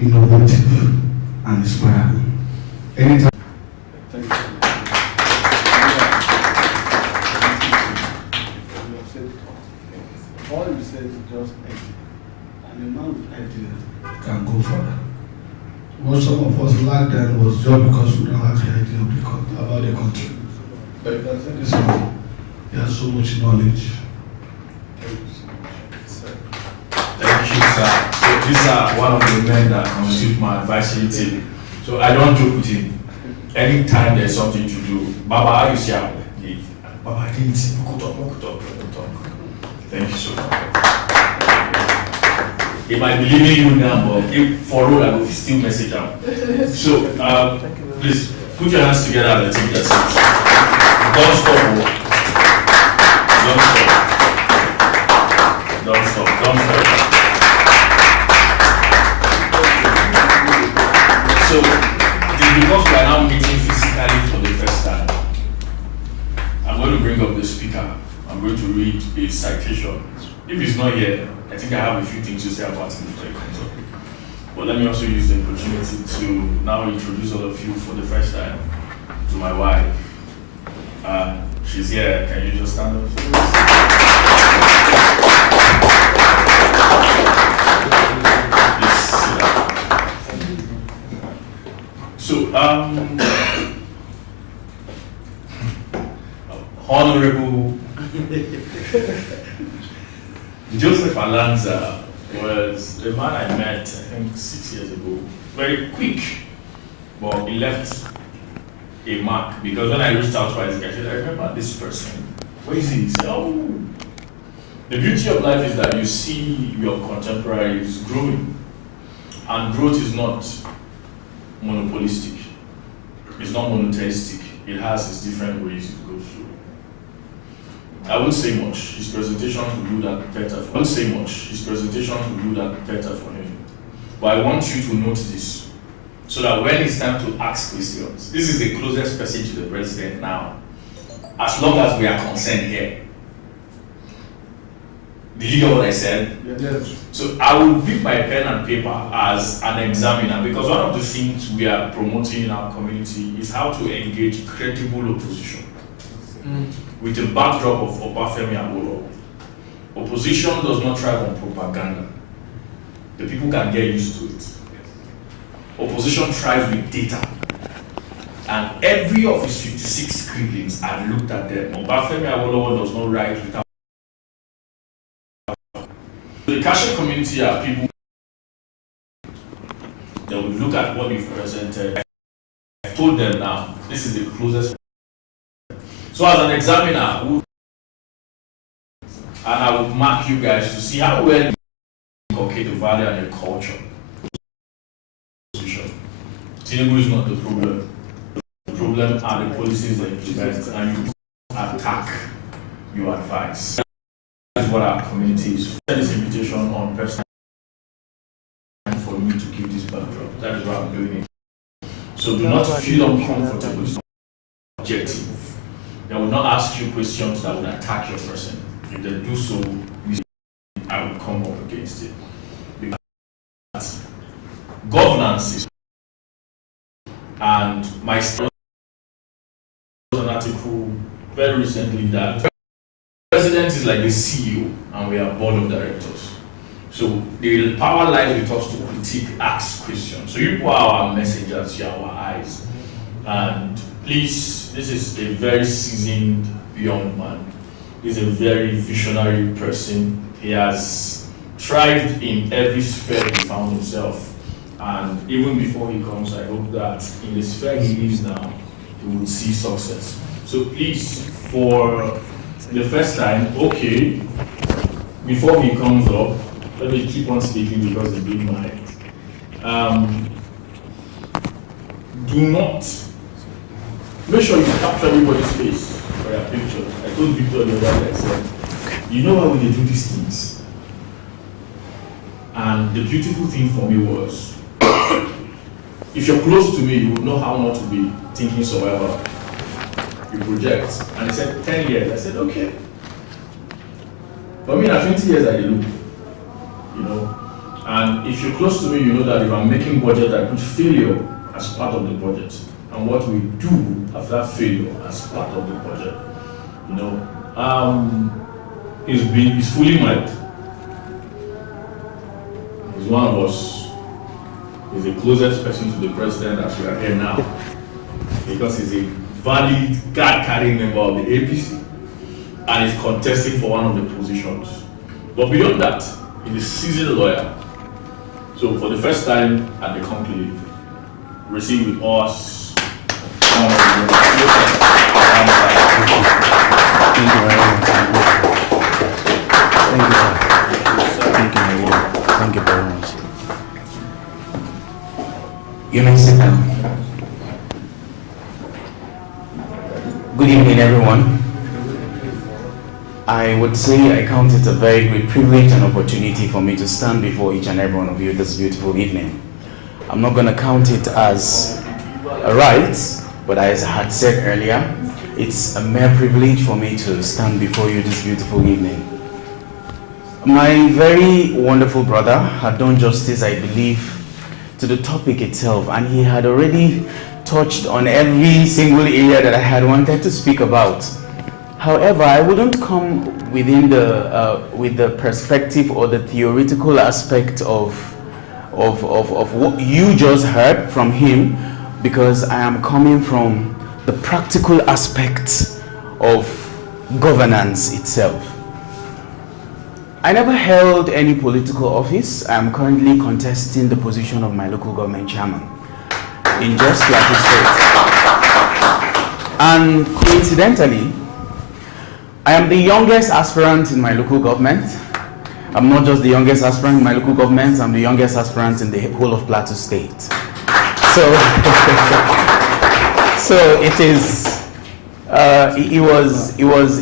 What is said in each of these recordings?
innovative, and inspiring. Anytime. Thank you. All you said is just idea, and the amount of idea Can go further. What some of us lacked then was just because we don't have the idea of about the country. But you can say this man, he has so much knowledge. Thank you so much, sir. Thank you, sir. So these are one of the men that constitute my advisory team. So I don't joke with him. Anytime there's something to do, Baba, how you see how? Baba, I didn't see. We could talk. Thank you so much. He might be leaving you now, but if for road, I will still message him. So, please put your hands together and take your seats. Don't stop. Don't stop. So, because we are now meeting physically for the first time, I'm going to bring up the speaker. I'm going to read a citation. If he's not here, I think I have a few things to say about him before he comes up. But let me also use the opportunity to now introduce all of you for the first time to my wife. She's here. Can you just stand up? Please sit down. So, Honorable Joseph Alanza was the man I met, I think 6 years ago. Very quick, but he left a mark because when I reached out to Isaac, I said, I remember this person. Where is he? He said, oh. The beauty of life is that you see your contemporaries growing, and growth is not monopolistic. It's not monotheistic. It has its different ways it goes through. I won't say much. His presentations will do that better. For him. But I want you to note this, so that when it's time to ask questions, this is the closest person to the president now, as long as we are concerned here. Did you get what I said? Yes. So I will pick my pen and paper as an examiner, because one of the things we are promoting in our community is how to engage credible opposition. With the backdrop of Obafemi Awolowo. Opposition does not thrive on propaganda. The people can get used to it. Opposition thrives with data. And every of his 56 scribblings, I've looked at them. Obafemi Awolowo does not write without. The Kasha community are people that would look at what we've presented. I told them now, this is the closest. So as an examiner, and I would mark you guys to see how well you inculcate the value and the culture. Tinubu is not the problem. The problem are the policies they implement, and you attack, you advise. That is what our community is. This invitation on personal for me to give this backdrop. That is why I'm doing it. So do not feel uncomfortable. It's not objective. They will not ask you questions that would attack your person. If they do so, I will come up against it. Because governance is, and my was an article very recently that the president is like the CEO and we are board of directors. So the power lies with us to critique, ask questions. So you people are our messengers, you are our eyes. And please, this is a very seasoned young man. He's a very visionary person. He has thrived in every sphere he found himself. And even before he comes, I hope that in the sphere he lives now, he will see success. So please, for the first time, okay, before he comes up, let me keep on speaking because the big mic. Do not, make sure you capture everybody's face for your picture. I told Victor the other day, I said, you know why we do these things? And the beautiful thing for me was, if you're close to me, you would know how not to be thinking survival. You project. And he said, 10 years. I said, okay. But me, at 20 years, I did look. You know? And if you're close to me, you know that if I'm making budget, I put failure as part of the budget. And what we do after failure as part of the budget. You know, he's fully married. He's one of us. He's the closest person to the president as we are here now. Because he's a valid card-carrying member of the APC and is contesting for one of the positions. But beyond that, he's a seasoned lawyer. So for the first time at the conclave, receive with us. Thank you very much. Thank you, sir. Thank you, very much. Thank you very much. You may sit down. Good evening, everyone. I would say I count it a very great privilege and opportunity for me to stand before each and every one of you this beautiful evening. I'm not going to count it as a right, but as I had said earlier, it's a mere privilege for me to stand before you this beautiful evening. My very wonderful brother had done justice, I believe, to the topic itself, and he had already touched on every single area that I had wanted to speak about. However, I wouldn't come within with the perspective or the theoretical aspect of what you just heard from him, because I am coming from the practical aspect of governance itself. I never held any political office. I am currently contesting the position of my local government chairman in Jos Plateau State. And coincidentally, I am the youngest aspirant in my local government. I'm not just the youngest aspirant in my local government, I'm the youngest aspirant in the whole of Plateau State. So, so it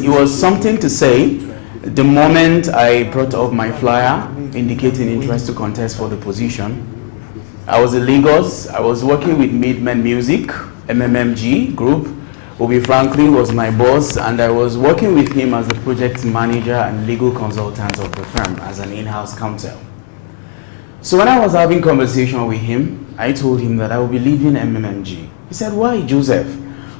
was something to say the moment I brought up my flyer indicating interest to contest for the position. I was in Lagos. I was working with Midman Music, MMMG group. Obi Franklin was my boss, and I was working with him as the project manager and legal consultant of the firm as an in-house counsel. So when I was having conversation with him, I told him that I will be leaving MMMG. He said, "Why, Joseph?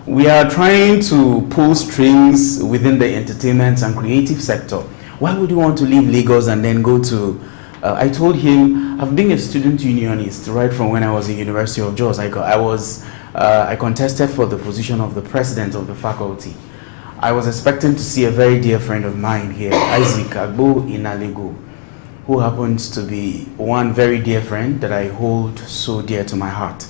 We are trying to pull strings within the entertainment and creative sector. Why would you want to leave Lagos and then go to..." I told him, I've been a student unionist right from when I was at University of Jos. I contested for the position of the president of the faculty. I was expecting to see a very dear friend of mine here, Isaac Agbo Inalego, who happens to be one very dear friend that I hold so dear to my heart.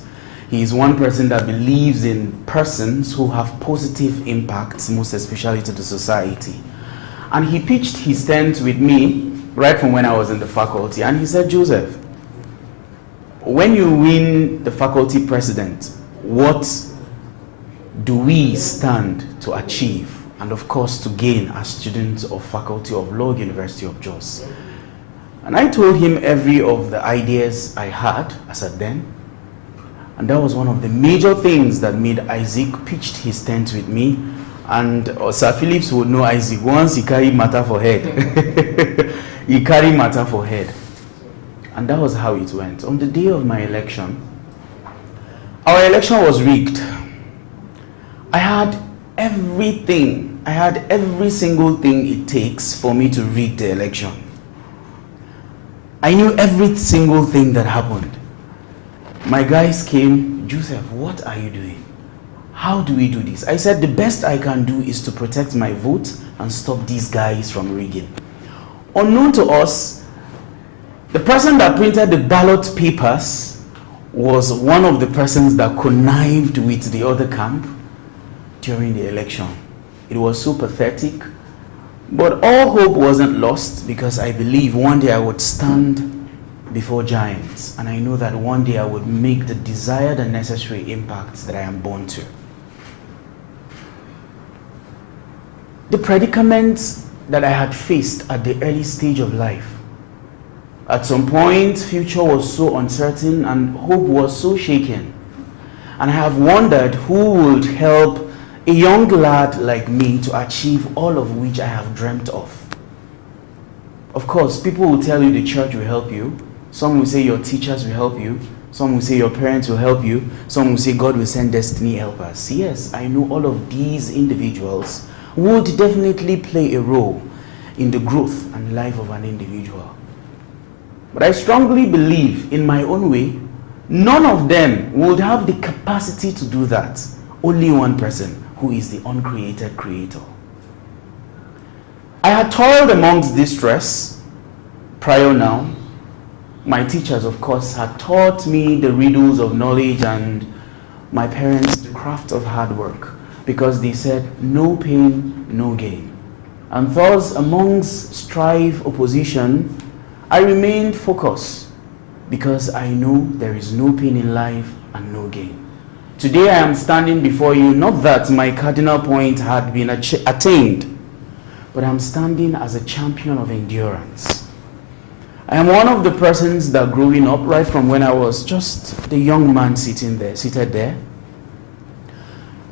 He is one person that believes in persons who have positive impacts, most especially to the society. And he pitched his tent with me right from when I was in the faculty. And he said, "Joseph, when you win the faculty president, what do we stand to achieve and of course to gain as students of Faculty of Law, University of Jos?" And I told him every of the ideas I had as at then. And that was one of the major things that made Isaac pitched his tent with me. And Sir Phillips would know Isaac, once he carried matter for head. He carried matter for head. And that was how it went. On the day of my election, our election was rigged. I had everything. I had every single thing it takes for me to rig the election. I knew every single thing that happened. My guys came, "Joseph, what are you doing? How do we do this?" I said, "The best I can do is to protect my vote and stop these guys from rigging." Unknown to us, the person that printed the ballot papers was one of the persons that connived with the other camp during the election. It was so pathetic, but all hope wasn't lost, because I believe one day I would stand before giants, and I know that one day I would make the desired and necessary impacts that I am born to. The predicaments that I had faced at the early stage of life. At some point, future was so uncertain and hope was so shaken. And I have wondered who would help a young lad like me to achieve all of which I have dreamt of. Of course, people will tell you the church will help you. Some will say your teachers will help you. Some will say your parents will help you. Some will say God will send destiny helpers. Yes, I know all of these individuals would definitely play a role in the growth and life of an individual. But I strongly believe, in my own way, none of them would have the capacity to do that. Only one person, who is the uncreated creator. I had toiled amongst distress prior now. My teachers, of course, had taught me the riddles of knowledge, and my parents the craft of hard work, because they said, no pain, no gain. And thus, amongst strife, opposition, I remained focused, because I know there is no pain in life and no gain. Today I am standing before you, not that my cardinal point had been attained, but I'm standing as a champion of endurance. I am one of the persons that growing up, right from when I was just the young man seated there,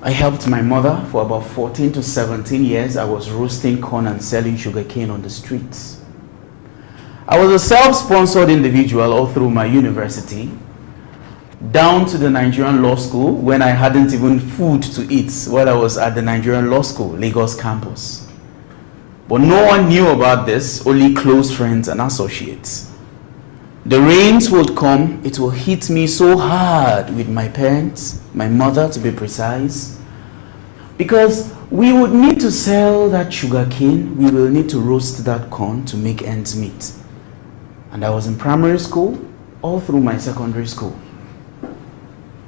I helped my mother for about 14 to 17 years. I was roasting corn and selling sugarcane on the streets. I was a self-sponsored individual all through my university, down to the Nigerian Law School, when I hadn't even food to eat while I was at the Nigerian Law School, Lagos campus. But no one knew about this, only close friends and associates. The rains would come, it will hit me so hard with my parents, my mother to be precise, because we would need to sell that sugar cane, we will need to roast that corn to make ends meet. And I was in primary school, all through my secondary school.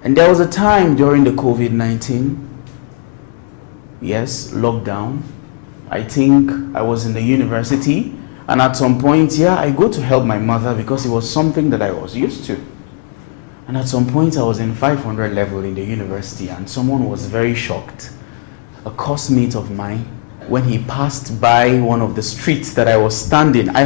And there was a time during the COVID-19, yes, lockdown. I think I was in the university, and at some point, I go to help my mother because it was something that I was used to. And at some point, I was in 500 level in the university, and someone was very shocked. A coursemate of mine, when he passed by one of the streets that I was standing, I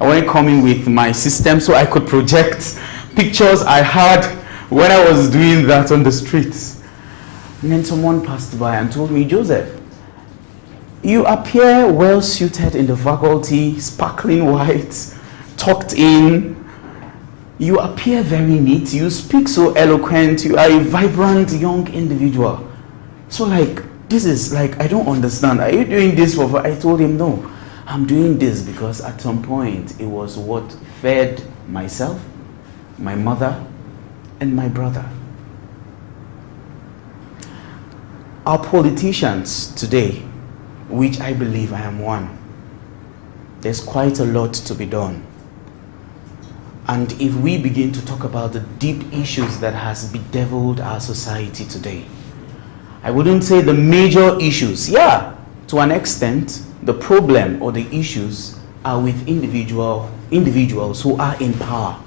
wanted coming with my system so I could project pictures I had when I was doing that on the streets. And then someone passed by and told me, Joseph, you appear well suited in the faculty, sparkling white, tucked in. You appear very neat. You speak so eloquent. You are a vibrant young individual. So this is I don't understand. Are you doing this for? I told him, no, I'm doing this because at some point it was what fed myself, my mother, and my brother. Our politicians today, which I believe I am one, there's quite a lot to be done. And if we begin to talk about the deep issues that has bedeviled our society today, I wouldn't say the major issues. Yeah, to an extent, the problem or the issues are with individuals who are in power.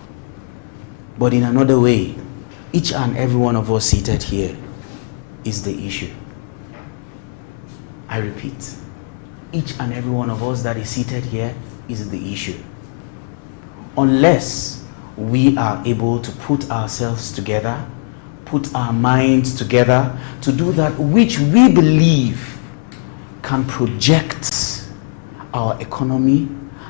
But in another way, each and every one of us seated here is the issue. I repeat, each and every one of us that is seated here is the issue. Unless we are able to put ourselves together, put our minds together to do that which we believe can project our economy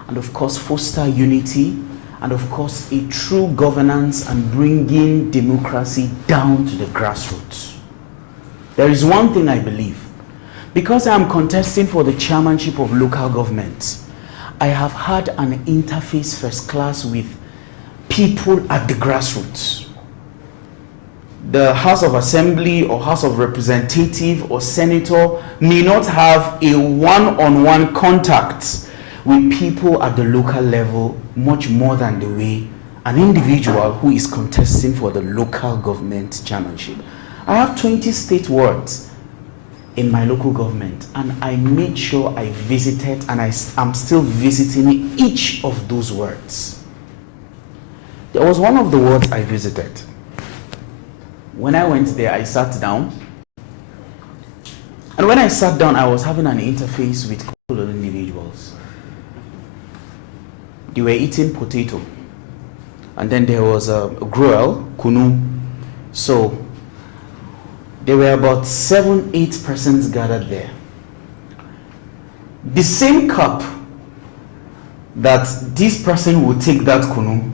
and of course foster unity and of course a true governance and bringing democracy down to the grassroots. There is one thing I believe. Because I am contesting for the chairmanship of local government, I have had an interface first class with people at the grassroots. The House of Assembly or House of Representative or Senator may not have a one-on-one contact with people at the local level much more than the way an individual who is contesting for the local government chairmanship. I have 20 state wards in my local government, and I made sure I visited, and I'm still visiting each of those wards. There was one of the wards I visited. When I went there, I sat down, and when I sat down, I was having an interface with a couple of individuals. They were eating potato, and then there was a gruel, kunu. So there were about 7-8 persons gathered there. The same cup that this person will take that kunu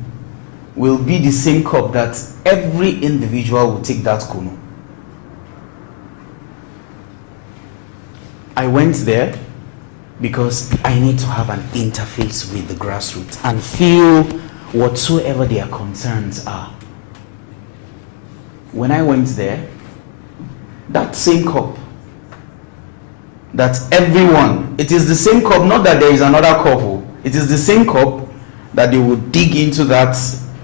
will be the same cup that every individual will take that kunu. I went there because I need to have an interface with the grassroots and feel whatsoever their concerns are. When I went there, that same cup that everyone, it is the same cup, not that there is another cup, it is the same cup that they would dig into that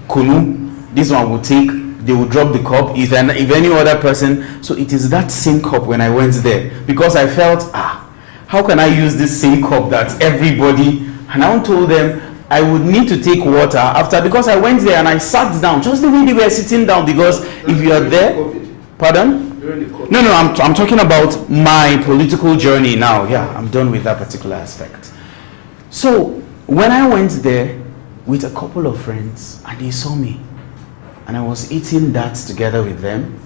kunu, this one would take, they would drop the cup, if any other person, so it is that same cup when I went there, because I felt, how can I use this same cup that everybody, and I told them I would need to take water after, because I went there and I sat down, just the way they were sitting down, because if you are there, pardon? No, I'm talking about my political journey now. Yeah, I'm done with that particular aspect. So when I went there with a couple of friends and they saw me and I was eating that together with them,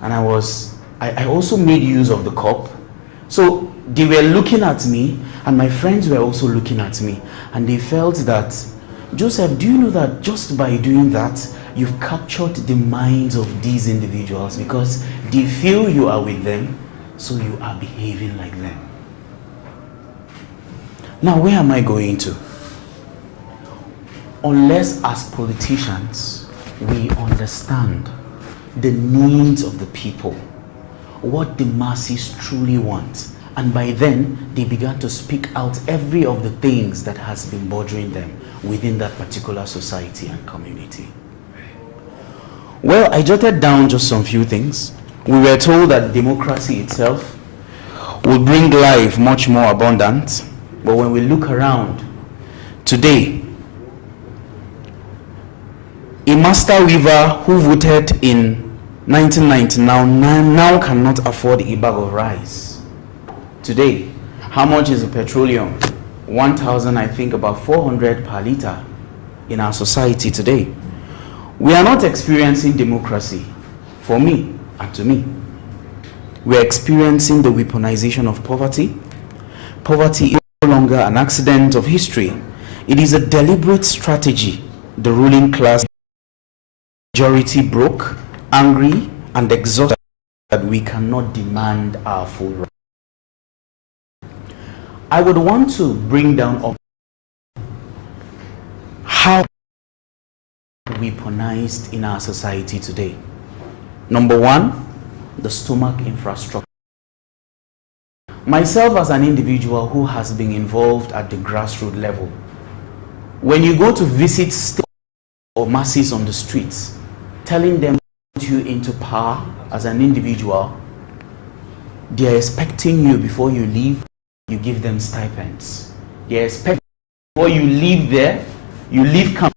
and I also made use of the cup. So they were looking at me and my friends were also looking at me, and they felt that, Joseph, do you know that just by doing that you've captured the minds of these individuals because they feel you are with them, so you are behaving like them. Now, where am I going to? Unless as politicians we understand the needs of the people, what the masses truly want, and by then they began to speak out every of the things that has been bothering them within that particular society and community. Well, I jotted down just some few things. We were told that democracy itself will bring life much more abundant, but when we look around today, a master weaver who voted in 1999 now cannot afford a bag of rice. Today, how much is the petroleum? 1,000, I think about 400 per liter in our society today. We are not experiencing democracy for me and to me. We are experiencing the weaponization of poverty. Poverty is no longer an accident of history. It is a deliberate strategy. The ruling class majority broke, angry, and exhausted that we cannot demand our full right. I would want to bring down how weaponized in our society today. Number one, the stomach infrastructure. Myself as an individual who has been involved at the grassroots level, when you go to visit state or masses on the streets, telling them to put you into power as an individual, they are expecting you before you leave, you give them stipends. They are expecting before you leave there, you leave camp,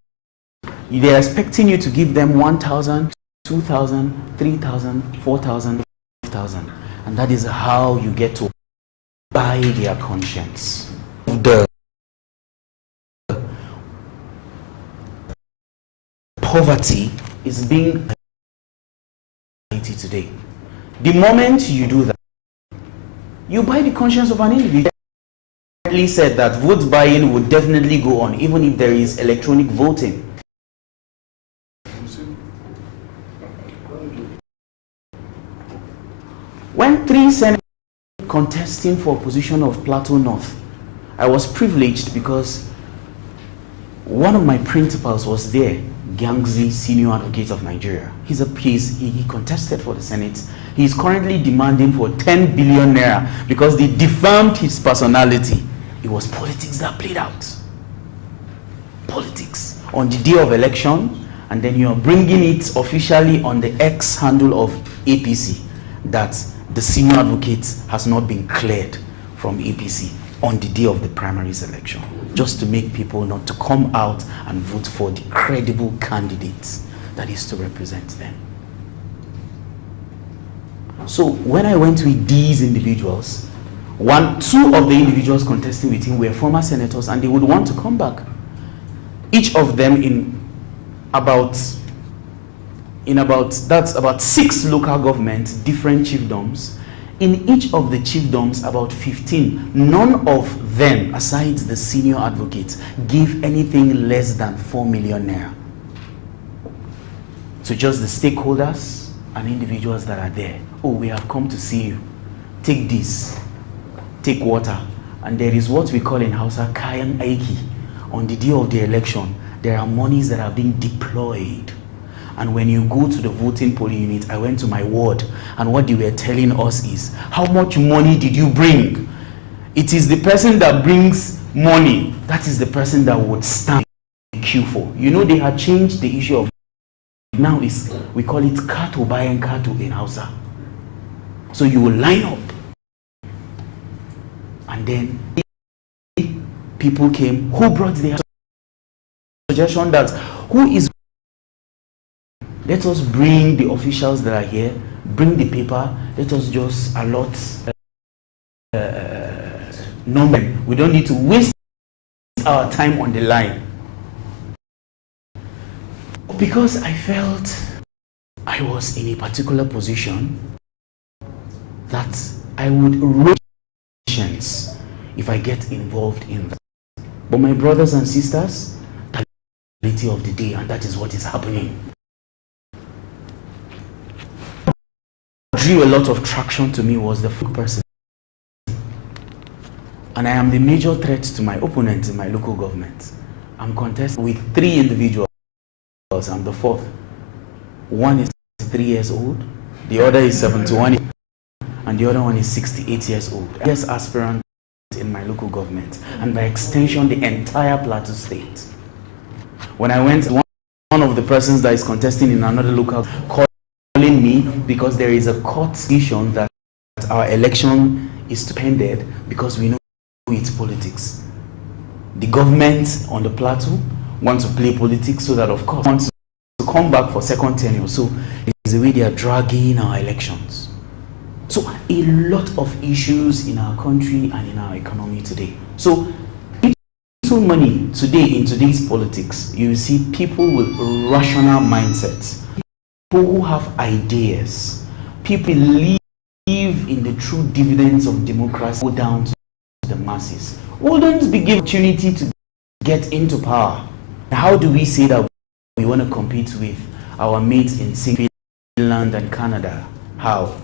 they are expecting you to give them 1,000, 2,000, 3,000, 4,000, 5,000. And that is how you get to buy their conscience. The poverty is being today. The moment you do that, you buy the conscience of an individual. He said that vote buying would definitely go on even if there is electronic voting. When 3 senators contesting for position of Plateau North, I was privileged because one of my principals was there, Gangzi, Senior Advocate of Nigeria. He contested for the Senate. He is currently demanding for 10 billion naira because they defamed his personality. It was politics that played out. Politics on the day of election, and then you are bringing it officially on the X handle of APC that the senior advocate has not been cleared from APC on the day of the primaries election, just to make people not to come out and vote for the credible candidates that is to represent them. So when I went with these individuals, two of the individuals contesting with him were former senators, and they would want to come back. Each of them in about 6 local governments, different chiefdoms, In each of the chiefdoms, about 15, none of them, aside the senior advocates, give anything less than 4 million naira. So just the stakeholders and individuals that are there. Oh, we have come to see you. Take this, take water. And there is what we call in Hausa, kayan aiki. On the day of the election, there are monies that are being deployed. And when you go to the voting polling unit, I went to my ward, and what they were telling us is, how much money did you bring? It is the person that brings money, that is the person that would stand in the queue for. You know, they had changed the issue of, now is, we call it kato bayan kato in Hausa. So you will line up, and then people came who brought the suggestion that who is, let us bring the officials that are here, bring the paper, let us just allot number. We don't need to waste our time on the line. Because I felt I was in a particular position that I would raise patience if I get involved in that. But my brothers and sisters, that's the reality of the day, and that is what is happening. What drew a lot of traction to me was the person. And I am the major threat to my opponents in my local government. I'm contesting with 3 individuals. I'm the 4th. One is 3 years old, the other is 71, and the other one is 68 years old. Yes, aspirant in my local government, and by extension, the entire Plateau State. When I went, one of the persons that is contesting in another local calling me because there is a court decision that our election is suspended because we know it's politics. The government on the Plateau wants to play politics so that, of course, wants to come back for second tenure. So it's the way they are dragging our elections. So a lot of issues in our country and in our economy today. So little money today in today's politics, you see people with rational mindsets, people who have ideas, people live in the true dividends of democracy, go down to the masses. Wouldn't be given opportunity to get into power. How do we say that we want to compete with our mates in Finland and Canada? How?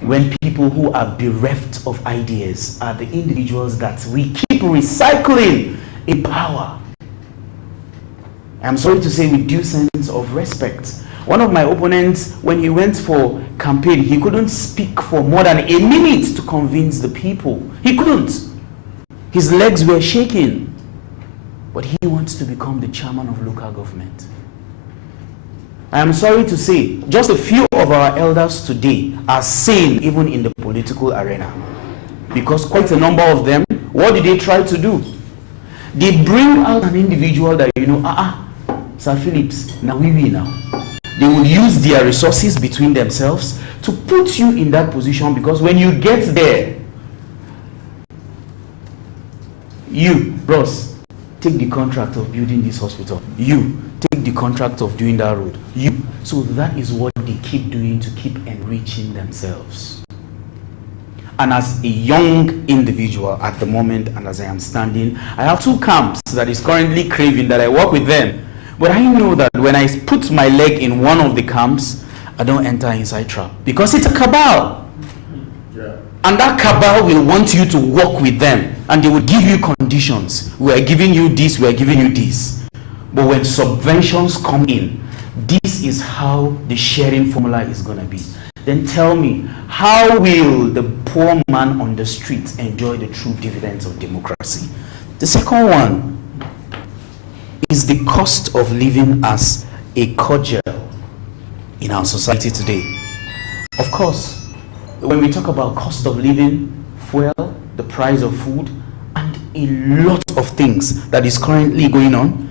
When people who are bereft of ideas are the individuals that we keep recycling in power. I'm sorry to say, with due sense of respect. One of my opponents, when he went for campaign, he couldn't speak for more than a minute to convince the people. He couldn't. His legs were shaking. But he wants to become the chairman of local government. I am sorry to say, just a few of our elders today are sane even in the political arena. Because quite a number of them, what did they try to do? They bring out an individual that, you know, Sir Phillips, now we now. They will use their resources between themselves to put you in that position, because when you get there, you, Ross, take the contract of building this hospital. You take the contract of doing that road. You. So that is what they keep doing to keep enriching themselves. And as a young individual at the moment, and as I am standing, I have 2 camps that is currently craving that I work with them. But I know that when I put my leg in one of the camps, I don't enter inside trap, because it's a cabal. Yeah. And that cabal will want you to work with them, and they will give you conditions. We are giving you this, we are giving you this. But when subventions come in, this is how the sharing formula is going to be. Then tell me, how will the poor man on the street enjoy the true dividends of democracy? The second one is the cost of living as a cudgel in our society today. Of course, when we talk about cost of living, fuel, the price of food, and a lot of things that is currently going on,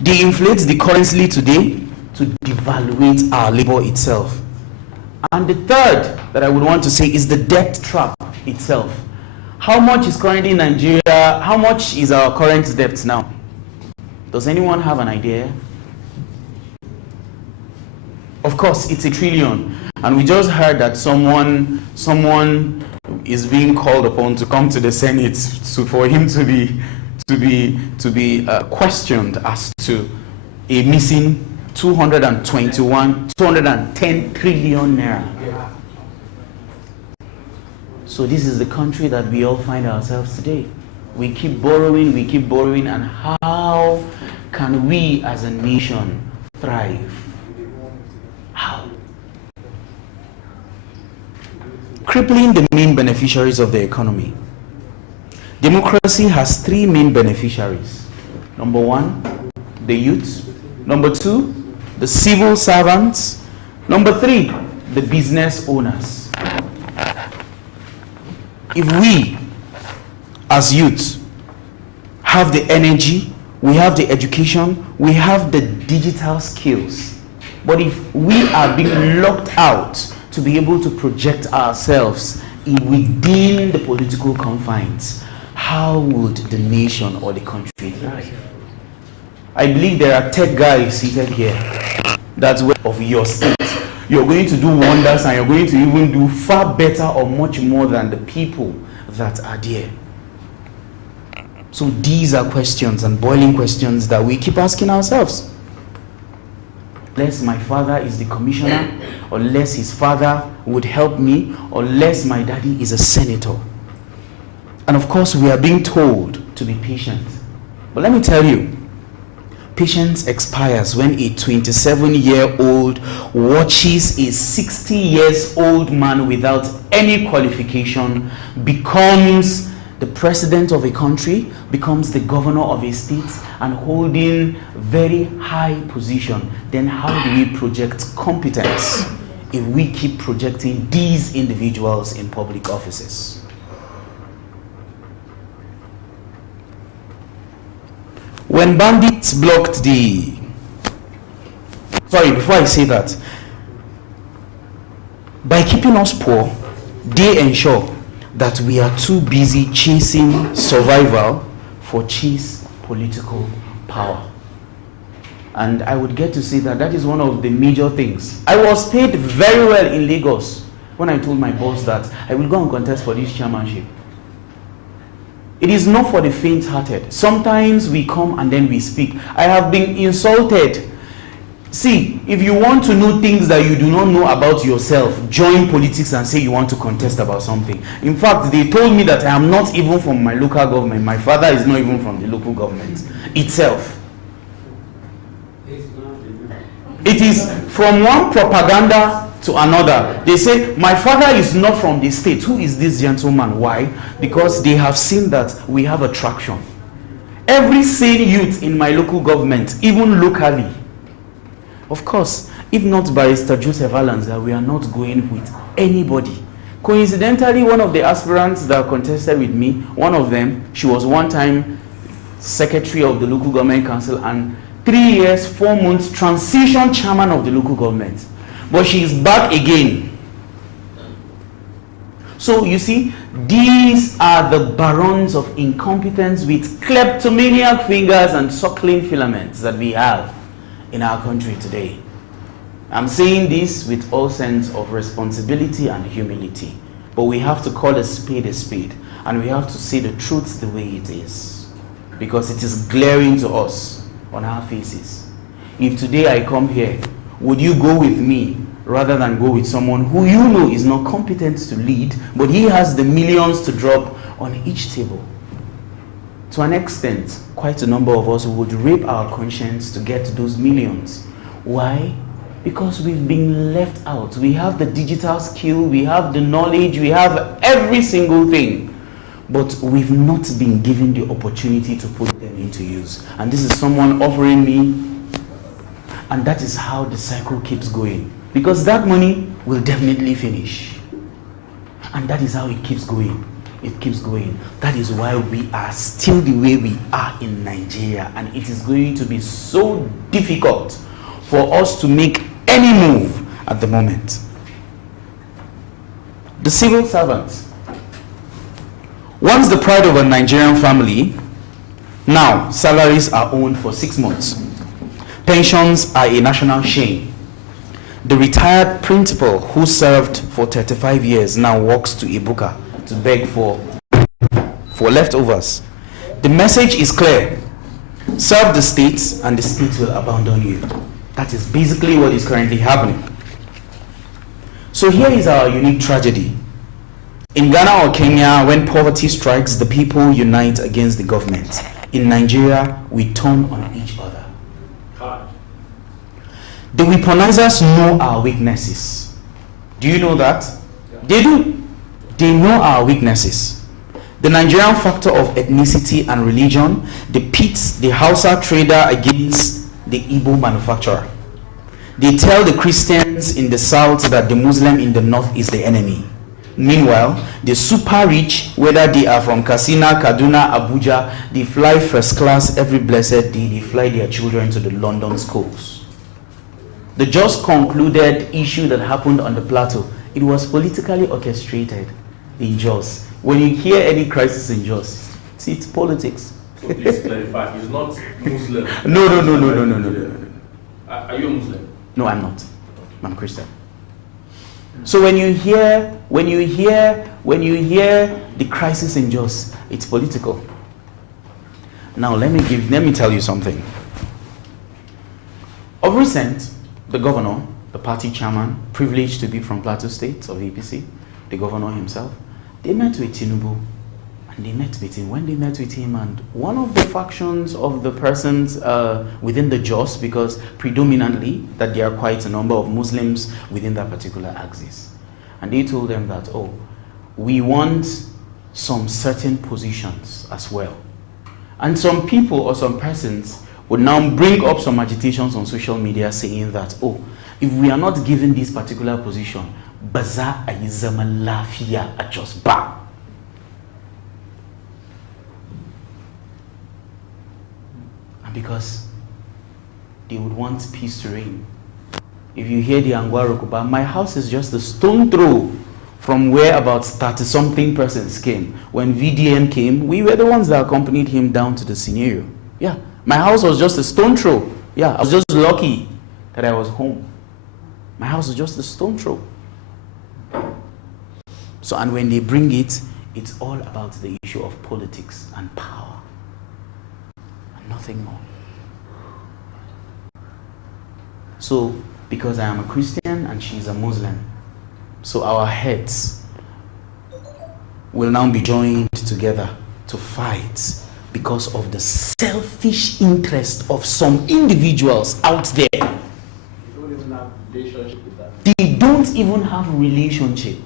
they inflate the currency today to devaluate our labor itself. And the third that I would want to say is the debt trap itself. How much is currently in Nigeria? How much is our current debt now? Does anyone have an idea? Of course, it's 1 trillion. And we just heard that someone is being called upon to come to the Senate for him to be questioned as to a missing 210 trillion naira. So this is the country that we all find ourselves today. We keep borrowing, and how can we as a nation thrive? How? Crippling the main beneficiaries of the economy. Democracy has three main beneficiaries. Number one, the youth. Number two, the civil servants. Number three, the business owners. If we, as youth, have the energy, we have the education, we have the digital skills, but if we are being locked out to be able to project ourselves within the political confines, how would the nation or the country thrive? I believe there are tech guys seated here. That's where of your state. You're going to do wonders, and you're going to even do far better or much more than the people that are there. So these are questions and boiling questions that we keep asking ourselves. Unless my father is the commissioner, unless his father would help me, unless my daddy is a senator. And of course, we are being told to be patient. But let me tell you, patience expires when a 27-year-old watches a 60-year-old man without any qualification becomes the president of a country, becomes the governor of a state, and holding very high position. Then how do we project competence if we keep projecting these individuals in public offices? When bandits blocked before I say that, by keeping us poor, they ensure that we are too busy chasing survival for chase political power. And I would get to say that is one of the major things. I was paid very well in Lagos when I told my boss that I will go and contest for this chairmanship. It is not for the faint-hearted. Sometimes we come and then we speak. I have been insulted. See, if you want to know things that you do not know about yourself, join politics and say you want to contest about something. In fact, they told me that I am not even from my local government. My father is not even from the local government itself. It is from one propaganda to another. They say, my father is not from the state. Who is this gentleman? Why? Because they have seen that we have attraction. Every sane youth in my local government, even locally, of course, if not Barrister Joseph Alanza, we are not going with anybody. Coincidentally, one of the aspirants that contested with me, one of them, she was one time secretary of the local government council and 3 years, 4 months transition chairman of the local government. But she is back again. So you see, these are the barons of incompetence with kleptomaniac fingers and suckling filaments that we have in our country today. I'm saying this with all sense of responsibility and humility. But we have to call a spade, and we have to say the truth the way it is. Because it is glaring to us on our faces. If today I come here, would you go with me rather than go with someone who you know is not competent to lead, but he has the millions to drop on each table? To an extent, quite a number of us would rape our conscience to get those millions. Why? Because we've been left out. We have the digital skill, we have the knowledge, we have every single thing, but we've not been given the opportunity to put them into use. And this is someone offering me, and that is how the cycle keeps going. Because that money will definitely finish. And that is how it keeps going. It keeps going. That is why we are still the way we are in Nigeria. And it is going to be so difficult for us to make any move at the moment. The civil servants. Once the pride of a Nigerian family, now salaries are owned for 6 months. Pensions are a national shame. The retired principal who served for 35 years now walks to Ibuka to beg for leftovers. The message is clear. Serve the states and the states will abandon you. That is basically what is currently happening. So here is our unique tragedy. In Ghana or Kenya, when poverty strikes, the people unite against the government. In Nigeria, we turn on each other. The weaponizers know our weaknesses. Do you know that? They do. They know our weaknesses. The Nigerian factor of ethnicity and religion, they pit the Hausa trader against the Igbo manufacturer. They tell the Christians in the south that the Muslim in the north is the enemy. Meanwhile, the super rich, whether they are from Katsina, Kaduna, Abuja, they fly first class every blessed day. They fly their children to the London schools. The just concluded issue that happened on the plateau, it was politically orchestrated in Jos. When you hear any crisis in Jos, see, it's politics. So please clarify, he's not Muslim. No. Are you a Muslim? No, I'm not. I'm Christian. So when you hear the crisis in Jos, it's political. Now let me tell you something. Of recent, the governor, the party chairman, privileged to be from Plateau State of APC, the governor himself, they met with Tinubu, and they met with him. When they met with him, and one of the factions of the persons within the Jos, because predominantly that there are quite a number of Muslims within that particular axis, and they told them that, oh, we want some certain positions as well. And some people or some persons would now bring up some agitations on social media saying that, oh, if we are not given this particular position, baza ayi zaman lafiya a Jos ba. And because they would want peace to reign. If you hear the Angwa Rokuba, my house is just a stone throw from where about 30-something persons came. When VDM came, we were the ones that accompanied him down to the scenario. Yeah. My house was just a stone throw. Yeah, I was just lucky that I was home. My house was just a stone throw. So, and when they bring it, it's all about the issue of politics and power. And nothing more. So, because I am a Christian and she's a Muslim, so our heads will now be joined together to fight because of the selfish interest of some individuals out there. You don't even have a relationship with that. They don't even have a relationship.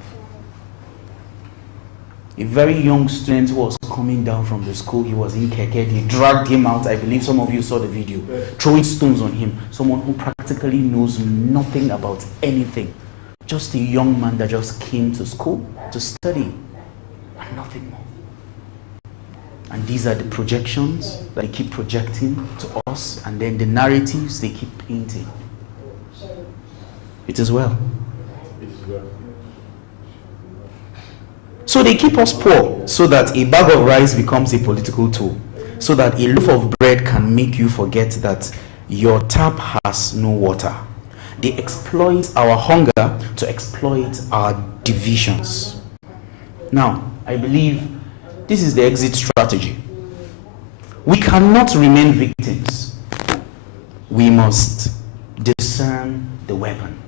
A very young student was coming down from the school. He was in keke. They dragged him out. I believe some of you saw the video. Throwing stones on him. Someone who practically knows nothing about anything. Just a young man that just came to school to study. And nothing more. And these are the projections that they keep projecting to us, and then the narratives they keep painting. It is well. It is well. So they keep us poor so that a bag of rice becomes a political tool, so that a loaf of bread can make you forget that your tap has no water. They exploit our hunger to exploit our divisions. Now, I believe this is the exit strategy. We cannot remain victims. We must discern the weapon,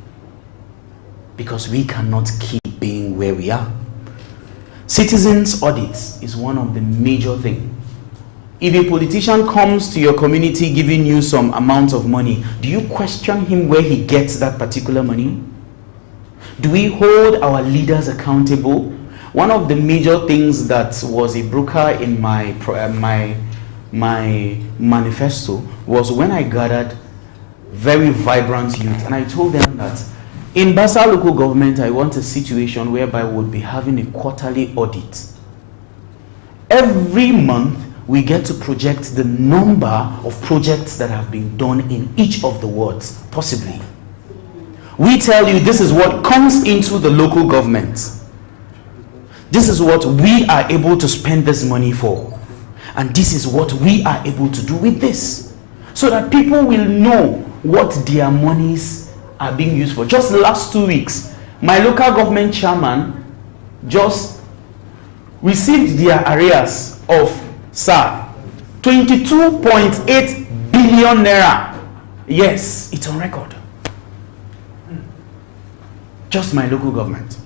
because we cannot keep being where we are. Citizens audits is one of the major things. If a politician comes to your community giving you some amount of money, do you question him where he gets that particular money? Do we hold our leaders accountable? One of the major things that was a broker in my manifesto was when I gathered very vibrant youth, and I told them that in Basa local government, I want a situation whereby we would be having a quarterly audit. Every month, we get to project the number of projects that have been done in each of the wards, possibly. We tell you this is what comes into the local government. This is what we are able to spend this money for. And this is what we are able to do with this. So that people will know what their monies are being used for. Just the last 2 weeks, my local government chairman just received their arrears of, sir, 22.8 billion naira. Yes, it's on record. Just my local government.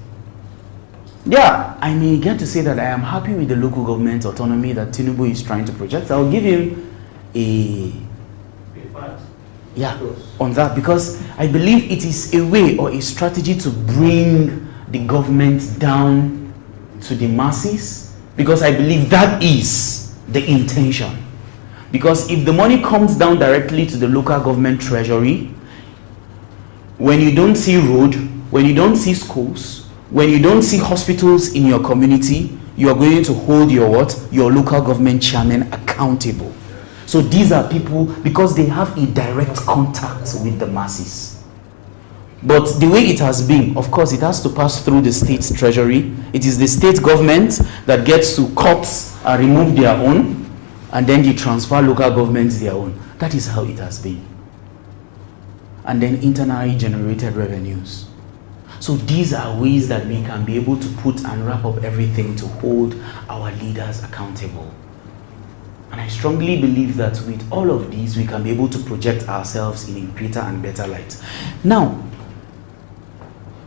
Yeah, I may get to say that I am happy with the local government autonomy that Tinubu is trying to project. I'll give him on that, because I believe it is a way or a strategy to bring the government down to the masses, because I believe that is the intention. Because if the money comes down directly to the local government treasury, when you don't see road, when you don't see schools, when you don't see hospitals in your community, you are going to hold your what? Your local government chairman accountable. So these are people, because they have a direct contact with the masses. But the way it has been, of course, it has to pass through the state treasury. It is the state government that gets to cut and remove their own, and then they transfer local governments their own. That is how it has been. And then internally generated revenues. So these are ways that we can be able to put and wrap up everything to hold our leaders accountable. And I strongly believe that with all of these, we can be able to project ourselves in a greater and better light. Now,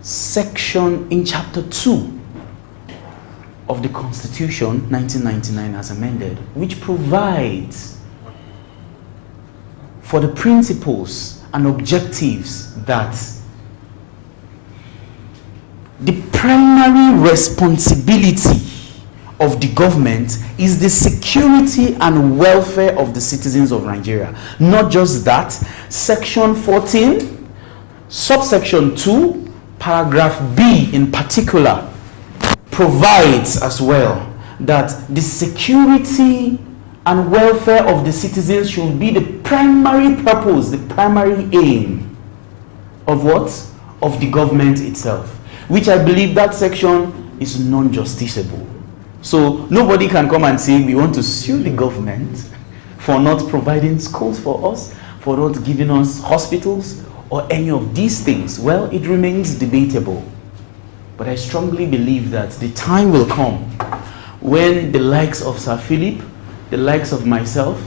section in chapter 2 of the Constitution, 1999 as amended, which provides for the principles and objectives that the primary responsibility of the government is the security and welfare of the citizens of Nigeria. Not just that, section 14, subsection 2, paragraph B in particular, provides as well that the security and welfare of the citizens should be the primary purpose, the primary aim of what? Of the government itself. Which I believe that section is non-justiciable. So nobody can come and say we want to sue the government for not providing schools for us, for not giving us hospitals, or any of these things. Well, it remains debatable. But I strongly believe that the time will come when the likes of Sir Philip, the likes of myself,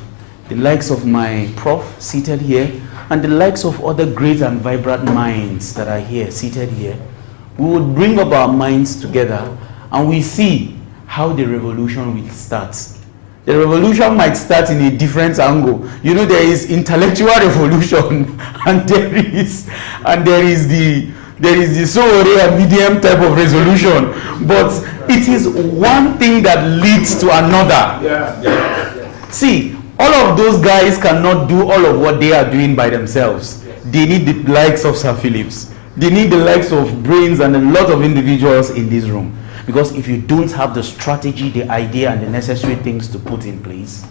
the likes of my prof seated here, and the likes of other great and vibrant minds that are here, seated here, we would bring up our minds together and we see how the revolution will start. The revolution might start in a different angle. You know, there is intellectual revolution and there is the Sowore medium type of resolution. But it is one thing that leads to another. See, all of those guys cannot do all of what they are doing by themselves. They need the likes of Sir Phillips. They need the likes of brains and a lot of individuals in this room. Because if you don't have the strategy, the idea, and the necessary things to put in place,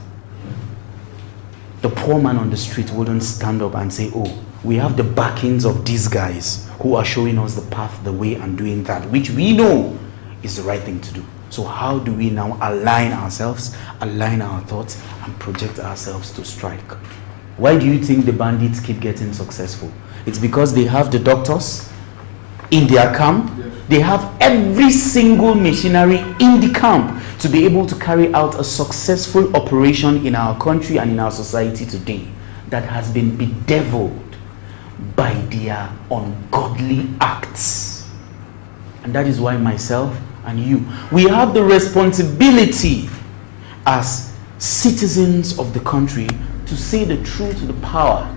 the poor man on the street wouldn't stand up and say, oh, we have the backings of these guys who are showing us the path, the way, and doing that, which we know is the right thing to do. So how do we now align ourselves, align our thoughts, and project ourselves to strike? Why do you think the bandits keep getting successful? It's because they have the doctors in their camp. They have every single machinery in the camp to be able to carry out a successful operation in our country and in our society today that has been bedeviled by their ungodly acts. And that is why myself and you, we have the responsibility as citizens of the country to say the truth to the power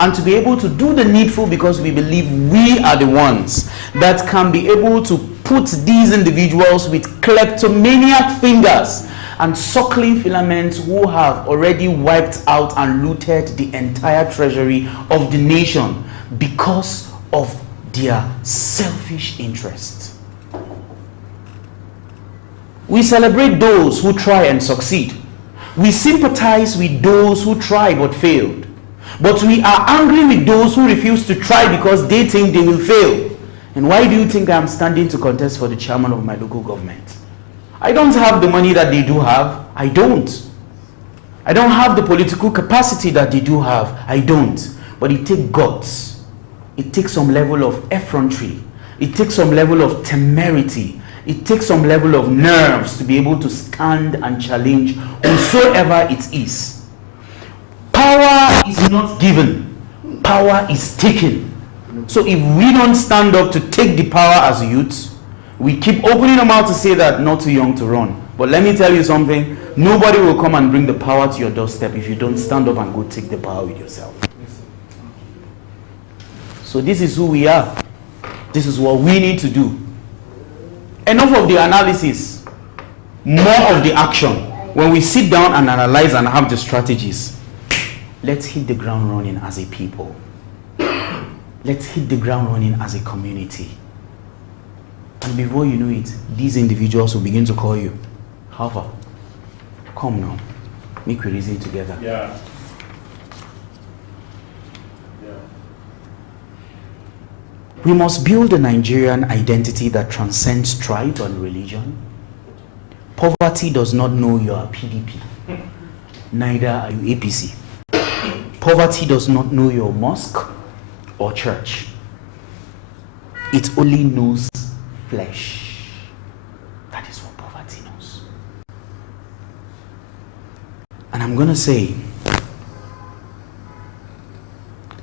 and to be able to do the needful, because we believe we are the ones that can be able to put these individuals with kleptomaniac fingers and suckling filaments who have already wiped out and looted the entire treasury of the nation because of their selfish interest. We celebrate those who try and succeed. We sympathize with those who try but failed. But we are angry with those who refuse to try because they think they will fail. And why do you think I'm standing to contest for the chairman of my local government? I don't have the money that they do have. I don't. I don't have the political capacity that they do have. I don't. But it takes guts It takes some level of effrontery. It takes some level of temerity. It takes some level of nerves to be able to stand and challenge whosoever it is. Power is not given. Power is taken. So if we don't stand up to take the power as youths, we keep opening our mouth to say that not too young to run. But let me tell you something, nobody will come and bring the power to your doorstep if you don't stand up and go take the power with yourself. So this is who we are. This is what we need to do. Enough of the analysis, more of the action. When we sit down and analyze and have the strategies, let's hit the ground running as a people. Let's hit the ground running as a community. And before you know it, these individuals will begin to call you. How far? Come now. Make we reason together. Yeah. We must build a Nigerian identity that transcends tribe and religion. Poverty does not know you are PDP. Neither are you APC. Poverty does not know your mosque or church. It only knows flesh. That is what poverty knows. And I'm going to say,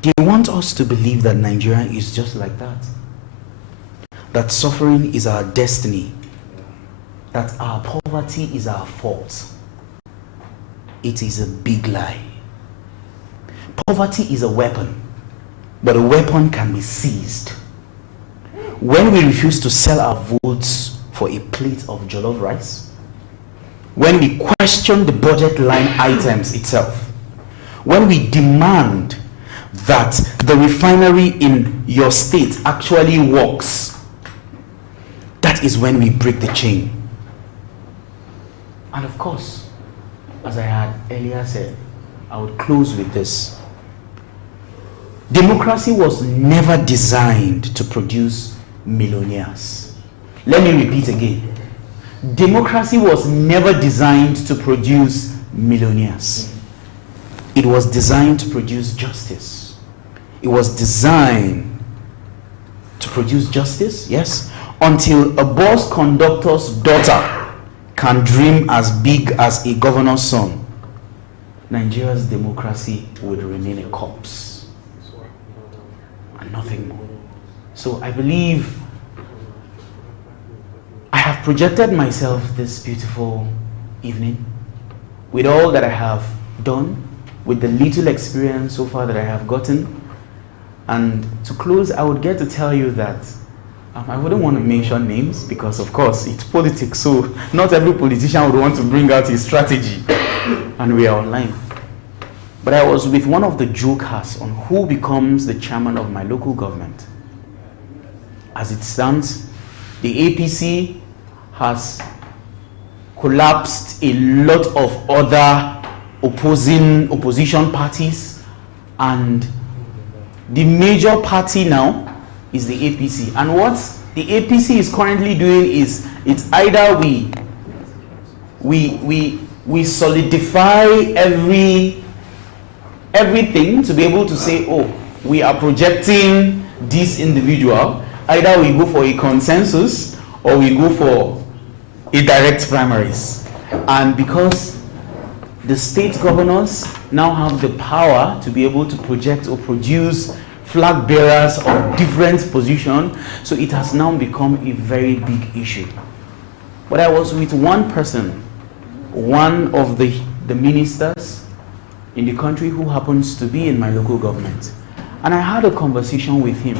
they want us to believe that Nigeria is just like that. That suffering is our destiny. That our poverty is our fault. It is a big lie. Poverty is a weapon, but a weapon can be seized. When we refuse to sell our votes for a plate of jollof rice, when we question the budget line items itself, when we demand that the refinery in your state actually works, that is when we break the chain. And of course, as I had earlier said, I would close with this. Democracy was never designed to produce millionaires. Let me repeat again. Democracy was never designed to produce millionaires. It was designed to produce justice. It was designed to produce justice, yes, until a bus conductor's daughter can dream as big as a governor's son. Nigeria's democracy would remain a corpse and nothing more. So I believe I have projected myself this beautiful evening with all that I have done, with the little experience so far that I have gotten. And to close, I would get to tell you that I wouldn't want to mention names because, of course, it's politics. So not every politician would want to bring out his strategy. And we are online. But I was with one of the jokers on who becomes the chairman of my local government. As it stands, the APC has collapsed a lot of other opposition parties, and the major party now is the APC. And what the APC is currently doing is, it's either we solidify everything to be able to say, oh, we are projecting this individual. Either we go for a consensus or we go for a direct primaries. And because the state governors now have the power to be able to project or produce flag bearers of different position, so it has now become a very big issue. But I was with one person, one of the ministers in the country who happens to be in my local government, and I had a conversation with him,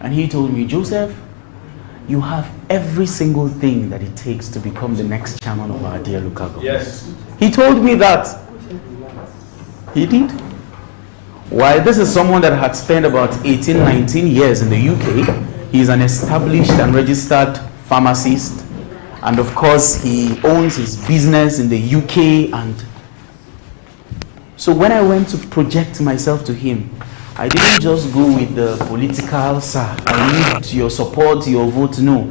and he told me, Joseph, you have every single thing that it takes to become the next chairman of our dear local government. Yes. He told me that. He did. Why, this is someone that had spent about 18, 19 years in the UK. He's an established and registered pharmacist. And of course, he owns his business in the UK. And so when I went to project myself to him, I didn't just go with the political, sir, I need your support, your vote. No.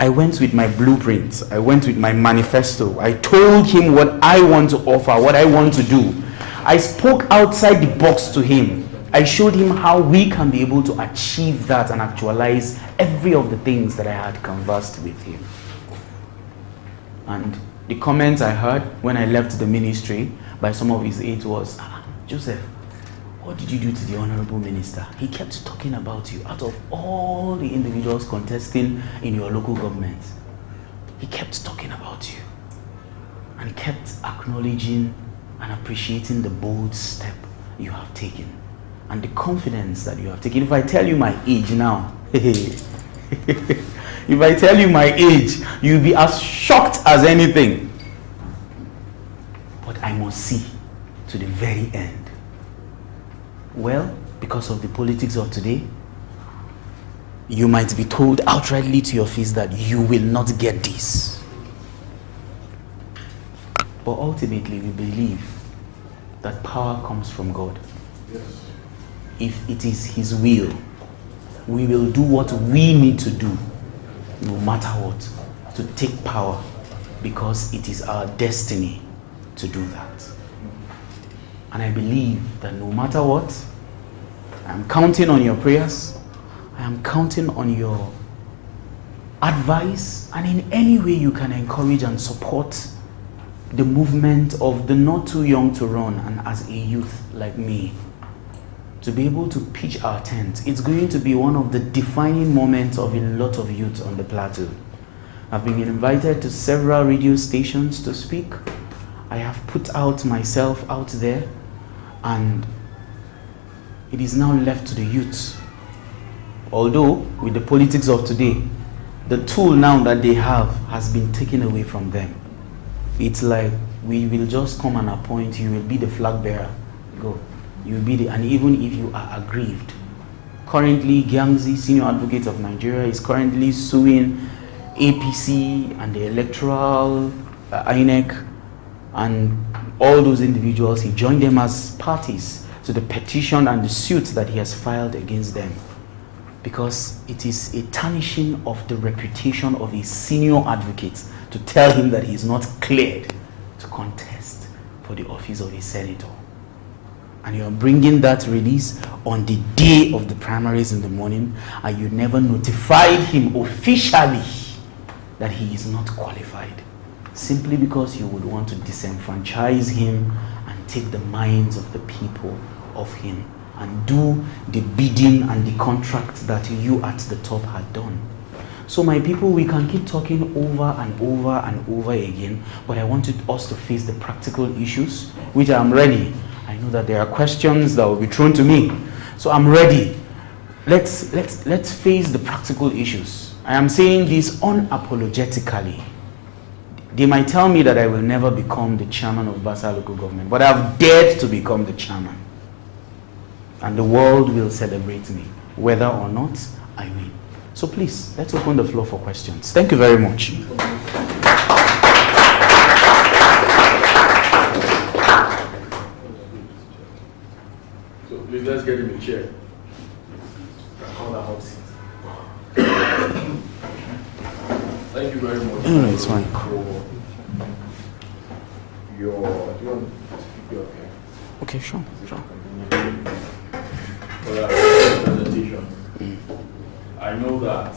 I went with my blueprint. I went with my manifesto. I told him what I want to offer, what I want to do. I spoke outside the box to him. I showed him how we can be able to achieve that and actualize every of the things that I had conversed with him. And the comments I heard when I left the ministry by some of his aides was, Joseph, what did you do to the honorable minister? He kept talking about you out of all the individuals contesting in your local government. He kept talking about you. And he kept acknowledging and appreciating the bold step you have taken and the confidence that you have taken. If I tell you my age now, if I tell you my age, you'll be as shocked as anything. But I must see to the very end. Well, because of the politics of today, you might be told outrightly to your face that you will not get this. But ultimately, we believe that power comes from God. Yes. If it is His will, we will do what we need to do, no matter what, to take power, because it is our destiny to do that. And I believe that no matter what, I'm counting on your prayers, I am counting on your advice, and in any way you can encourage and support the movement of the not too young to run, and as a youth like me, to be able to pitch our tent. It's going to be one of the defining moments of a lot of youth on the plateau. I've been invited to several radio stations to speak. I have put out myself out there, and it is now left to the youth. Although, with the politics of today, the tool now that they have has been taken away from them. It's like, we will just come and appoint you, will be the flag bearer. Go. You will be the, and even if you are aggrieved. Currently, Gyamzi, Senior Advocate of Nigeria, is currently suing APC and the electoral INEC and all those individuals. He joined them as parties to the petition and the suit that he has filed against them, because it is a tarnishing of the reputation of a senior advocate to tell him that he is not cleared to contest for the office of a senator. And you are bringing that release on the day of the primaries in the morning, and you never notified him officially that he is not qualified, simply because you would want to disenfranchise him and take the minds of the people of him and do the bidding and the contract that you at the top had done. So my people, we can keep talking over and over and over again, but I wanted us to face the practical issues, which I am ready. I know that there are questions that will be thrown to me, so I'm ready. Let's face the practical issues. I am saying this unapologetically. They might tell me that I will never become the chairman of Basa local government, but I've dared to become the chairman. And the world will celebrate me, whether or not I win. So please, let's open the floor for questions. Thank you very much. So please, let's get him a chair. Hold a hot seat. Thank you very much. No, it's fine. For do you want to speak your Okay, sure. for that presentation? I know that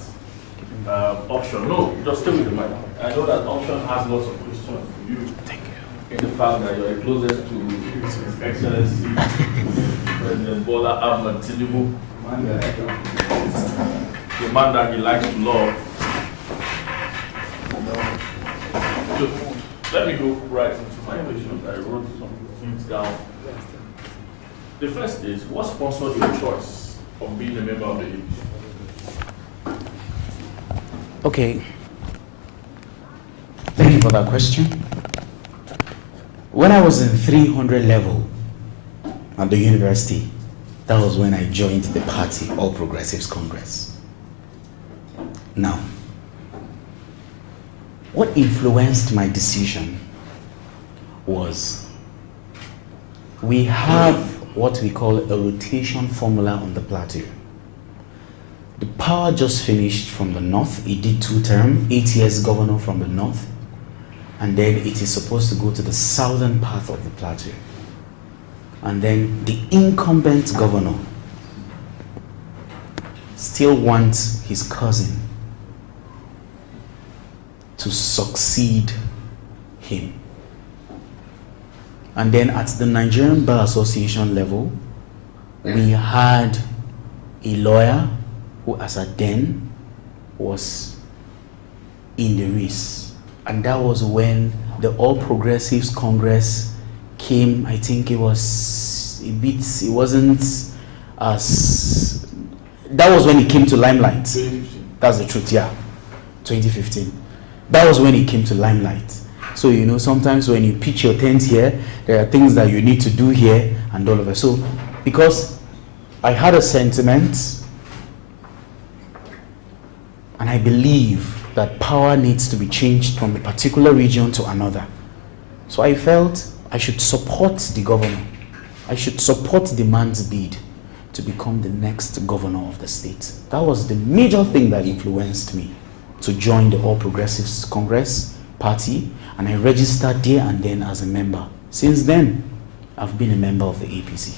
Option, no, just stay with the mic. I know that Option has lots of questions for you. Thank you. In the fact that you're the closest to His Excellency President Bola Ahmed Tinubu, the man that he likes to love. So, let me go right into my questions. I wrote some things down. The first is, what sponsored your choice of being a member of the youth? Okay. Thank you for that question. When I was in 300 level at the university, that was when I joined the party, All Progressives Congress. Now, what influenced my decision was, we have what we call a rotation formula on the plateau. The power just finished from the north. It did 2 terms, 8 years governor from the north, and then it is supposed to go to the southern part of the plateau. And then the incumbent governor still wants his cousin to succeed him. And then at the Nigerian Bar Association level, we had a lawyer who as at then was in the race. And that was when the All Progressives Congress came. I think it was a bit, it wasn't as, that was when it came to limelight. 2015. That's the truth, yeah. 2015. That was when it came to limelight. So, you know, sometimes when you pitch your tent here, there are things that you need to do here and all of it. So, because I had a sentiment, and I believe that power needs to be changed from a particular region to another. So I felt I should support the governor. I should support the man's bid to become the next governor of the state. That was the major thing that influenced me to join the All Progressives Congress party, and I registered there and then as a member. Since then, I've been a member of the APC.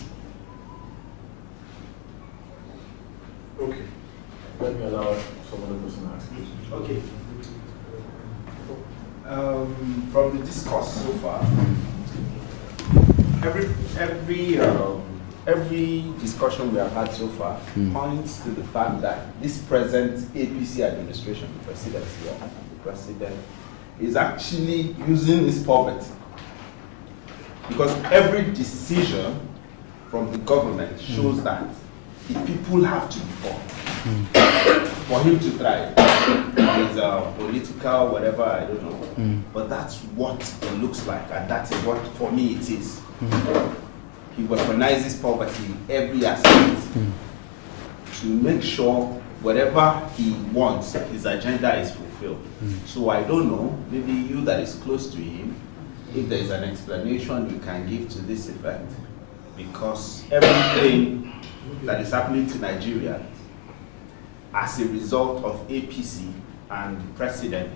Okay. Let me allow some other person to ask questions. Okay. From the discourse so far, every discussion we have had so far points to the fact that this present APC administration, the presidency and the president, is actually using this poverty, because every decision from the government shows that the people have to be poor for him to thrive. It's political, whatever, I don't know. But that's what it looks like, and that is what, for me, it is. He weaponizes poverty in every aspect to make sure whatever he wants, his agenda is fulfilled. So I don't know, maybe you that is close to him, if there is an explanation you can give to this effect, because everything that is happening to Nigeria as a result of APC and the president,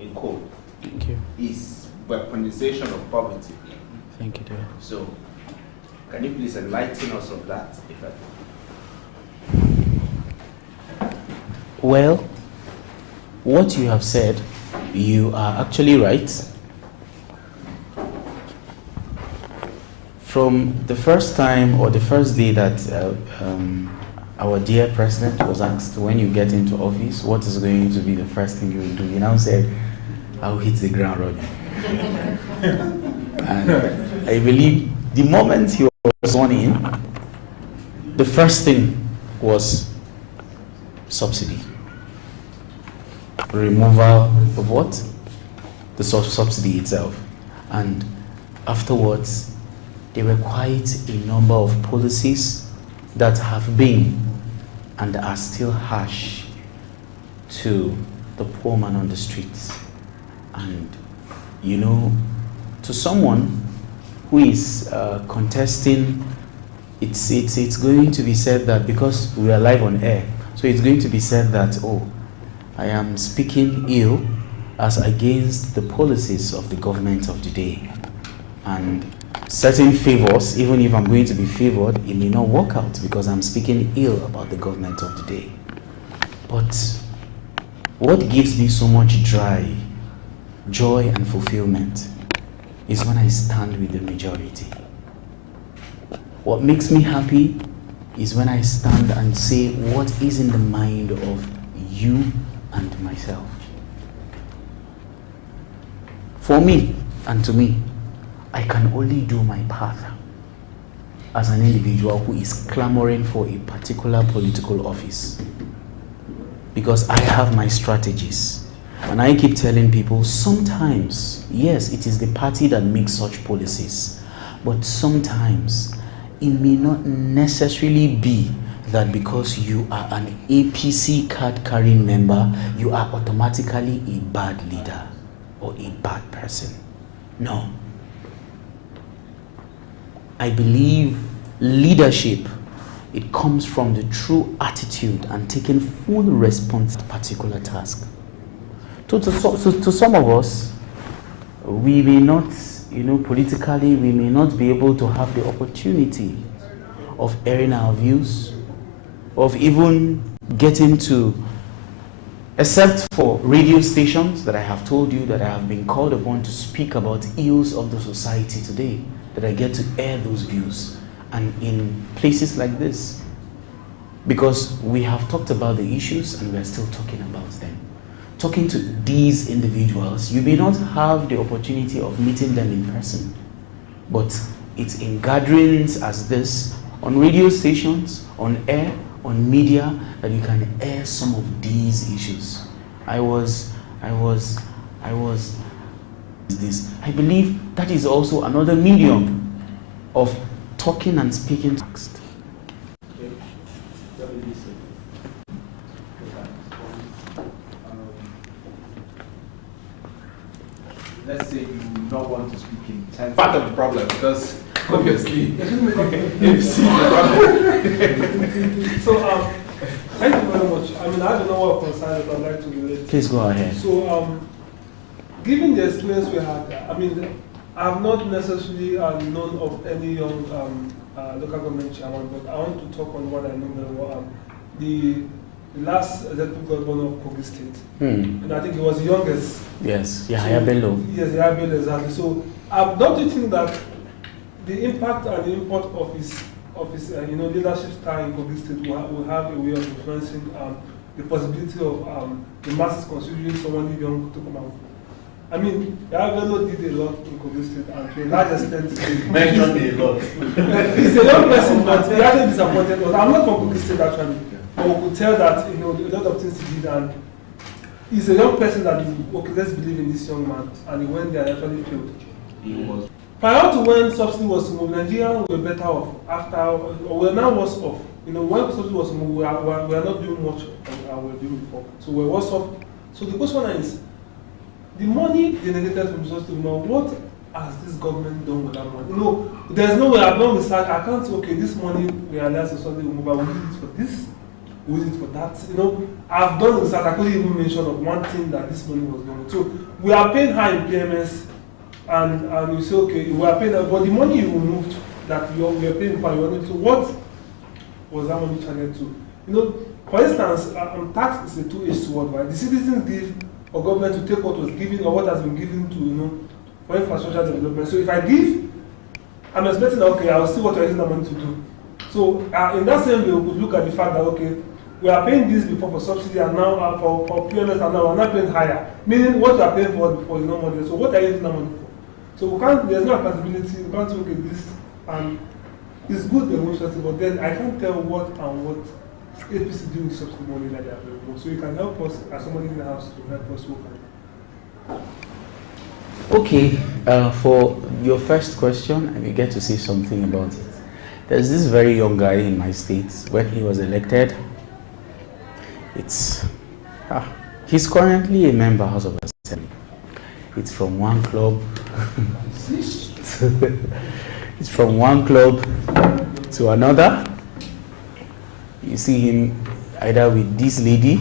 in quote, Thank you. is weaponization of poverty. Thank you, dear. So, can you please enlighten us of that effect? Well, what you have said, you are actually right. From the first time or the first day that our dear president was asked, when you get into office, what is going to be the first thing you will do? He now said, I'll hit the ground running. And I believe the moment he was sworn in, the first thing was subsidy. Removal of what? The subsidy itself. And afterwards, there were quite a number of policies that have been and are still harsh to the poor man on the streets. And, you know, to someone who is contesting, it's going to be said that, because we are live on air, so it's going to be said that, oh, I am speaking ill as against the policies of the government of the day. And certain favors, even if I'm going to be favored, it may not work out because I'm speaking ill about the government of the day. But what gives me so much joy and fulfillment is when I stand with the majority. What makes me happy is when I stand and say what is in the mind of you and myself. For me and to me, I can only do my part as an individual who is clamoring for a particular political office, because I have my strategies. And I keep telling people, sometimes, yes, it is the party that makes such policies, but sometimes it may not necessarily be that because you are an APC card-carrying member, you are automatically a bad leader or a bad person. No. I believe leadership, it comes from the true attitude and taking full response to a particular task. To some of us, we may not politically we may not be able to have the opportunity of airing our views, of even getting to, except for radio stations that I have told you that I have been called upon to speak about ills of the society today, that I get to air those views, and in places like this, because we have talked about the issues and we are still talking about them. Talking to these individuals, you may not have the opportunity of meeting them in person, but it's in gatherings as this, on radio stations, on air, on media, that you can air some of these issues. I believe that is also another medium of talking and speaking text. Let's say you do not want to speak in Chinese. Part of the problem, because obviously you've seen the problem. So, thank you very much. I mean, I have a number of concerns that I'd like to relate. Please go ahead. So, given the experience we had, I mean, I have not necessarily known of any young local government chairman, but I want to talk on what I know very well. The last elected governor of Kogi State, and I think he was the youngest. Yes, Yahaya Bello. Yes, Yahaya Bello, exactly. So, don't you think that the impact and the import of his leadership style in Kogi State will have a way of influencing the possibility of the masses considering someone young to come out? I mean, Yahaya Bello did a lot in Kogi State, and to a large extent, Mentioned a lot. he's a young person, but he hasn't disappointed us. I'm not from Kogi State actually, but we could tell that a lot of things he did, and he's a young person that is okay. Let's believe in this young man, and he went there and actually failed. He was. Prior to when subsidy was removed, Nigeria were better off. We're now worse off. When subsidy was removed, we are not doing much as we were doing before. So we're worse off. So the question is, the money generated from subsidy, what has this government done with that money? There's no way I've done research. I can't say, okay, this money we realized the subsidy removal, we use it for this, we use it for that. I've done research. I couldn't even mention of one thing that this money was going to. So we are paying high in PMS. And you say, okay, we are paying, but the money you removed that we are paying for, so what was that money channeled to? For instance, tax is a two-edged sword, right? The citizens give or government to take what was given or what has been given to, for infrastructure development. So if I give, I'm expecting that, okay, I'll see what you're using the money to do. So in that same way, we could look at the fact that, okay, we are paying this before for subsidy and now for PMS, and now we're not paying higher. Meaning what you are paying for before is no money. So what are you using that money for? So there's no accountability. We can't look at this, and it's good the remove subsidy, but then I can't tell what APC do with subsidy money like that. So you can help us as somebody in the house to help us work on it. Okay, for your first question, I will get to say something about it. There's this very young guy in my state. When he was elected, he's currently a member House of Assembly. It's from one club. It's from one club to another. You see him either with this lady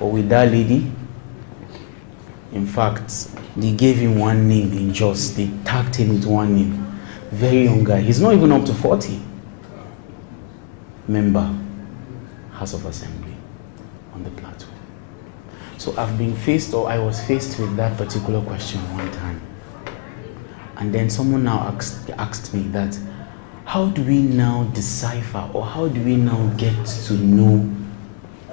or with that lady. In fact, they gave him one name in Jos. They tagged him with one name. Very young guy. He's not even up to 40. Member, House of Assembly, on the plateau. So I was faced with that particular question one time. And then someone now asked me that, how do we now decipher, or how do we now get to know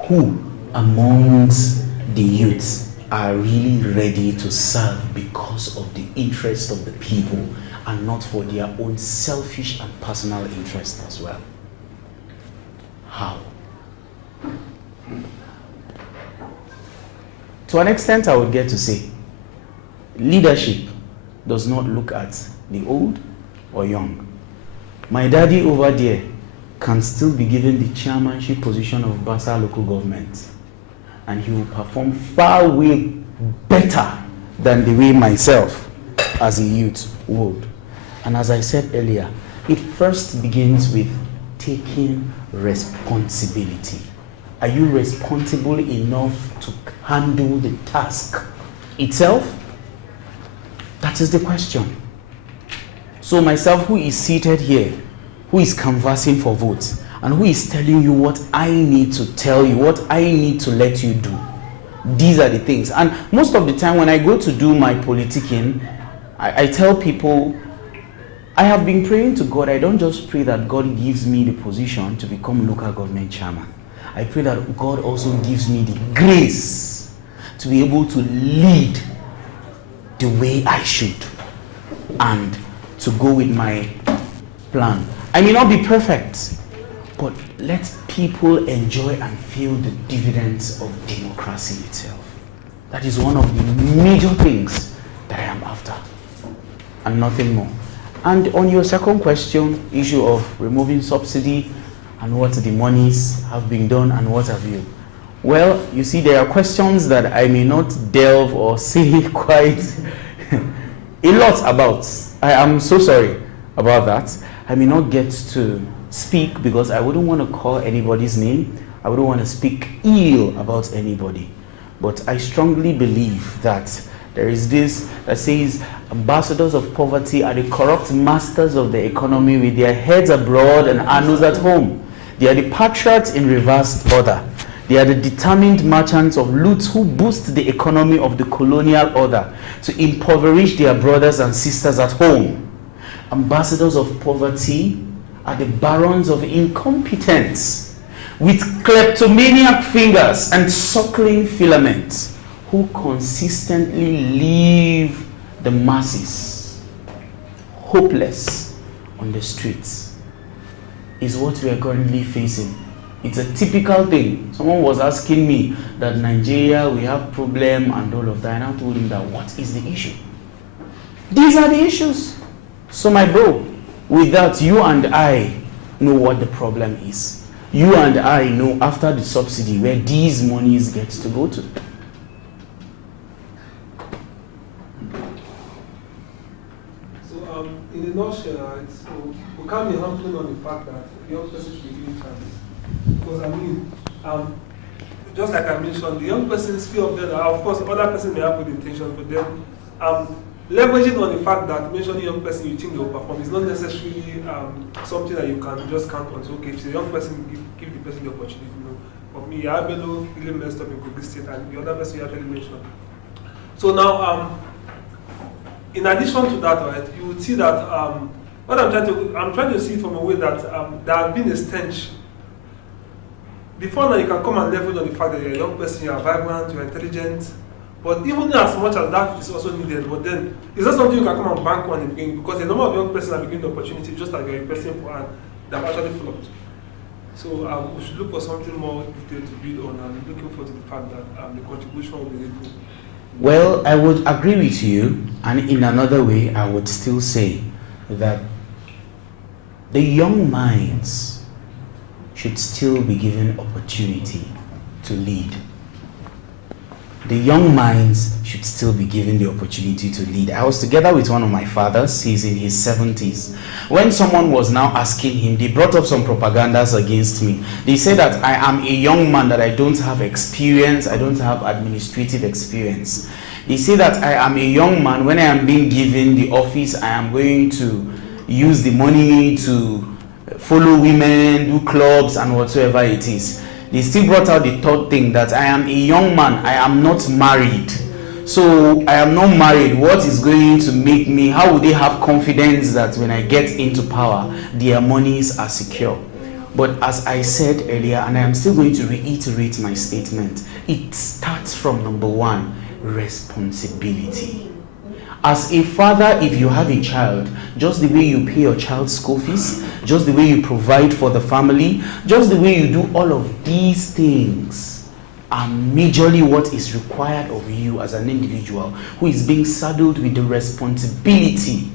who amongst the youths are really ready to serve because of the interest of the people and not for their own selfish and personal interest as well? How? To an extent, I would get to say, leadership does not look at the old or young. My daddy over there can still be given the chairmanship position of Basa local government, and he will perform far way better than the way myself as a youth would. And as I said earlier, it first begins with taking responsibility. Are you responsible enough to handle the task itself? That is the question. So myself, who is seated here, who is canvassing for votes, and who is telling you what I need to tell you, what I need to let you do. These are the things. And most of the time when I go to do my politicking, I tell people, I have been praying to God. I don't just pray that God gives me the position to become local government chairman. I pray that God also gives me the grace to be able to lead the way I should and to go with my plan. I may not be perfect, but let people enjoy and feel the dividends of democracy itself. That is one of the major things that I am after, and nothing more. And on your second question, issue of removing subsidy and what the monies have been done and what have you. Well, you see, there are questions that I may not delve or say quite a lot about. I am so sorry about that. I may not get to speak because I wouldn't want to call anybody's name. I wouldn't want to speak ill about anybody. But I strongly believe that there is this that says ambassadors of poverty are the corrupt masters of the economy with their heads abroad and anus at home. They are the patriots in reversed order. They are the determined merchants of loot who boost the economy of the colonial order to impoverish their brothers and sisters at home. Ambassadors of poverty are the barons of incompetence with kleptomaniac fingers and suckling filaments who consistently leave the masses hopeless on the streets is what we are currently facing. It's a typical thing. Someone was asking me that Nigeria, we have problem and all of that, and I told him that what is the issue? These are the issues. So my bro, with that, you and I know what the problem is. You and I know after the subsidy where these monies get to go to. So in a nutshell, we can't be humbling on the fact that the young person should be given chance. Because I mean, just like I mentioned, the young person's fear of death, of course, other person may have good intentions, but then leveraging on the fact that mentioning young person you think they will perform is not necessarily something that you can just count on. So, okay, if it's a young person, give the person the opportunity. You know, for me, Abelo really messed up in Kogi State, and the other person you actually mentioned. So now, in addition to that, right, you would see that what I'm trying to see it from a way that there has been a stench. Before now, you can come and leverage on the fact that you're a young person, you're vibrant, you're intelligent. But even as much as that is also needed, but then it's not something you can come and bank on again because a number of young persons are beginning the opportunity just like you're a person for and they've actually flopped. So we should look for something more detailed to build on and looking forward to the fact that the contribution will be able. Well, I would agree with you, and in another way, I would still say that the young minds should still be given opportunity to lead. The young minds should still be given the opportunity to lead. I was together with one of my fathers, he's in his 70s. When someone was now asking him, they brought up some propagandas against me. They said that I am a young man, that I don't have experience, I don't have administrative experience. They say that I am a young man, when I am being given the office, I am going to use the money to follow women, do clubs and whatsoever it is. They still brought out the third thing, that I am a young man, I am not married. So I am not married. What is going to make me, how would they have confidence that when I get into power, their monies are secure? But as I said earlier, and I am still going to reiterate my statement, it starts from number one, responsibility. As a father, if you have a child, just the way you pay your child's school fees, just the way you provide for the family, just the way you do all of these things are majorly what is required of you as an individual who is being saddled with the responsibility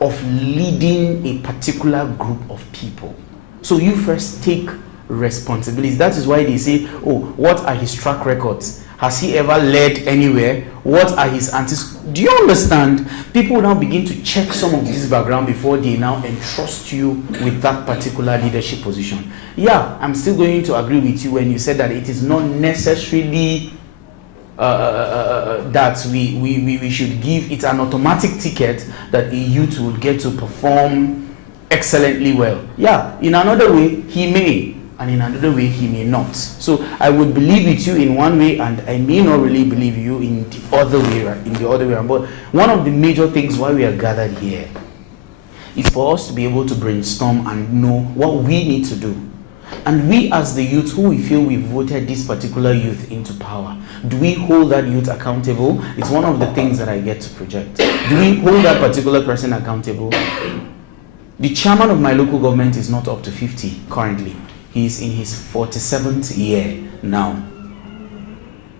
of leading a particular group of people. So you first take responsibility. That is why they say, oh, what are his track records? Has he ever led anywhere? What are his answers? Do you understand? People now begin to check some of this background before they now entrust you with that particular leadership position. Yeah, I'm still going to agree with you when you said that it is not necessarily that we should give it an automatic ticket that a youth would get to perform excellently well. Yeah, in another way he may, and in another way he may not. So I would believe with you in one way, and I may not really believe you in the other way. But one of the major things why we are gathered here is for us to be able to brainstorm and know what we need to do. And we as the youth who we feel we voted this particular youth into power, do we hold that youth accountable? It's one of the things that I get to project. Do we hold that particular person accountable? The chairman of my local government is not up to 50 currently. He is in his 47th year now.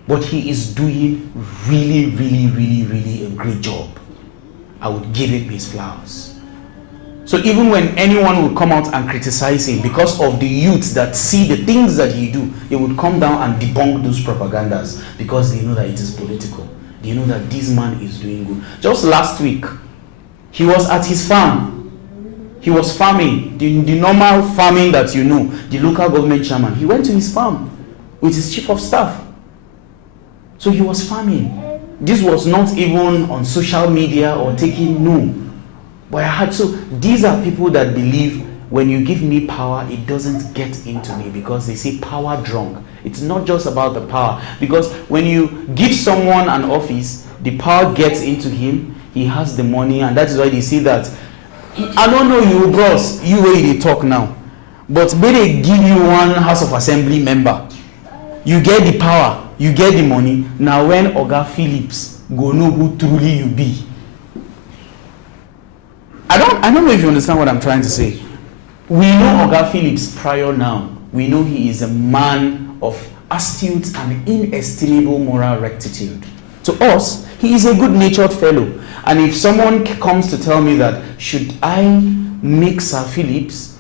But he is doing really a great job. I would give him his flowers. So even when anyone would come out and criticize him because of the youths that see the things that he do, they would come down and debunk those propagandas because they know that it is political. They know that this man is doing good. Just last week, he was at his farm. He was farming, the normal farming that you know, the local government chairman. He went to his farm with his chief of staff. So he was farming. This was not even on social media or taking no. But I had, so these are people that believe when you give me power, it doesn't get into me, because they say power drunk. It's not just about the power, because when you give someone an office, the power gets into him, he has the money, and that is why they say that, I don't know you, bros, you way they talk now, but may they give you one House of Assembly member, you get the power, you get the money. Now when Oga Phillips go know who truly you be, I don't know if you understand what I'm trying to say. We know Oga Phillips prior now. We know he is a man of astute and inestimable moral rectitude. To us, he is a good-natured fellow. And if someone comes to tell me that, should I make Sir Phillips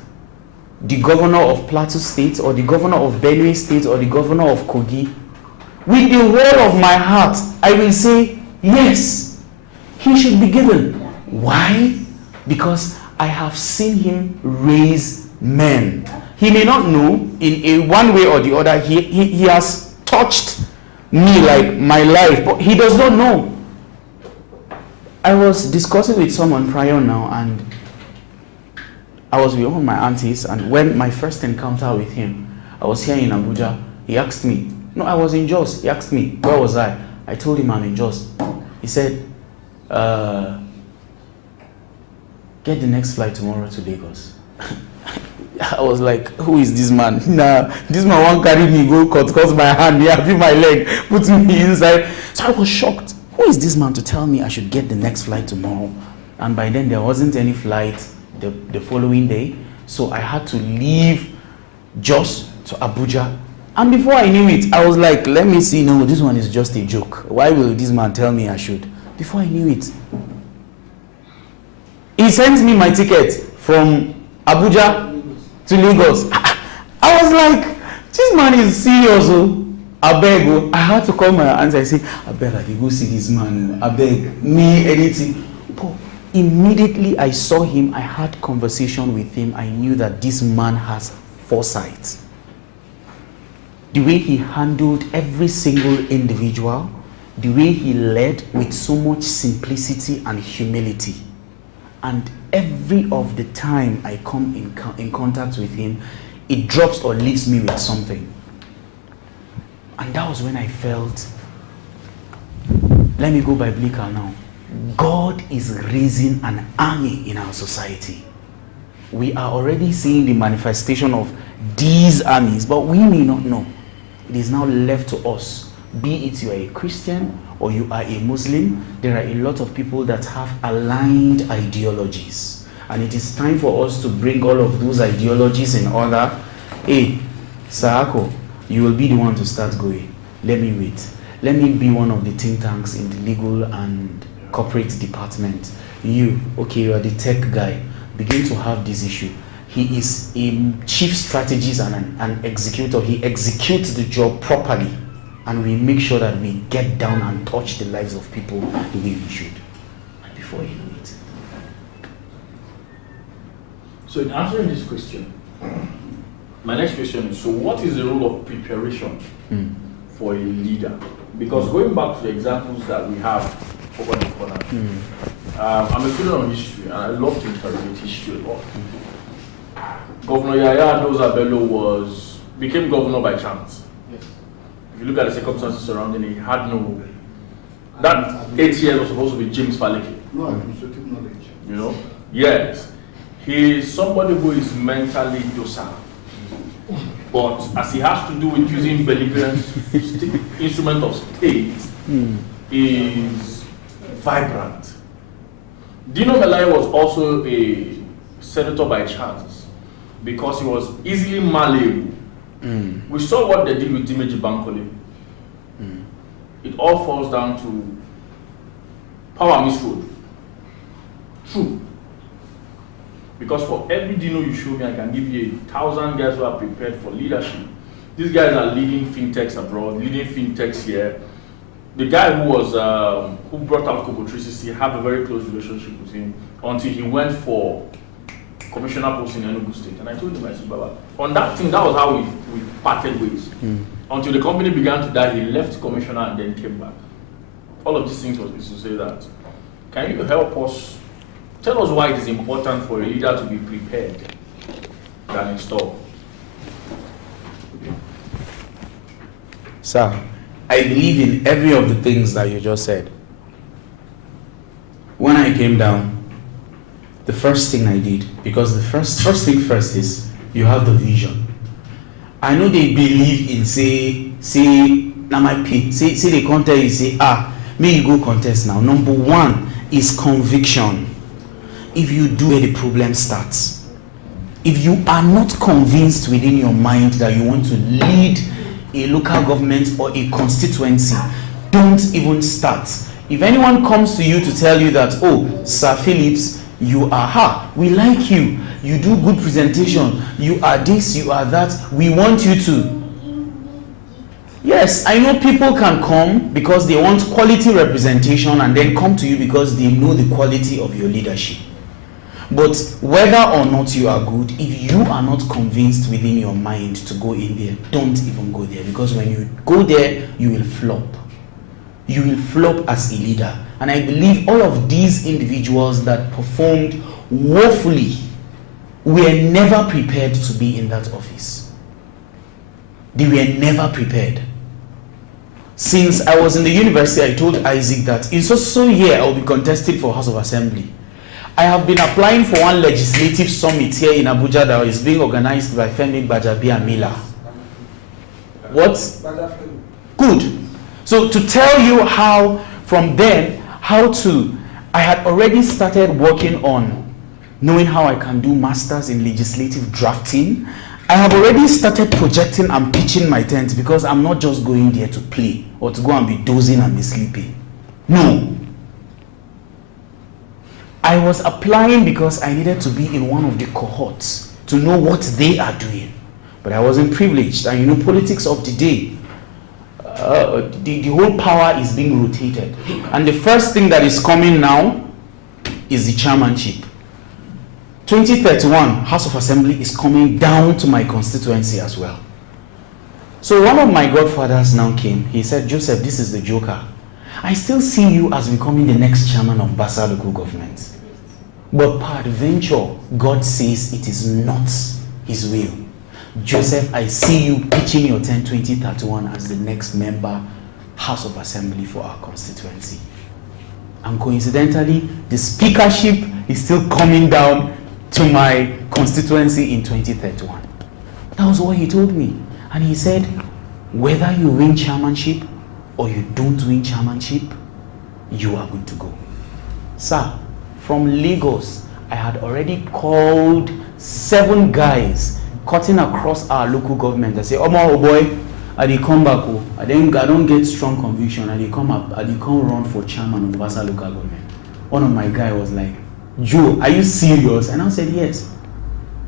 the governor of Plateau State, or the governor of Benue State, or the governor of Kogi, with the whole of my heart, I will say, yes, he should be given. Why? Because I have seen him raise men. He may not know in a one way or the other. He has touched me like my life, but he does not know. I was discussing with someone prior now, and I was with one of my aunties, and when my first encounter with him, I was here in Abuja. He asked me, no, I was in Jos. He asked me, where was I? I told him I'm in Jos. He said, get the next flight tomorrow to Lagos. I was like, who is this man? Nah, this man won't carry me, go cut my hand, yeah, my leg, put me inside. So I was shocked. Who is this man to tell me I should get the next flight tomorrow? And by then there wasn't any flight the following day. So I had to leave Jos to Abuja. And before I knew it, I was like, let me see, no, this one is just a joke. Why will this man tell me I should? Before I knew it, he sent me my ticket from Abuja to Lagos. I was like, this man is serious. I beg. I had to call my aunt. I said, I beg, I go see this man. I beg me anything. But immediately I saw him, I had conversation with him. I knew that this man has foresight. The way he handled every single individual, the way he led with so much simplicity and humility. And every of the time I come in contact with him, it drops or leaves me with something. And that was when I felt, let me go biblical now. God is raising an army in our society. We are already seeing the manifestation of these armies, but we may not know. It is now left to us. Be it you are a Christian or you are a Muslim, there are a lot of people that have aligned ideologies. And it is time for us to bring all of those ideologies in order. Hey, Saako, you will be the one to start going. Let me wait. Let me be one of the think tanks in the legal and corporate department. You, okay, you are the tech guy. Begin to have this issue. He is a chief strategist and an executor. He executes the job properly. And we make sure that we get down and touch the lives of people the way we should. And before you know it. So in answering this question, my next question is, so what is the role of preparation for a leader? Because going back to the examples that we have over the corner, I'm a student of history and I love to interrogate history a lot. Governor Yaya Adozabello became governor by chance. Yes. If you look at the circumstances surrounding it, he had no. That 8 years was supposed to be James Faleke. No administrative knowledge. You know? Yes. He is somebody who is mentally docile. But as he has to do with using belligerent instrument of state, is vibrant. Dino Melaye was also a senator by chance because he was easily malleable. We saw what they did with Dimeji Bankole. It all falls down to power misrule. True. Because for every Dino you show me, I can give you 1,000 guys who are prepared for leadership. These guys are leading fintechs abroad, leading fintechs here. The guy who was who brought out Kobo 360 have a very close relationship with him until he went for commissioner post in Enugu State. And I told him, I said, Baba, on that thing, that was how we parted ways. Until the company began to die, he left commissioner and then came back. All of these things was to say that. Can you help us? Tell us why it is important for a leader to be prepared than installed. Sir, I believe in every of the things that you just said. When I came down, the first thing I did, because the first thing first is you have the vision. I know they believe in say now my pay, say they contest, you say may you go contest now. Number one is conviction. If you do, where the problem starts. If you are not convinced within your mind that you want to lead a local government or a constituency, don't even start. If anyone comes to you to tell you that, oh, Sir Phillips, you are we like you, you do good presentation, you are this, you are that, we want you to. Yes, I know people can come because they want quality representation and then come to you because they know the quality of your leadership. But whether or not you are good, if you are not convinced within your mind to go in there, don't even go there. Because when you go there, you will flop. You will flop as a leader. And I believe all of these individuals that performed woefully were never prepared to be in that office. They were never prepared. Since I was in the university, I told Isaac that in so year I will be contested for House of Assembly. I have been applying for one legislative summit here in Abuja that is being organized by Femi Gbajabiamila. What? Good. So to tell you how, from then, I had already started working on knowing how I can do masters in legislative drafting. I have already started projecting and pitching my tent because I'm not just going there to play or to go and be dozing and be sleeping. No. I was applying because I needed to be in one of the cohorts to know what they are doing. But I wasn't privileged. And you know, politics of the day, the whole power is being rotated. And the first thing that is coming now is the chairmanship. 2031, House of Assembly is coming down to my constituency as well. So one of my godfathers now came. He said, Joseph, this is the joker. I still see you as becoming the next chairman of Basa local government. But peradventure, God says it is not his will. Joseph, I see you pitching your 2031 as the next member, House of Assembly for our constituency. And coincidentally, the speakership is still coming down to my constituency in 2031. That was what he told me. And he said, whether you win chairmanship or you don't win chairmanship, you are good to go. Sir, from Lagos, I had already called 7 guys cutting across our local government. I say, oh boy, I dey come back. I don't get strong conviction. I dey come run for chairman of Basa local government. One of my guys was like, Joe, are you serious? And I said, yes.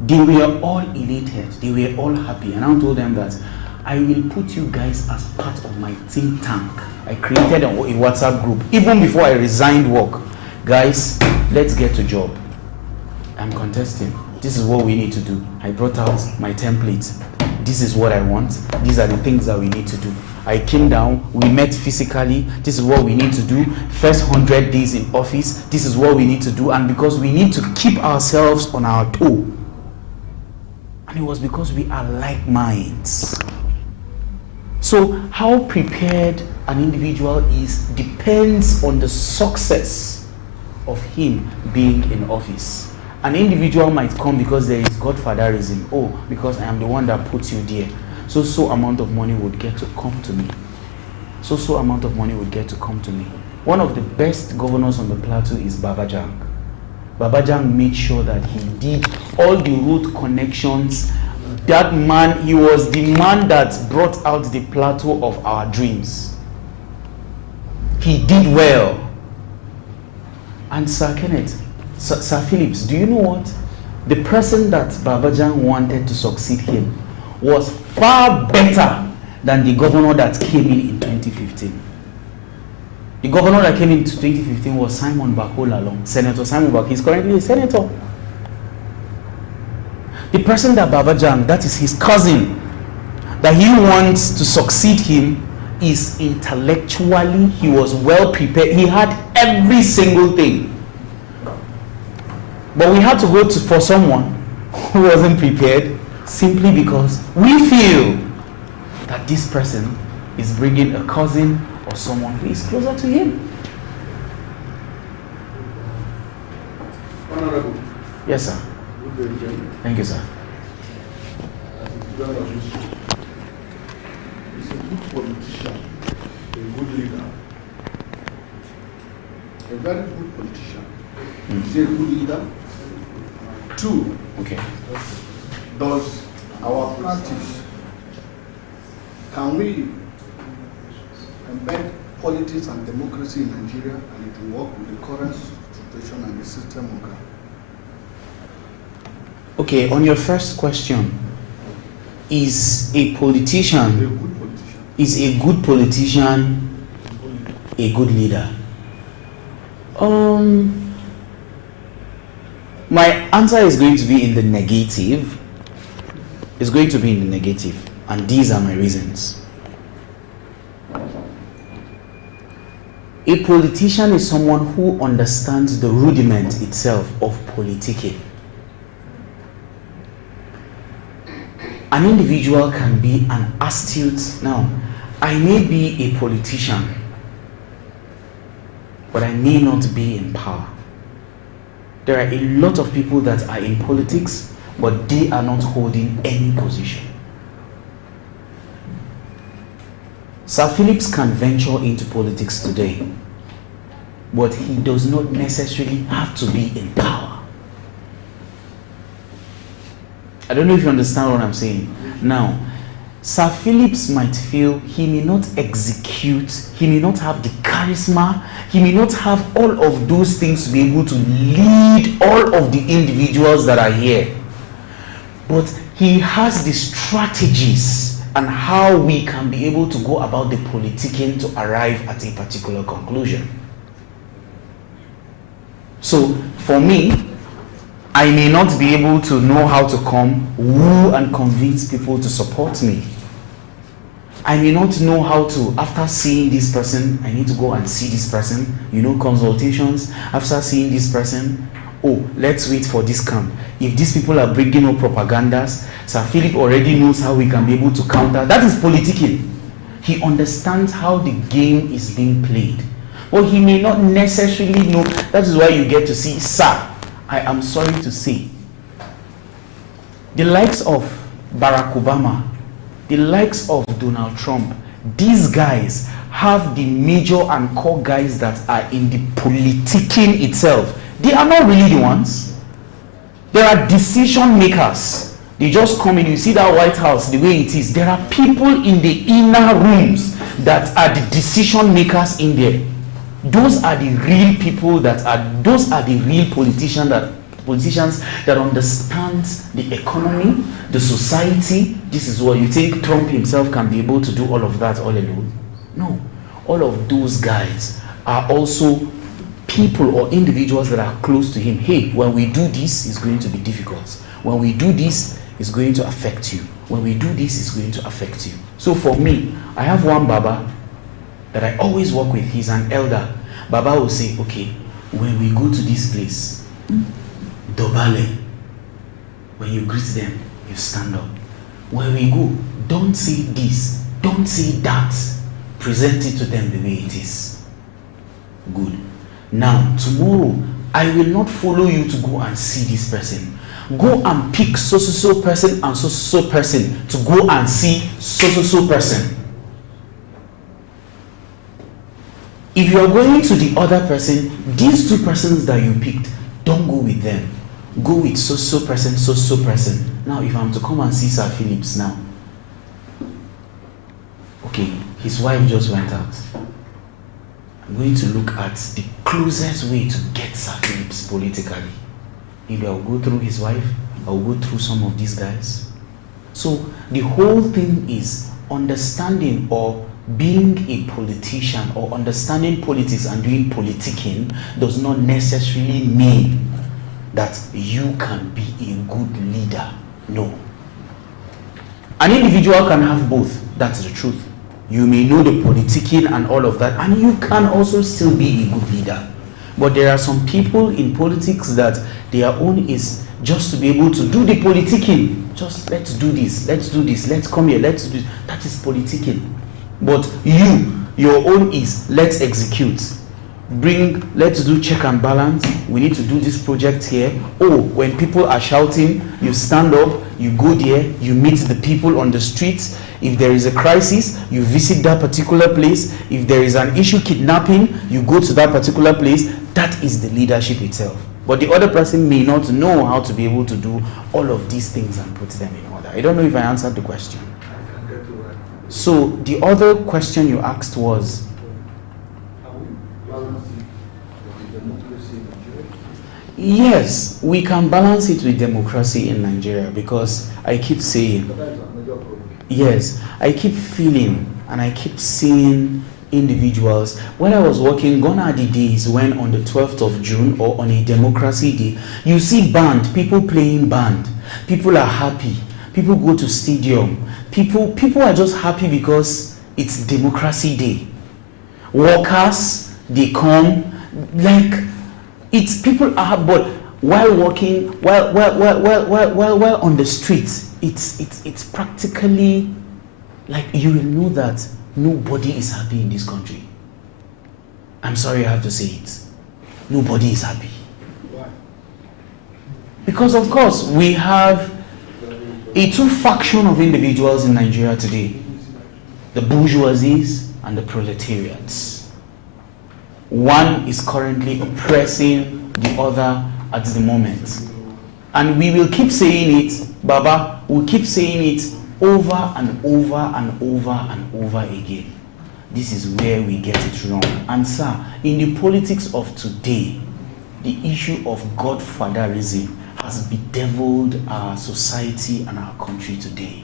They were all elated. They were all happy. And I told them that I will put you guys as part of my think tank. I created a WhatsApp group even before I resigned work. Guys, let's get to job. I'm contesting. This is what we need to do. I brought out my templates. This is what I want. These are the things that we need to do. I came down, we met physically, this is what we need to do. First 100 days in office, this is what we need to do. And because we need to keep ourselves on our toe. And it was because we are like minds. So how prepared an individual is depends on the success of him being in office. An individual might come because there is godfatherism. Oh, because I am the one that puts you there. So amount of money would get to come to me. So amount of money would get to come to me. One of the best governors on the plateau is Babajang. Babajang made sure that he did all the road connections. That man, he was the man that brought out the plateau of our dreams. He did well. And Sir Kenneth, Sir Phillips, do you know what? The person that Babajang wanted to succeed him was far better than the governor that came in 2015. The governor that came in 2015 was Simon Bakola, Senator Simon Bakola. He's currently a senator. The person that Babajang, that is his cousin, that he wants to succeed him, is intellectually, he was well prepared. He had every single thing. But we had to go for someone who wasn't prepared simply because we feel that this person is bringing a cousin or someone who is closer to him. Honorable. Yes, sir. Good day, Jim. Thank you, sir. He's a good politician, a good leader. A very good politician. He's a good leader. Two, Okay. does our practice, can we embed politics and democracy in Nigeria and it will work with the current situation and the system of government? Okay, on your first question, is a A politician, good politician. is a good politician a good leader? My answer is going to be in the negative. It's going to be in the negative, and these are my reasons. A politician is someone who understands the rudiment itself of politicking. An individual can be an astute. Now, I may be a politician, but I may not be in power. There are a lot of people that are in politics, but they are not holding any position. Sir Phillips can venture into politics today, but he does not necessarily have to be in power. I don't know if you understand what I'm saying. Now, Sir Phillips might feel he may not execute, he may not have the charisma, he may not have all of those things to be able to lead all of the individuals that are here. But he has the strategies and how we can be able to go about the politicking to arrive at a particular conclusion. So, for me, I may not be able to know how to come, woo and convince people to support me. I may not know how to, after seeing this person, I need to go and see this person, consultations. After seeing this person, oh, let's wait for this camp. If these people are bringing up propagandas, Sir Philip already knows how we can be able to counter. That is politicking. He understands how the game is being played. Well, he may not necessarily know. That is why you get to see, sir, I am sorry to say, the likes of Barack Obama, the likes of Donald Trump, these guys have the major and core guys that are in the politicking itself. They are not really the ones. There are decision makers. They just come in, you see that White House, the way it is. There are people in the inner rooms that are the decision makers in there. Those are the real people those are the real politicians that understand the economy, the society. This is what you think Trump himself can be able to do all of that all alone? No. All of those guys are also people or individuals that are close to him. Hey, when we do this, it's going to be difficult. When we do this, it's going to affect you. When we do this, it's going to affect you. So for me, I have one Baba that I always work with. He's an elder. Baba will say, okay, when we go to this place, Dobale, when you greet them, you stand up. When we go, don't say this, don't say that. Present it to them the way it is. Good. Now, tomorrow, I will not follow you to go and see this person. Go and pick so person and so person to go and see so person. If you are going to the other person, these two persons that you picked, don't go with them. Go with so person. Now, if I'm to come and see Sir Phillips now, okay, his wife just went out. I'm going to look at the closest way to get Sir Phillips politically. Maybe I'll go through his wife, I'll go through some of these guys. So the whole thing is understanding or being a politician or understanding politics and doing politicking does not necessarily mean that you can be a good leader. No. An individual can have both. That's the truth. You may know the politicking and all of that, and you can also still be a good leader. But there are some people in politics that their own is just to be able to do the politicking. Just let's do this, let's come here, let's do this. That is politicking. But your own is let's execute. Let's do check and balance. We need to do this project here. Oh, when people are shouting, you stand up, you go there, you meet the people on the streets. If there is a crisis, you visit that particular place. If there is an issue, kidnapping, you go to that particular place. That is the leadership itself. But the other person may not know how to be able to do all of these things and put them in order. I don't know if I answered the question. So the other question you asked was, yes, we can balance it with democracy in Nigeria, because I keep saying, yes, I keep feeling and I keep seeing individuals. When I was working, gone are the days when on the 12th of June or on a democracy day, you see band, people playing band. People are happy. People go to stadium. People are just happy because it's democracy day. Workers, they come, like, it's people are, but while walking, while on the streets, it's practically like you will know that nobody is happy in this country. I'm sorry I have to say it. Nobody is happy. Why? Because of course we have a two faction of individuals in Nigeria today. The bourgeoisies and the proletariats. One is currently oppressing the other at the moment. And we will keep saying it, Baba, we'll keep saying it over and over and over and over again. This is where we get it wrong. And sir, in the politics of today, the issue of godfatherism has bedeviled our society and our country today.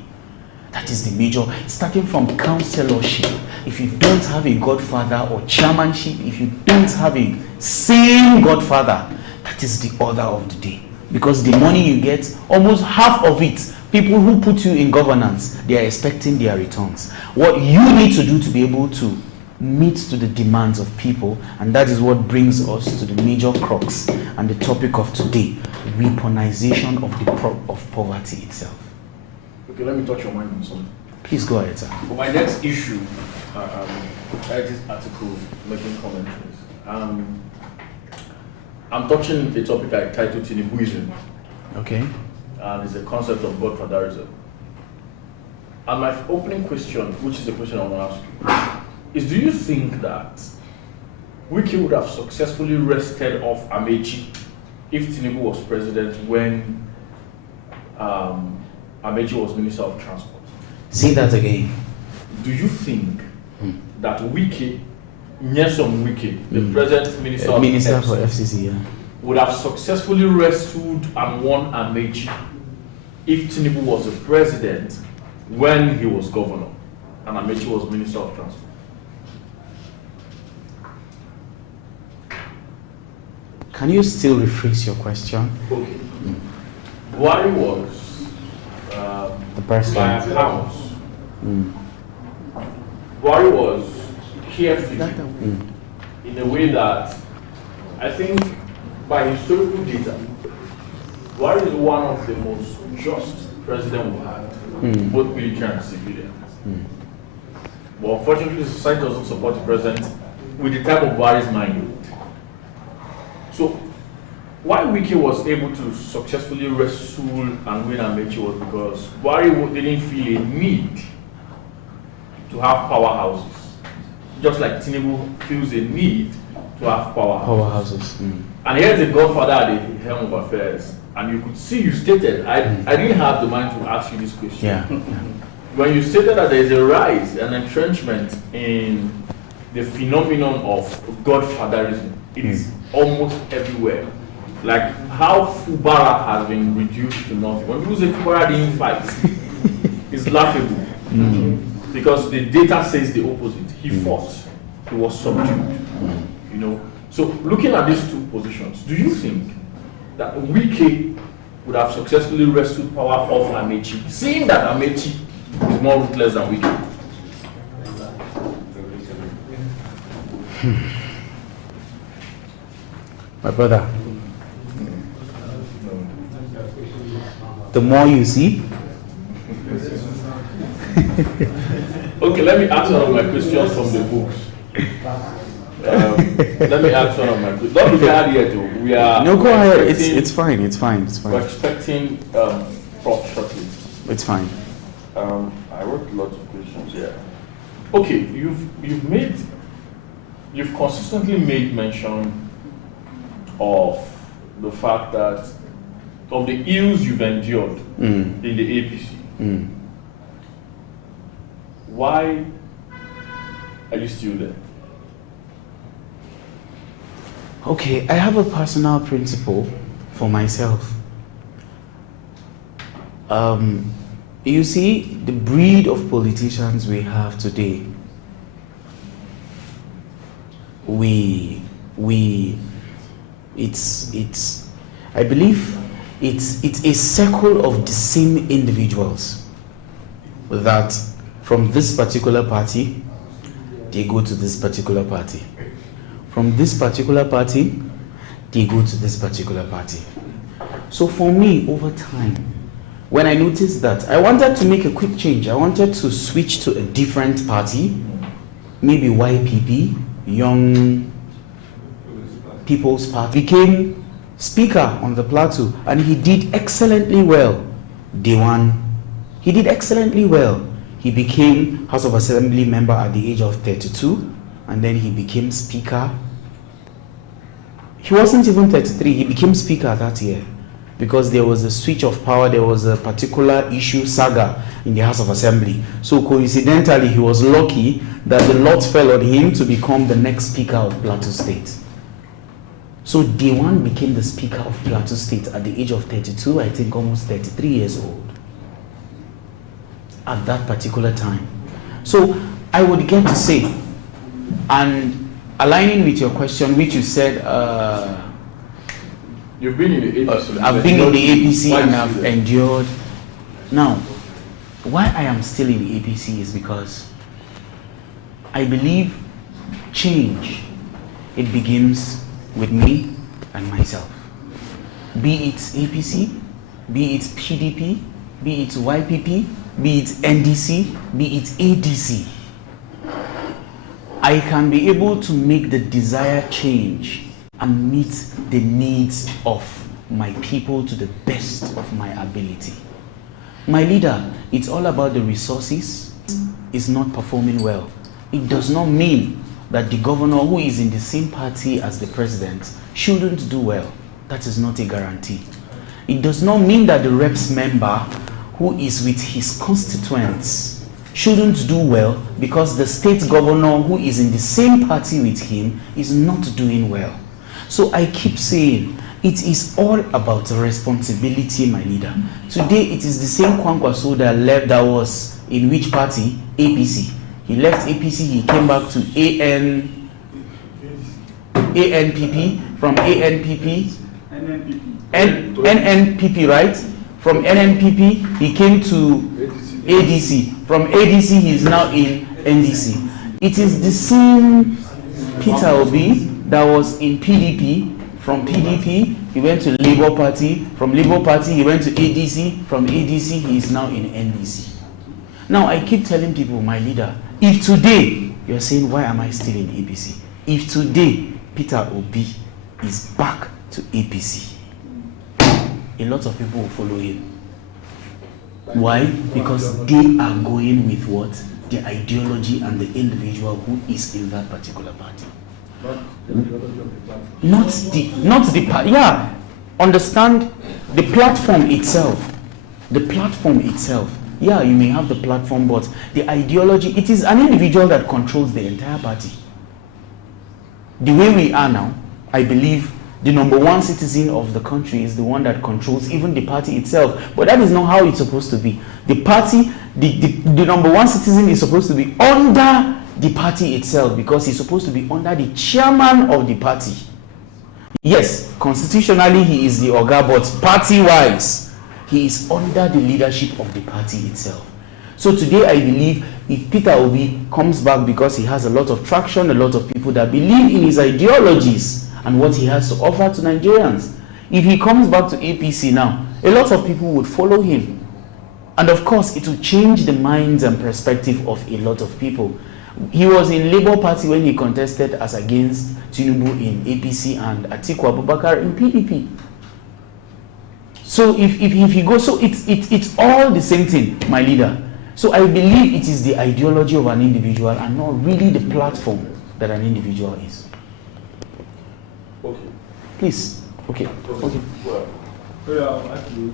That is the major, starting from councillorship. If you don't have a godfather, or chairmanship, if you don't have a same godfather, that is the order of the day. Because the money you get, almost half of it, people who put you in governance, they are expecting their returns. What you need to do to be able to meet to the demands of people, and that is what brings us to the major crux and the topic of today, weaponization of poverty itself. Okay, let me touch your mind on something. Please go ahead, sir. For my next issue, this article making commentaries. I'm touching a topic I titled Tinubuism. Okay. And it's a concept of godfatherism. And my opening question, which is the question I want to ask you, is do you think that Wiki would have successfully wrested off Amechi if Tinubu was president when Amechi was Minister of Transport? Say that again. Do you think that Wiki, Nyesom Wiki, the present Minister for FCC, yeah, would have successfully wrestled and won Amechi if Tinubu was the president when he was governor and Amechi was Minister of Transport? Can you still rephrase your question? Okay. Buhari was by accounts, Buhari was careful in a way that I think by historical data, Buhari is one of the most just presidents we had, both military and civilian. But unfortunately, society doesn't support the president with the type of Buhari's mind. So, why Wike was able to successfully wrestle and win Amechi was because Buhari didn't feel a need to have powerhouses. Just like Tinubu feels a need to have powerhouses. And here's the godfather at the helm of affairs. And you could see you stated, I didn't have the mind to ask you this question. Yeah. When you stated that there is a rise and entrenchment in the phenomenon of godfatherism, it is almost everywhere. Like how Fubara has been reduced to nothing. When people say Fubara didn't fight, it's laughable. Because the data says the opposite. He fought. He was subdued. You know. So looking at these two positions, do you think that Wike would have successfully wrestled power off Amechi, seeing that Amechi is more ruthless than Wike? My brother, the more you see. Okay, let me ask one of my questions from the books. Let me ask one of my questions. Don't be hard here too. We are. No, go ahead. It's fine. It's fine. It's fine. We're expecting Prof shortly. It's fine. I wrote lots of questions here. Okay, you've consistently made mention of the fact that of the ills you've endured in the APC. Why are you still there? Okay, I have a personal principle for myself. You see, the breed of politicians we have today, I believe it's a circle of the same individuals that from this particular party, they go to this particular party. From this particular party, they go to this particular party. So for me, over time, when I noticed that, I wanted to make a quick change. I wanted to switch to a different party, maybe YPP, Young People's Party. Became speaker on the plateau, and he did excellently well. Day one, he did excellently well. He became House of Assembly member at the age of 32, and then he became speaker. He wasn't even 33, he became speaker that year because there was a switch of power, there was a particular issue saga in the House of Assembly. So coincidentally, he was lucky that the lot fell on him to become the next speaker of Plateau State. So Day One became the speaker of Plateau State at the age of 32, I think almost 33 years old. At that particular time. So I would get to say, and aligning with your question, which you said, you've been in the APC. I've been in the APC and I've endured. Now, why I am still in the APC is because I believe change, it begins with me and myself. Be it APC, be it PDP, be it YPP, be it NDC, be it ADC. I can be able to make the desired change and meet the needs of my people to the best of my ability. My leader, it's all about the resources, is not performing well. It does not mean that the governor who is in the same party as the president shouldn't do well. That is not a guarantee. It does not mean that the reps member who is with his constituents shouldn't do well because the state governor who is in the same party with him is not doing well. So I keep saying, it is all about responsibility, my leader. Today, it is the same Kwankwaso that left, that was in which party? APC. He left APC, he came back to ANPP, from ANPP, NNPP, right? From NNPP, he came to ADC. From ADC, he is now in NDC. It is the same Peter Obi that was in PDP. From PDP, he went to Labour Party. From Labour Party, he went to ADC. From ADC, he is now in NDC. Now, I keep telling people, my leader, if today, you're saying, why am I still in APC? If today, Peter Obi is back to APC, a lot of people will follow him. Why? Because they are going with what? The ideology and the individual who is in that particular party. Not the party. Yeah, understand the platform itself. The platform itself. Yeah, you may have the platform, but the ideology, it is an individual that controls the entire party. The way we are now, I believe the number one citizen of the country is the one that controls even the party itself. But that is not how it's supposed to be. The party, the number one citizen is supposed to be under the party itself, because he's supposed to be under the chairman of the party. Yes, constitutionally he is the Oga, but party-wise, he is under the leadership of the party itself. So today I believe if Peter Obi comes back, because he has a lot of traction, a lot of people that believe in his ideologies and what he has to offer to Nigerians, if he comes back to APC now, a lot of people would follow him. And of course, it will change the minds and perspective of a lot of people. He was in Labour Party when he contested as against Tinubu in APC and Atiku Abubakar in PDP. So if he goes, so it's all the same thing, my leader. So I believe it is the ideology of an individual and not really the platform that an individual is. Okay. Please. Okay. Okay. Well, I'll actually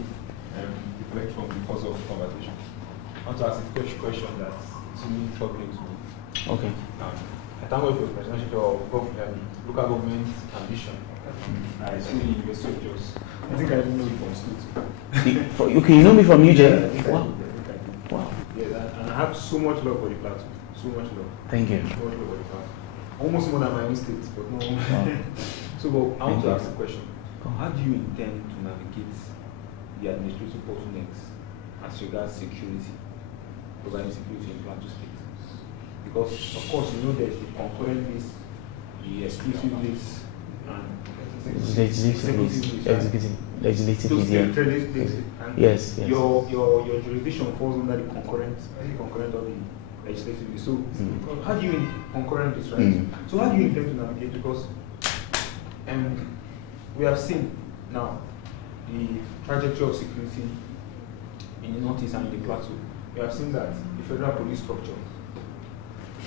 reflect from the cause of conversation. I want to ask a question that is really troubling to me. Okay. I thank God for the presidential of local government ambition. I really invested just. I think I even know you from school too. Okay, you know me from UJ? Wow. Wow. Yeah, and I have so much love for the platform. So much love. Thank you. So much love for the platform. Almost more than my own state, but no. Wow. So, but I want to ask a question. How do you intend to navigate the administrative bottlenecks as regards security, providing security in Plateau State? Because, of course, you know there's the concurrent list, the exclusive list, and legislative those media. and Yes. your jurisdiction falls under the concurrent of the legislative list. So, how do you concurrent this, right? So, how do you intend to navigate? Because we have seen now the trajectory of security in the Northeast and in the Plateau. We have seen that the federal police structure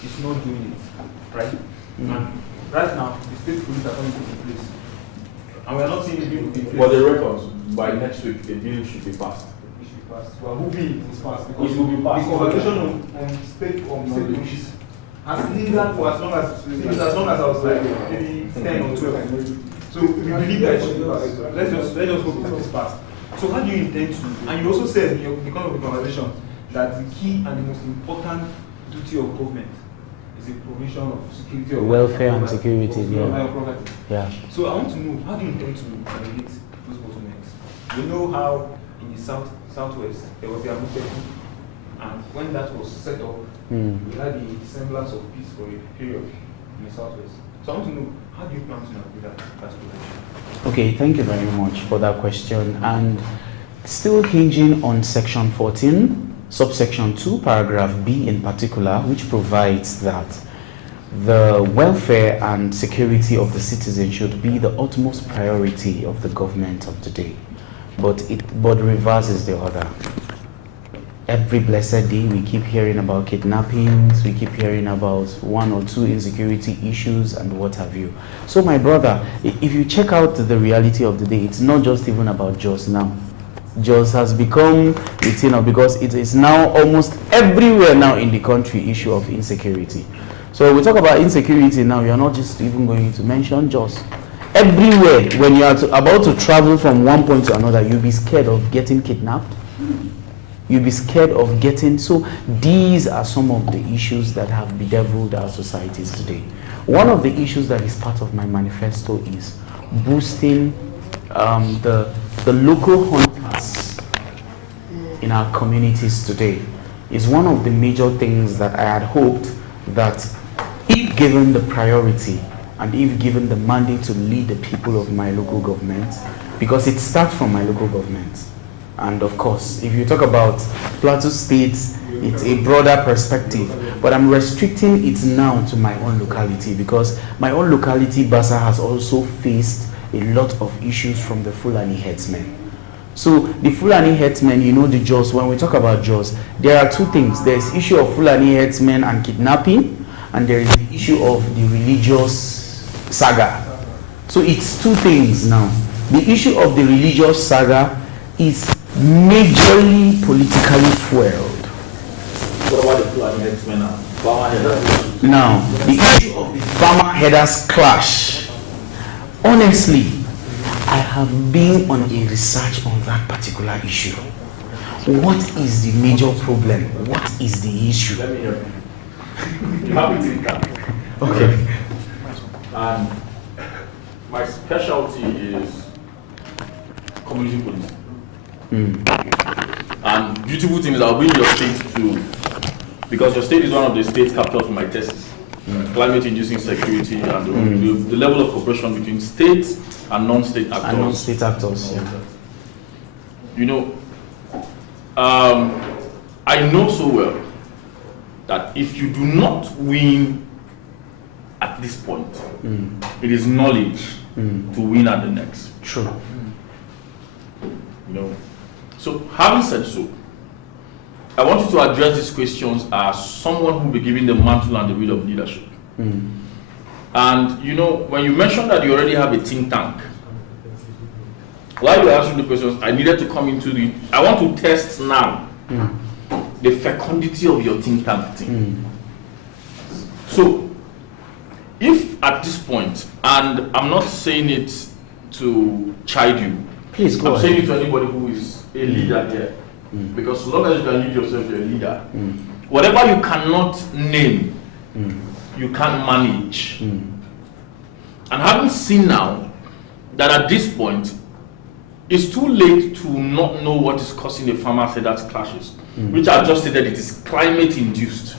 is not doing it, right? And right now, the state police are coming into place. And we are not seeing the bill in place. For the records, by next week, the bill should be passed. It should be passed. Well, who will is passed? Because It will be passed. the conversation on state police has lingered for as long as I was like maybe 10 or 12. So we believe that it should be passed. Let's just hope it is passed. So how do you intend to? And you also said in your because of the conversation that the key and the most important duty of government is the provision of security of Welfare and security, property. Yeah. So I want to know, how do you intend to navigate those bottlenecks? We know how in the southwest there was the Amuteku, and when that was set up, we had the semblance of peace for a period in the southwest. So I want to know, how do you plan to navigate that situation? Okay, thank you very much for that question. And still hinging on section 14, subsection 2, paragraph B in particular, which provides that the welfare and security of the citizen should be the utmost priority of the government of today. But reverse is the other. Every blessed day we keep hearing about kidnappings, we keep hearing about one or two insecurity issues and what have you. So my brother, if you check out the reality of the day, it's not just even about Jos now. Jos has become a thing because it is now almost everywhere now in the country issue of insecurity. So we talk about insecurity now, you're not just even going to mention Jos. Everywhere, when you are about to travel from one point to another, you'll be scared of getting kidnapped. You'll be scared of getting, so these are some of the issues that have bedeviled our societies today. One of the issues that is part of my manifesto is boosting the local hunters in our communities today. is one of the major things that I had hoped that, if given the priority and if given the mandate to lead the people of my local government, because it starts from my local government. And of course, if you talk about Plateau State, it's a broader perspective, but I'm restricting it now to my own locality, because my own locality, Bassa, has also faced a lot of issues from the Fulani headsmen. So the Fulani headsmen, you know, the Jaws, when we talk about Jaws, there are two things. There's issue of Fulani headsmen and kidnapping, and there is the issue of the religious saga. So it's two things now. The issue of the religious saga is majorly politically fueled. What about the Fulani headsmen and Farmer headers? Now, the issue of the farmer headers clash. Honestly, I have been on a research on that particular issue. What is the major problem? What is the issue? Let me hear. You have it in that. Okay. And my specialty is community policing. And beautiful thing is I'll bring your state to, because your state is one of the state capitals for my thesis. Climate-inducing security and the level of cooperation between states and non-state actors. And non-state actors, yeah. You know, I know so well that if you do not win at this point, it is knowledge to win at the next. True. You know, so having said so, I want you to address these questions as someone who will be given the mantle and the wheel of leadership. And you know, when you mentioned that you already have a think tank, while you were answering the questions, I needed to come into the, I want to test now the fecundity of your think tank thing. So, if at this point, and I'm not saying it to chide you, please go I'm ahead. saying it to anybody who is a leader here. Because so long as you can lead yourself, you're a leader. Whatever you cannot name, you can't manage. And having seen now that at this point, it's too late to not know what is causing the farmers' headers clashes, which I just said that it is climate induced.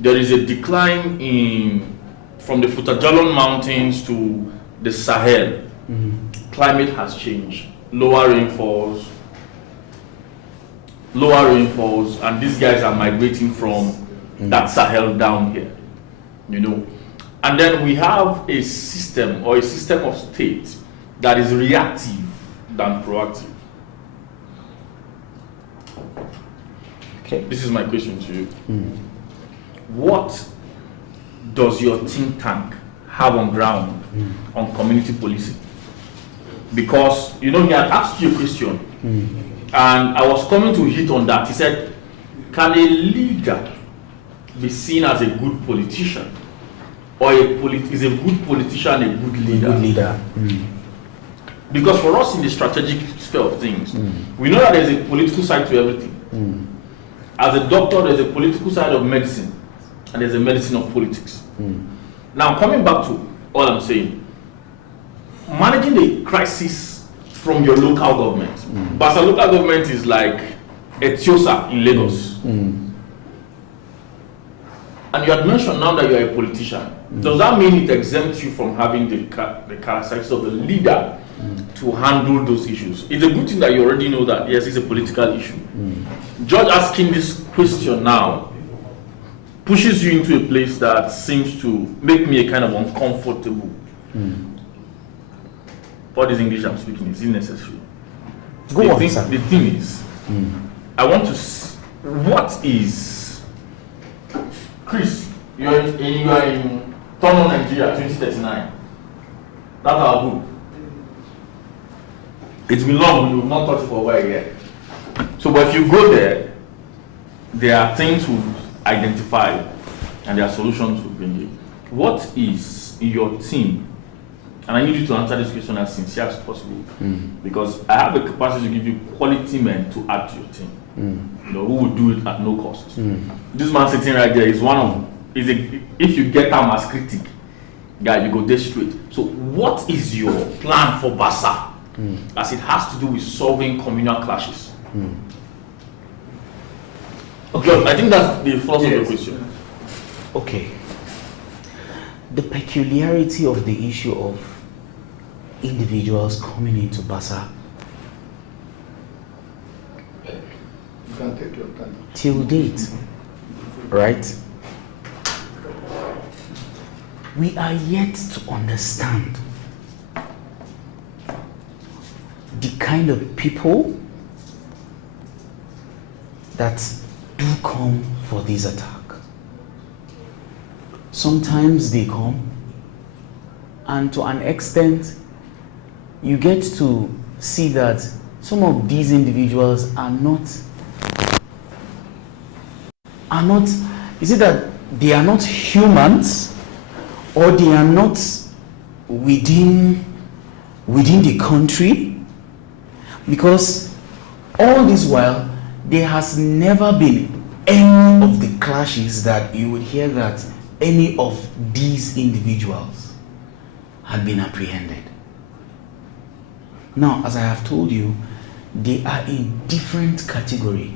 There is a decline in from the Futajalon Mountains to the Sahel. Climate has changed. Lower rainfalls, and these guys are migrating from that Sahel down here, you know. And then we have a system or a system of states that is reactive than proactive. Okay. This is my question to you. What does your think tank have on ground on community policing? Because, you know, he had asked you a question, and I was coming to hit on that. He said, can a leader be seen as a good politician? Or is a good politician a good leader? Good leader. Because for us in the strategic sphere of things, we know that there's a political side to everything. As a doctor, there's a political side of medicine, and there's a medicine of politics. Now, coming back to all I'm saying, managing the crisis from your local government. Bassa local government is like Etiosa in Lagos. And you had mentioned now that you are a politician. Does that mean it exempts you from having the characteristics of the leader to handle those issues? It's a good thing that you already know that, yes, it's a political issue. George asking this question now pushes you into a place that seems to make me a kind of uncomfortable. What is English I'm speaking? Is it necessary? Go on, sir. The thing is, I want to see, what is, Chris, you are in Tono, Nigeria, 2039. That's our book. It's been long, we've not touched it for a while yet. So, but if you go there, there are things we've identified and there are solutions we've bring in. What is in your team? And I need you to answer this question as sincere as possible, because I have the capacity to give you quality men to add to your team. You know, who will do it at no cost. This man sitting right there is one of, if you get him as critic, guy, you go there straight. So what is your plan for Bassa as it has to do with solving communal clashes? Okay, I think that's the first of the question. Okay. The peculiarity of the issue of individuals coming into Basa You can take your time. till date, right? We are yet to understand the kind of people that do come for this attack. Sometimes they come, and to an extent, you get to see that some of these individuals are not, is it that they are not humans, or they are not within the country? Because all this while, there has never been any of the clashes that you would hear that any of these individuals had been apprehended. Now, as I have told you, they are a different category.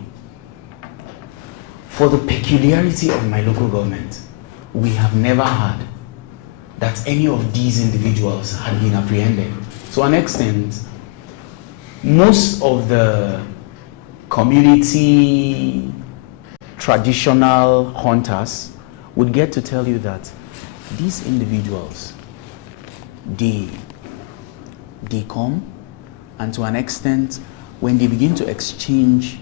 For the peculiarity of my local government, we have never had that any of these individuals had been apprehended. To an extent, most of the community traditional hunters would get to tell you that these individuals, they come, and to an extent, when they begin to exchange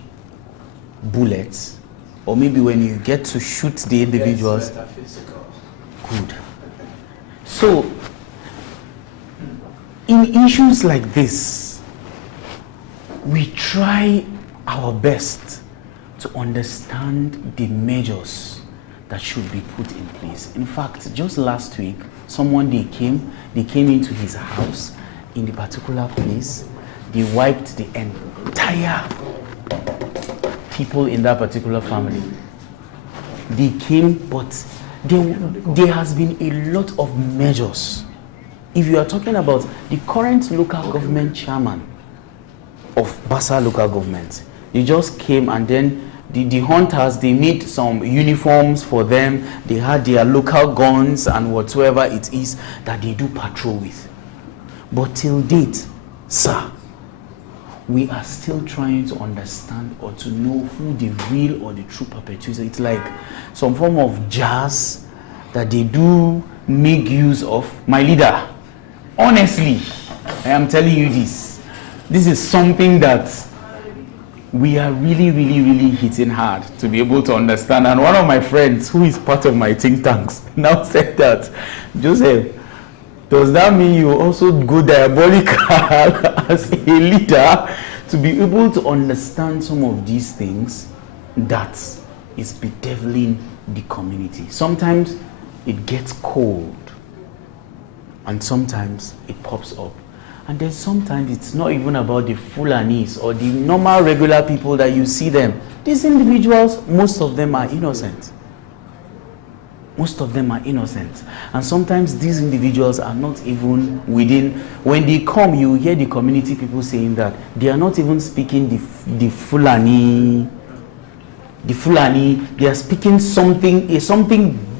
bullets, or maybe when you get to shoot the individuals, good. So, in issues like this, we try our best to understand the measures that should be put in place. In fact, just last week, they came into his house in the particular place. They wiped the entire people in that particular family. They came, but there has been a lot of measures. If you are talking about the current local government chairman of Basa local government, they just came, and then the hunters, they made some uniforms for them. They had their local guns and whatsoever it is that they do patrol with. But till date, sir, we are still trying to understand or to know who the real or the true perpetrator. It's like some form of jazz that they do make use of. My leader, honestly, I am telling you this. This is something that we are really hitting hard to be able to understand. And one of my friends, who is part of my think tanks, now said that, Joseph, does that mean you also go diabolical as a leader to be able to understand some of these things that is bedeviling the community? Sometimes it gets cold, and sometimes it pops up. And then sometimes it's not even about the Fulanis or the normal regular people that you see them. These individuals, most of them are innocent. Most of them are innocent. And sometimes these individuals are not even within. When they come, you hear the community people saying that they are not even speaking the Fulani. The Fulani, they are speaking something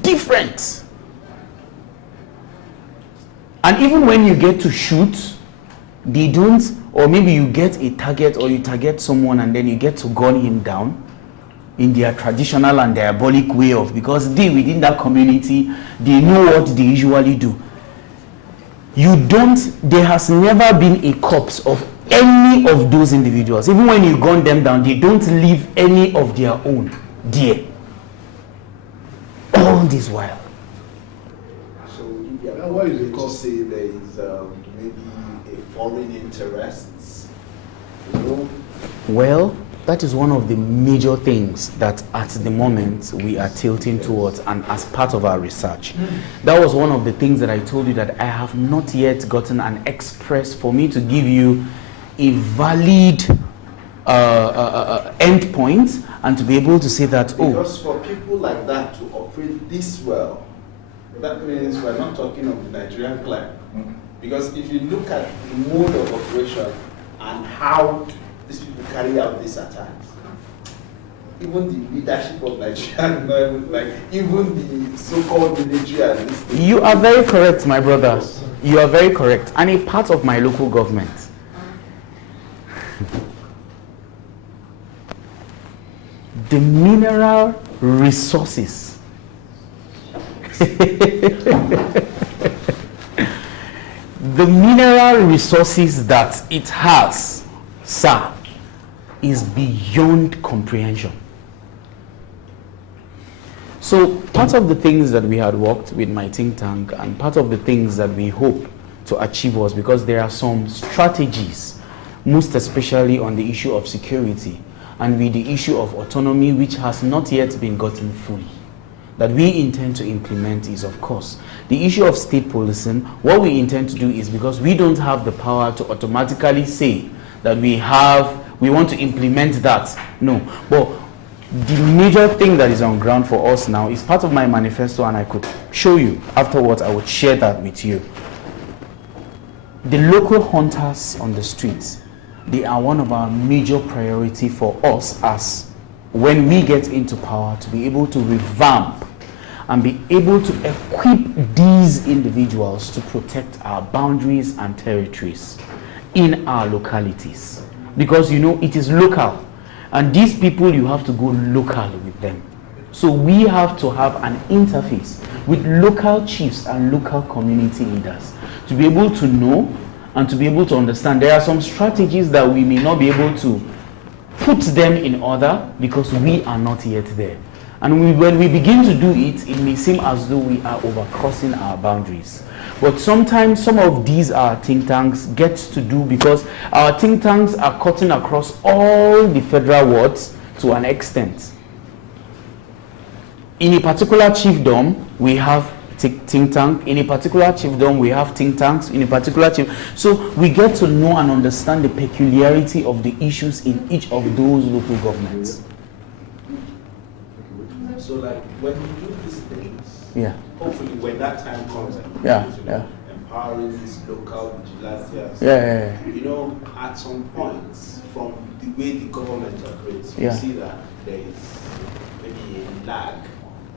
different. And even when you get to shoot, they don't, or maybe you get a target, or you target someone and then you get to gun him down in their traditional and diabolic way of, because they within that community, they know what they usually do. There has never been a corpse of any of those individuals. Even when you gun them down, they don't leave any of their own there. All this while. So what is it to say there is maybe a foreign interests? You know? Well, that is one of the major things that at the moment we are tilting towards, and as part of our research. That was one of the things that I told you that I have not yet gotten an express for me to give you a valid end point and to be able to say that, because for people like that to operate this well, that means we're not talking of the Nigerian clan. Because if you look at the mode of operation and how these people carry out these attacks, even the leadership of Nigeria, like even the so-called military and this thing. You are very correct, my brother. You are very correct. And a part of my local government. The mineral resources. The mineral resources that it has, sir, is beyond comprehension. So part of the things that we had worked with my think tank and part of the things that we hope to achieve was because there are some strategies, most especially on the issue of security and with the issue of autonomy, which has not yet been gotten fully, that we intend to implement is, of course, the issue of state policing. What we intend to do is, because we don't have the power to automatically say that we want to implement that. No. But the major thing that is on ground for us now is part of my manifesto, and I could show you afterwards. I would share that with you. The local hunters on the streets, they are one of our major priority for us as when we get into power, to be able to revamp and be able to equip these individuals to protect our boundaries and territories in our localities. Because you know, it is local, and these people, you have to go local with them. So we have to have an interface with local chiefs and local community leaders to be able to know and to be able to understand. There are some strategies that we may not be able to put them in order because we are not yet there. And when we begin to do it, it may seem as though we are overcrossing our boundaries. But sometimes some of these our think tanks get to do, because our think tanks are cutting across all the federal wards to an extent. In a particular chiefdom, we have think tank. In a particular chiefdom, we have think tanks. In a particular chief, so we get to know and understand the peculiarity of the issues in each of those local governments. So, like when you do these things, yeah, hopefully when that time comes, and empowering these local vigilantes, you know, at some point from the way the government operates, you see that there is maybe a lag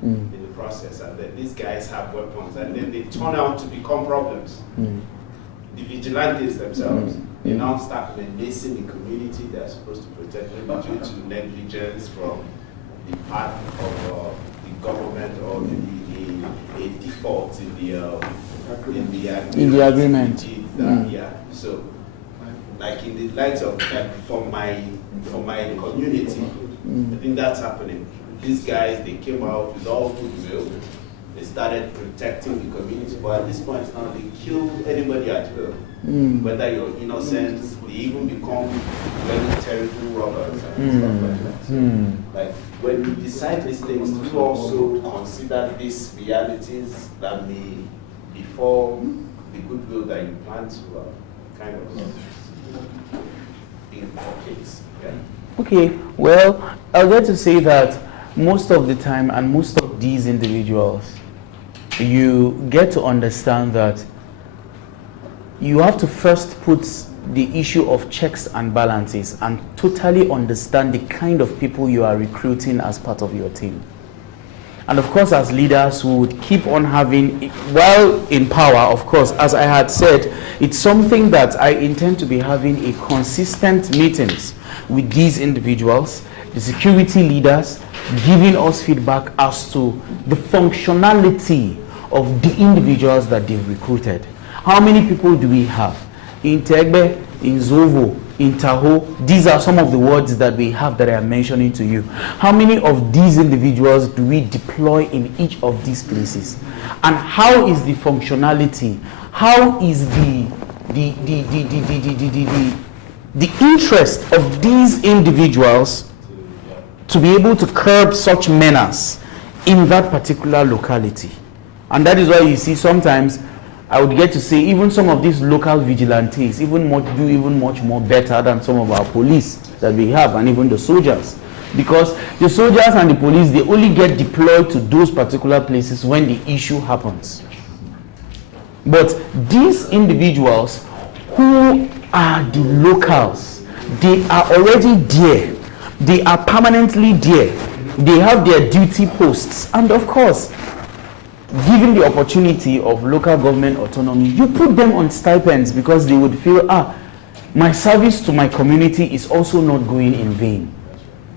in the process, and then these guys have weapons, and then they turn out to become problems. The vigilantes themselves, they now start menacing the community they're supposed to protect, maybe due to negligence from the part of the government or a default in the agreement. Yeah. So, like in the light of that, for my community, I think that's happening. These guys, they came out with all goodwill. They started protecting the community, but at this point now, they kill anybody at will. Whether you're innocent, they even become very terrible robbers and stuff like that. So, like, when you decide these things, do you also consider these realities that may befall the goodwill that you plan to kind of inculcate? Yeah? Okay, well, I'll get to say that most of the time, and most of these individuals, you get to understand that you have to first put the issue of checks and balances and totally understand the kind of people you are recruiting as part of your team. And of course, as leaders, we would keep on having, while in power, of course, as I had said, it's something that I intend to be having a consistent meetings with these individuals, the security leaders, giving us feedback as to the functionality of the individuals that they've recruited. How many people do we have? In Tegbe, in Zovo, in Tahoe, these are some of the words that we have that I am mentioning to you. How many of these individuals do we deploy in each of these places? And how is the functionality? How is the interest of these individuals to be able to curb such menace in that particular locality? And that is why you see sometimes I would get to say even some of these local vigilantes do much more better than some of our police that we have, and even the soldiers. Because the soldiers and the police, they only get deployed to those particular places when the issue happens. But these individuals who are the locals, they are already there. They are permanently there. They have their duty posts. And of course, given the opportunity of local government autonomy, you put them on stipends because they would feel, my service to my community is also not going in vain.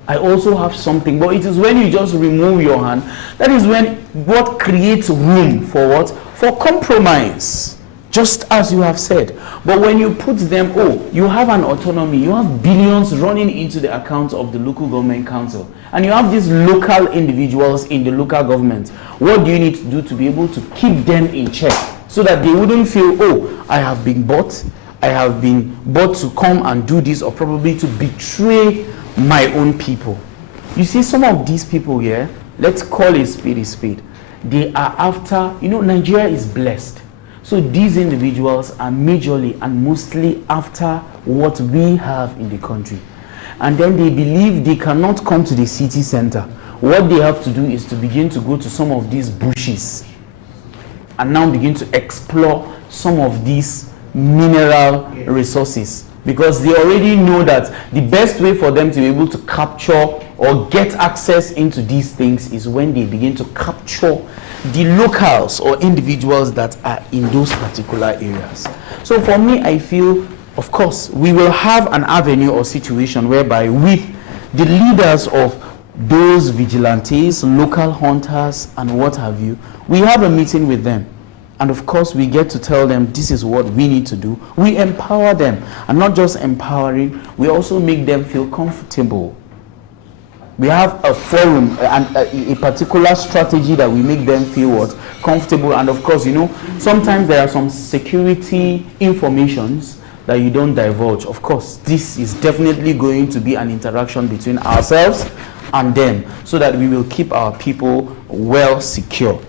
I also have something. But it is when you just remove your hand, that is when what creates room for what? For compromise. Just as you have said. But when you put them, you have an autonomy, you have billions running into the accounts of the local government council, and you have these local individuals in the local government. What do you need to do to be able to keep them in check so that they wouldn't feel, I have been bought to come and do this, or probably to betray my own people. You see, some of these people here, let's call a spade a spade. They are after, Nigeria is blessed. So these individuals are majorly and mostly after what we have in the country. And then they believe they cannot come to the city center. What they have to do is to begin to go to some of these bushes and now begin to explore some of these mineral resources, because they already know that the best way for them to be able to capture or get access into these things is when they begin to capture the locals or individuals that are in those particular areas. So for me, I feel, of course, we will have an avenue or situation whereby with the leaders of those vigilantes, local hunters, and what have you, we have a meeting with them. And of course, we get to tell them this is what we need to do. We empower them. And not just empowering, we also make them feel comfortable. We have a forum and a particular strategy that we make them feel what? Comfortable. And of course, sometimes there are some security informations that you don't divulge. Of course, this is definitely going to be an interaction between ourselves and them, so that we will keep our people well secure.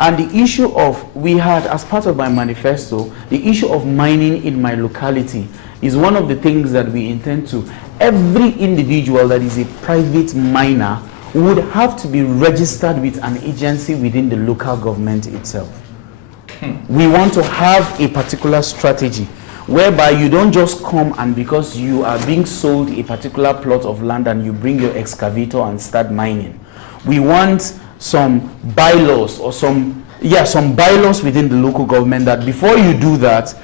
And the issue of, we had, as part of my manifesto, the issue of mining in my locality is one of the things that we intend to. Every individual that is a private miner would have to be registered with an agency within the local government itself. We want to have a particular strategy whereby you don't just come and because you are being sold a particular plot of land and you bring your excavator and start mining. We want some bylaws or some bylaws within the local government that before you do that,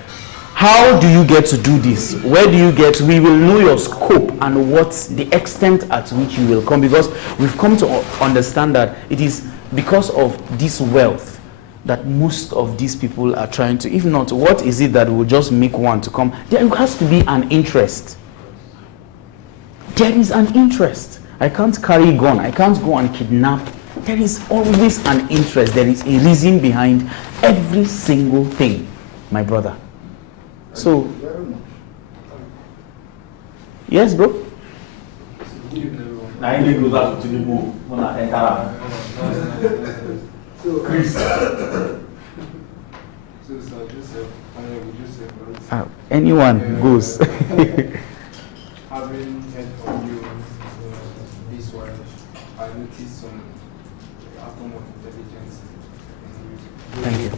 how do you get to do this? Where do you get? We will know your scope and what's the extent at which you will come, because we've come to understand that it is because of this wealth that most of these people are trying to, if not, what is it that will just make one to come? There has to be an interest. There is an interest. I can't carry a gun. I can't go and kidnap. There is always an interest. There is a reason behind every single thing, my brother. So, yes, bro? Anyone goes. Having heard from you this one, I noticed some atom of intelligence. Thank you.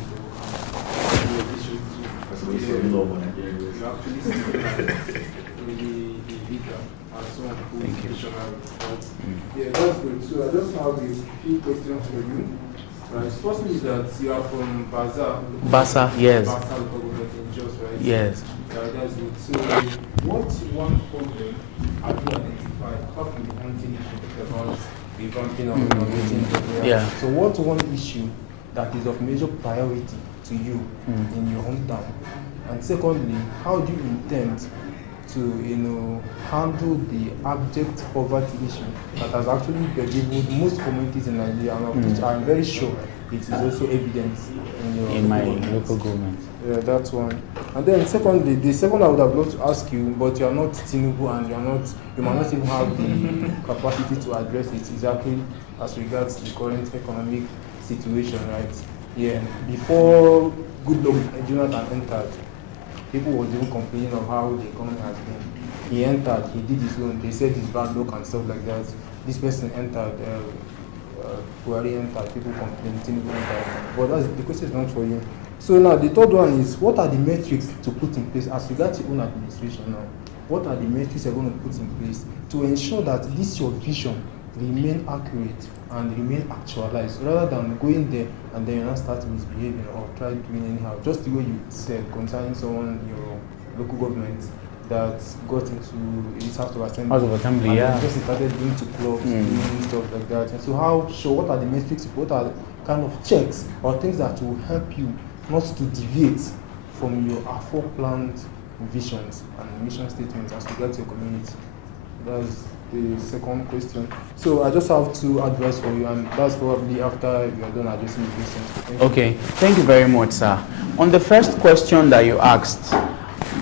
You actually seem like really a leader and someone who is visionary. Yeah, that's good. So I just have a few questions for you. Right. Firstly, is that you are from Basa, yes. Basa local government in Jos, right? Yes. That's good. So, what one problem have you identified? Apart from the hunting issue about revamping or innovating? Yeah. So, what one issue that is of major priority to you in your hometown? And secondly, how do you intend to handle the abject poverty issue that has actually bedeviled most communities in Nigeria, and which I'm very sure it is also evident in my local government. Yeah, that's one. And then secondly, the second I would have loved to ask you, but you are not Tinubu and you might not even have the capacity to address it exactly as regards the current economic situation, right? Yeah. Before Goodluck Jonathan entered, people were even complaining of how the economy has been. He entered, he did his own, they said his bad luck and stuff like that. This person entered, Buhari entered, people complained, Tinubu entered. But the question is not for you. So now the third one is, what are the metrics to put in place as regards your own administration now? what are the metrics you're going to put in place to ensure that this your vision remain accurate and remain actualized, rather than going there and then you not start misbehaving or try doing anyhow. Just the way you said concerning someone in your local government that got into his House of Assembly, yeah. and just started going to clubs, doing stuff like that. And so what are the metrics, what are the kind of checks or things that will help you not to deviate from your aforeplanned visions and mission statements as regards your community? That's the second question. So I just have two advice for you, and that's probably after you are done addressing the questions. Okay, thank you very much, sir. On the first question that you asked,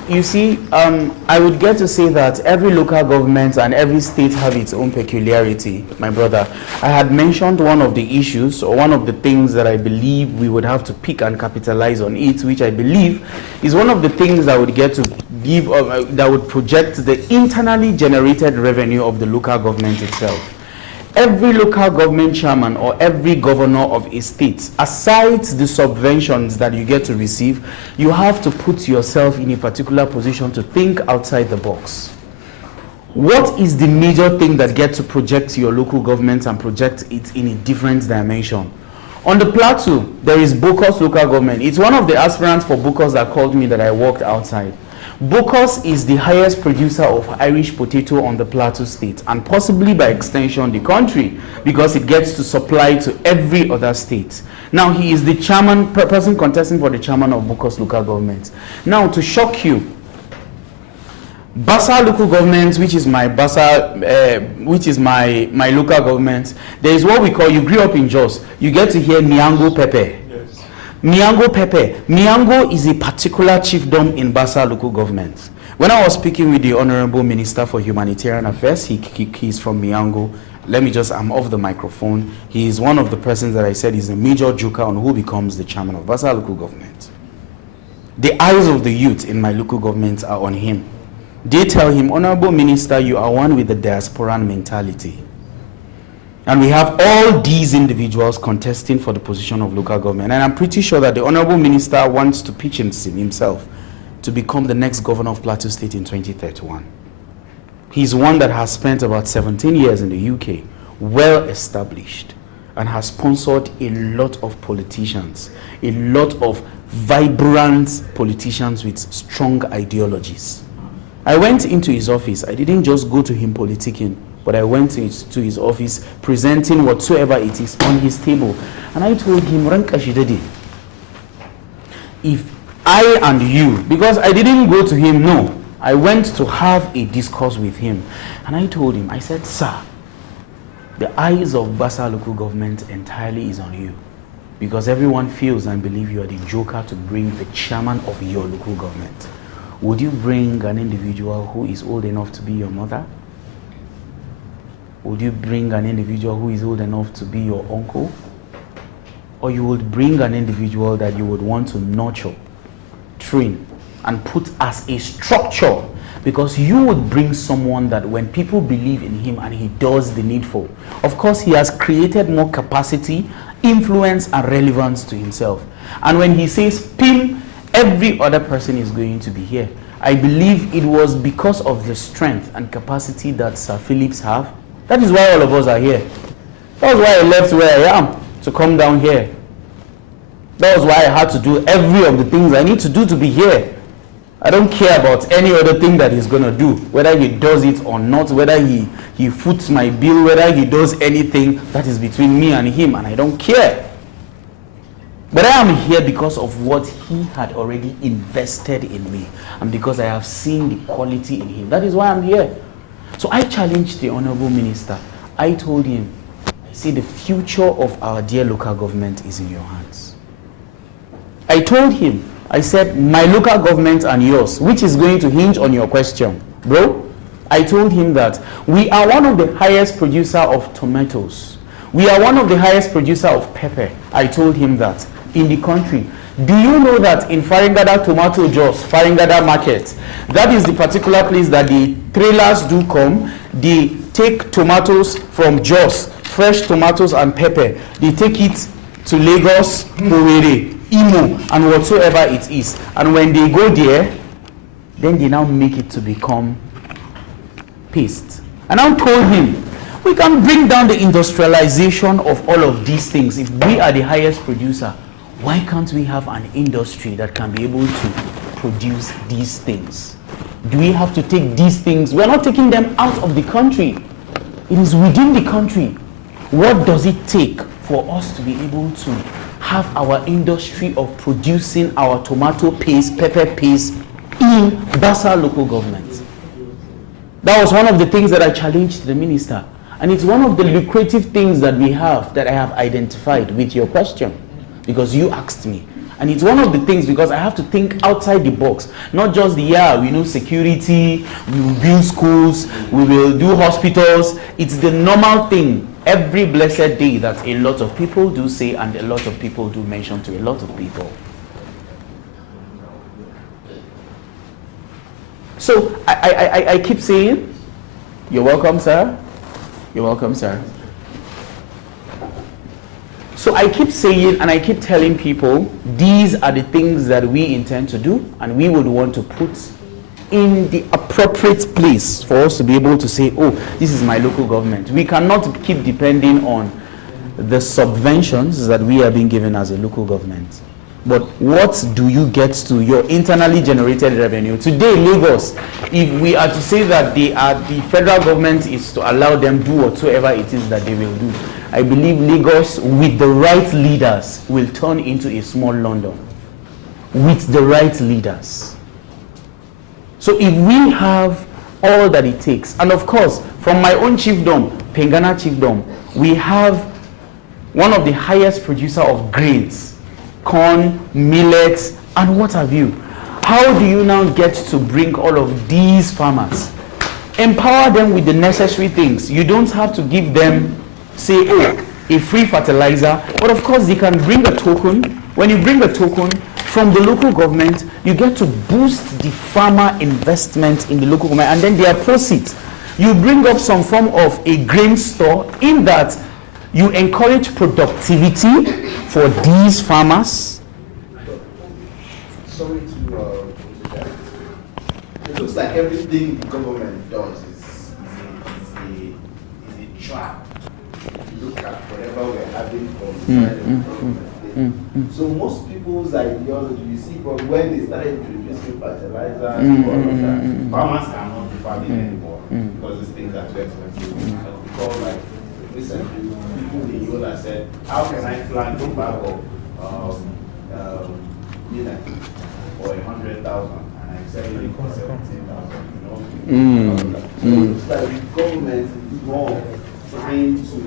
you see, I would get to say that every local government and every state have its own peculiarity, my brother. I had mentioned one of the issues, or one of the things that I believe we would have to pick and capitalize on it, which I believe is one of the things that would get to give, that would project the internally generated revenue of the local government itself. Every local government chairman or every governor of a state, aside the subventions that you get to receive, you have to put yourself in a particular position to think outside the box. What is the major thing that gets to project your local government and project it in a different dimension? On the plateau, there is Bokos local government. It's one of the aspirants for Bokos that called me that I worked outside. Bokos is the highest producer of Irish potato on the Plateau State, and possibly by extension the country, because it gets to supply to every other state. Now he is the chairman, person contesting for the chairman of Bokos local government. Now, to shock you, Basa local government, which is my my local government, there is what we call, you grew up in Jos, you get to hear Miango Pepe. Miango Pepe. Miango is a particular chiefdom in Basa local government. When I was speaking with the Honorable Minister for Humanitarian Affairs, he's from Miango. I'm off the microphone. He is one of the persons that I said is a major joker on who becomes the chairman of Basa local government. The eyes of the youth in my local government are on him. They tell him, Honorable Minister, you are one with the diasporan mentality. And we have all these individuals contesting for the position of local government. And I'm pretty sure that the Honorable Minister wants to pitch himself to become the next governor of Plateau State in 2031. He's one that has spent about 17 years in the UK, well established, and has sponsored a lot of politicians, a lot of vibrant politicians with strong ideologies. I went into his office. I didn't just go to him politicking, but I went to his office presenting whatsoever it is on his table. And I told him, if I and you, because I didn't go to him, no, I went to have a discourse with him. And I told him, I said, sir, the eyes of Basa local government entirely is on you, because everyone feels and believes you are the joker to bring the chairman of your local government. Would you bring an individual who is old enough to be your mother? Would you bring an individual who is old enough to be your uncle? Or you would bring an individual that you would want to nurture, train, and put as a structure? Because you would bring someone that when people believe in him and he does the needful, of course he has created more capacity, influence, and relevance to himself. And when he says PIM, every other person is going to be here. I believe it was because of the strength and capacity that Sir Phillips have. That is why all of us are here. That was why I left where I am to come down here. That was why I had to do every of the things I need to do to be here. I don't care about any other thing that he's going to do, whether he does it or not, whether he foots my bill, whether he does anything. That is between me and him, and I don't care. But I am here because of what he had already invested in me, and because I have seen the quality in him. That is why I'm here. So I challenged the Honorable Minister. I told him, I see the future of our dear local government is in your hands. I told him, I said, my local government and yours, which is going to hinge on your question, bro. I told him that we are one of the highest producer of tomatoes. We are one of the highest producer of pepper. I told him that in the country. Do you know that in Faringada Tomato Jos, Faringada Market, that is the particular place that the trailers do come, they take tomatoes from Jos, fresh tomatoes and pepper, they take it to Lagos, Owerri, Imo, and whatsoever it is. And when they go there, then they now make it to become paste. And I told him, we can bring down the industrialization of all of these things. If we are the highest producer, why can't we have an industry that can be able to produce these things? Do we have to take these things? We're not taking them out of the country. It is within the country. What does it take for us to be able to have our industry of producing our tomato paste, pepper paste in Basa local government? That was one of the things that I challenged the minister. And it's one of the lucrative things that we have, that I have identified with your question, because you asked me. And it's one of the things, because I have to think outside the box. Not just the, we know security, we will build schools, we will do hospitals. It's the normal thing every blessed day that a lot of people do say and a lot of people do mention to a lot of people. So I keep saying, you're welcome, sir. You're welcome, sir. So I keep saying and I keep telling people, these are the things that we intend to do and we would want to put in the appropriate place for us to be able to say, oh, this is my local government. We cannot keep depending on the subventions that we are being given as a local government. But what do you get to your internally generated revenue? Today, Lagos, if we are to say that the federal government is to allow them do whatsoever it is that they will do, I believe Lagos, with the right leaders, will turn into a small London. With the right leaders. So if we have all that it takes, and of course, from my own chiefdom, Pengana chiefdom, we have one of the highest producer of grains, corn, millets, and what have you. How do you now get to bring all of these farmers? Empower them with the necessary things. You don't have to give them, say, oh, a free fertilizer, but of course they can bring a token. When you bring a token from the local government, you get to boost the farmer investment in the local government, and then their proceeds. You bring up some form of a grain store in that you encourage productivity for these farmers. Sorry to it looks like everything the government does is a trap. If you look at whatever we're having from the side of the government. So most people's ideology, you see, from when they started introducing fertilizers, farmers cannot be farming anymore because these things are too expensive. Because like recently, people in Yola said, how can I plant a bag of millet for 100,000 and I'm selling it for 17,000? So it's like the government is more trying to,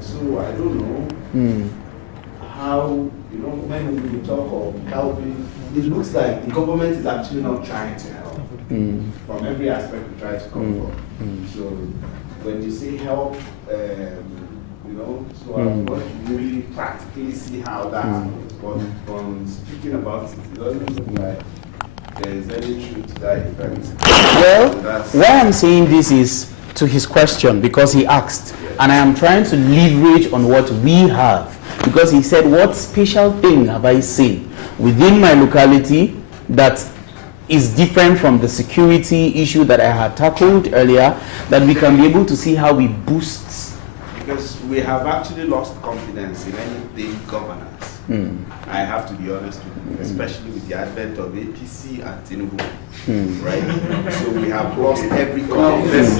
so I don't know how, when we talk of helping, it looks like the government is actually not trying to help. From every aspect we try to come from. So when you say help, so I want to really practically see how that happens. But from speaking about it, it doesn't look like there is any truth to that effect. Well, why I'm saying this is to his question, because he asked, and I am trying to leverage on what we have, because he said, what special thing have I seen within my locality that is different from the security issue that I had tackled earlier, that we can be able to see how we boost. Because we have actually lost confidence in anything governance. I have to be honest with you, especially with the advent of APC and Tinubu, right? So we have lost every confidence.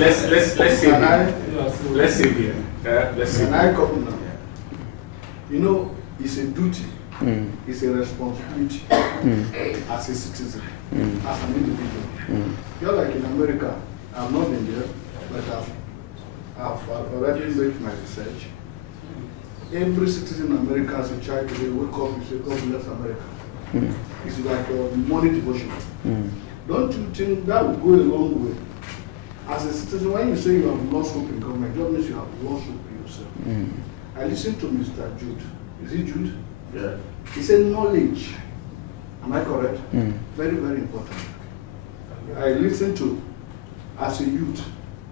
Let's say here. Can I come now? You know, it's a duty, it's a responsibility as a citizen, as an individual. You're like in America, I've not been there, but I've already made my research. Every citizen in America as a child today wake up and say, God bless America. It's like a morning devotion. Don't you think that would go a long way? As a citizen, when you say you have lost hope in government, that means you have lost hope in yourself. I listened to Mr. Jude. Is it Jude? Yeah. He said knowledge. Am I correct? Very, very important. I listened to as a youth,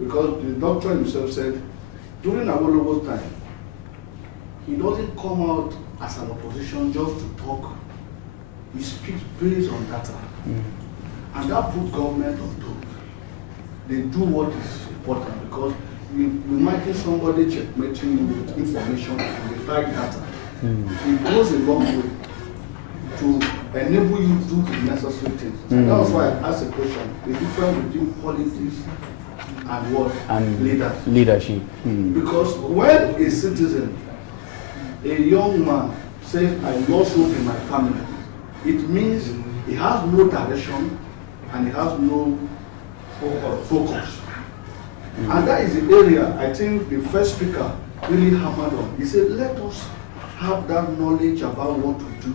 because the doctor himself said, during Awolowo's time, he doesn't come out as an opposition just to talk. He speaks based on data. And that put government on top. They do what is important because you imagine somebody checkmating you with information and the right data. It goes a long way to enable you to do the necessary things. And that's why I asked a question, the difference between politics and what? And leadership. Because when a citizen, a young man, says, I lost hope in my family, it means he has no direction and he has no focus. And that is the area I think the first speaker really hammered on. He said, let us have that knowledge about what to do.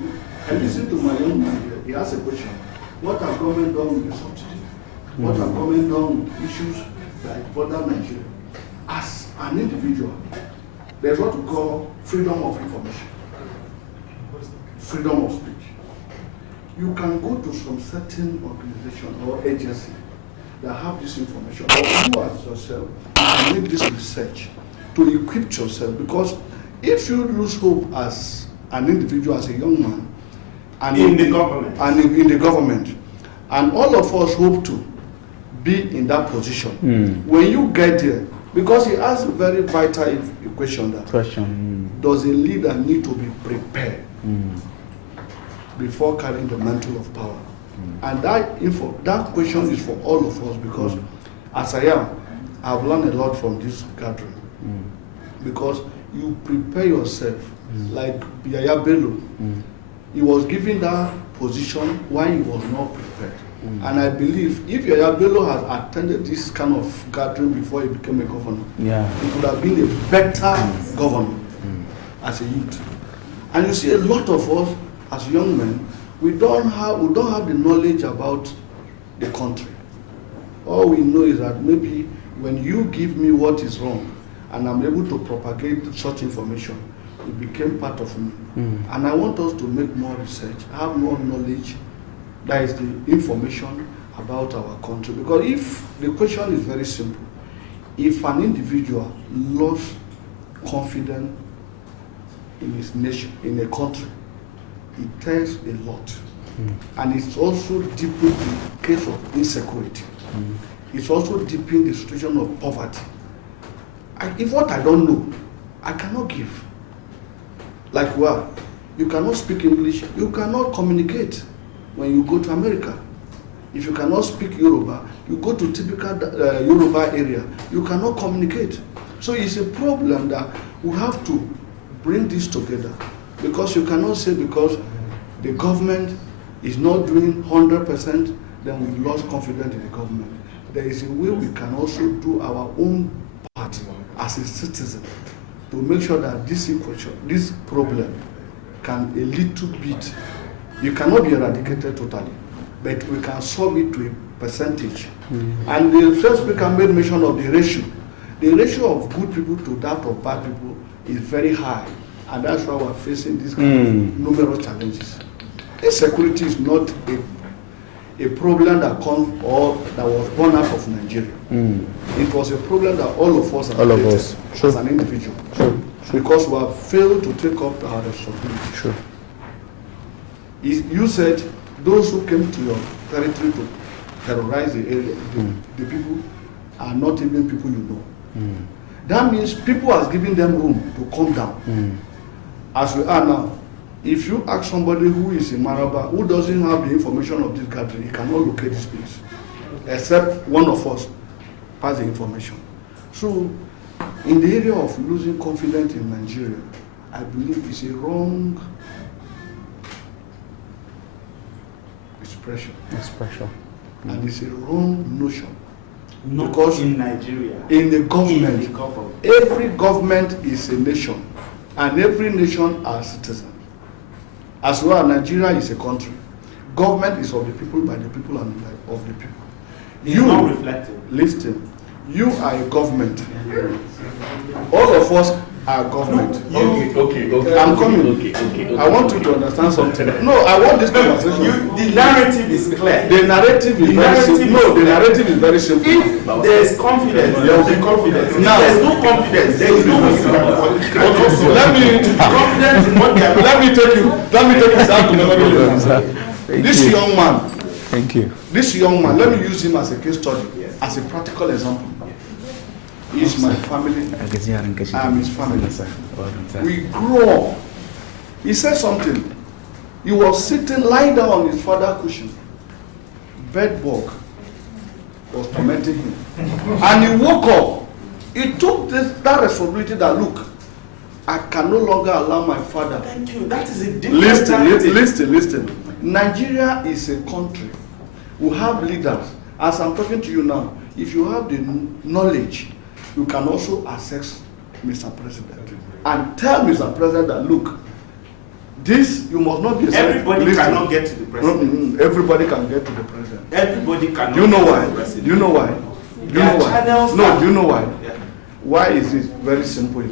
And listen to my young man here. He asked a question. What has government done with the subsidy? What has government done with issues like border Nigeria? As an individual, there's what we call freedom of information, freedom of speech. You can go to some certain organization or agency that have this information, or you as yourself, you can make this research to equip yourself, because if you lose hope as an individual, as a young man, and in the government, and all of us hope to be in that position, when you get there, because he asked a very vital question that does a leader need to be prepared before carrying the mantle of power? And that question is for all of us, because as I am, I've learned a lot from this gathering. Because you prepare yourself, like Yaya Bello, he was given that position when he was not prepared. And I believe if Yaya Bello had attended this kind of gathering before he became a governor, he could have been a better governor as a youth. And you see, a lot of us as young men, we don't have the knowledge about the country. All we know is that maybe when you give me what is wrong, and I'm able to propagate such information, it became part of me. And I want us to make more research, have more knowledge, that is the information about our country. Because if the question is very simple, if an individual lost confidence in his nation, in a country, it tells a lot. And it's also deepening the case of insecurity. It's also deepening the situation of poverty. If what I don't know, I cannot give. Like what? You cannot speak English, you cannot communicate when you go to America. If you cannot speak Yoruba, you go to typical Yoruba area, you cannot communicate. So it's a problem that we have to bring this together, because you cannot say because the government is not doing 100%, then we lost confidence in the government. There is a way we can also do our own part as a citizen to make sure that this equation, this problem can a little bit, you cannot be eradicated totally, but we can solve it to a percentage. And the first speaker made mention of the ratio. The ratio of good people to that of bad people is very high, and that's why we're facing these kind of numerous challenges. Insecurity is not a problem that comes or that was born out of Nigeria. It was a problem that all of us have as an individual. Because we have failed to take up our responsibility. You said those who came to your territory to terrorize the area, the people are not even people you know. That means people are giving them room to come down. As we are now, if you ask somebody who is in Maraba, who doesn't have the information of this gathering, he cannot locate this place, except one of us pass the information. So, in the area of losing confidence in Nigeria, I believe it's a wrong expression. And it's a wrong notion. Not because in Nigeria. In the government, every government is a nation, and every nation are citizens. As well, Nigeria is a country. Government is of the people, by the people, and of the people. It's not reflective. Listen, you are a government. All of us are government. Okay. I'm coming. Okay. I want you to understand something. No, I want this conversation. The narrative is clear. The narrative is very simple. No, the narrative is very simple. If there is confidence, there will be confidence. Now, if there is no confidence, there is no confidence. So let me take you. This young man. Thank you. This young man, let me use him as a case study, as a practical example. He's my family. I'm his family. We grew up. He said something. He was sitting, lying down on his father's cushion. Bedbug was tormenting him. And he woke up. He took that responsibility that, look, I can no longer allow my father. Thank you. That is a different Listen. Nigeria is a country. We have leaders. As I'm talking to you now, if you have the knowledge, you can also access Mr. President and tell Mr. President that, look, this, you must not be everybody cannot get to the president. Everybody can get to the president. Everybody cannot. Do you know get why? to the president. Do you know why? Do you know why? No, do you know why? Yeah. Why is it very simple?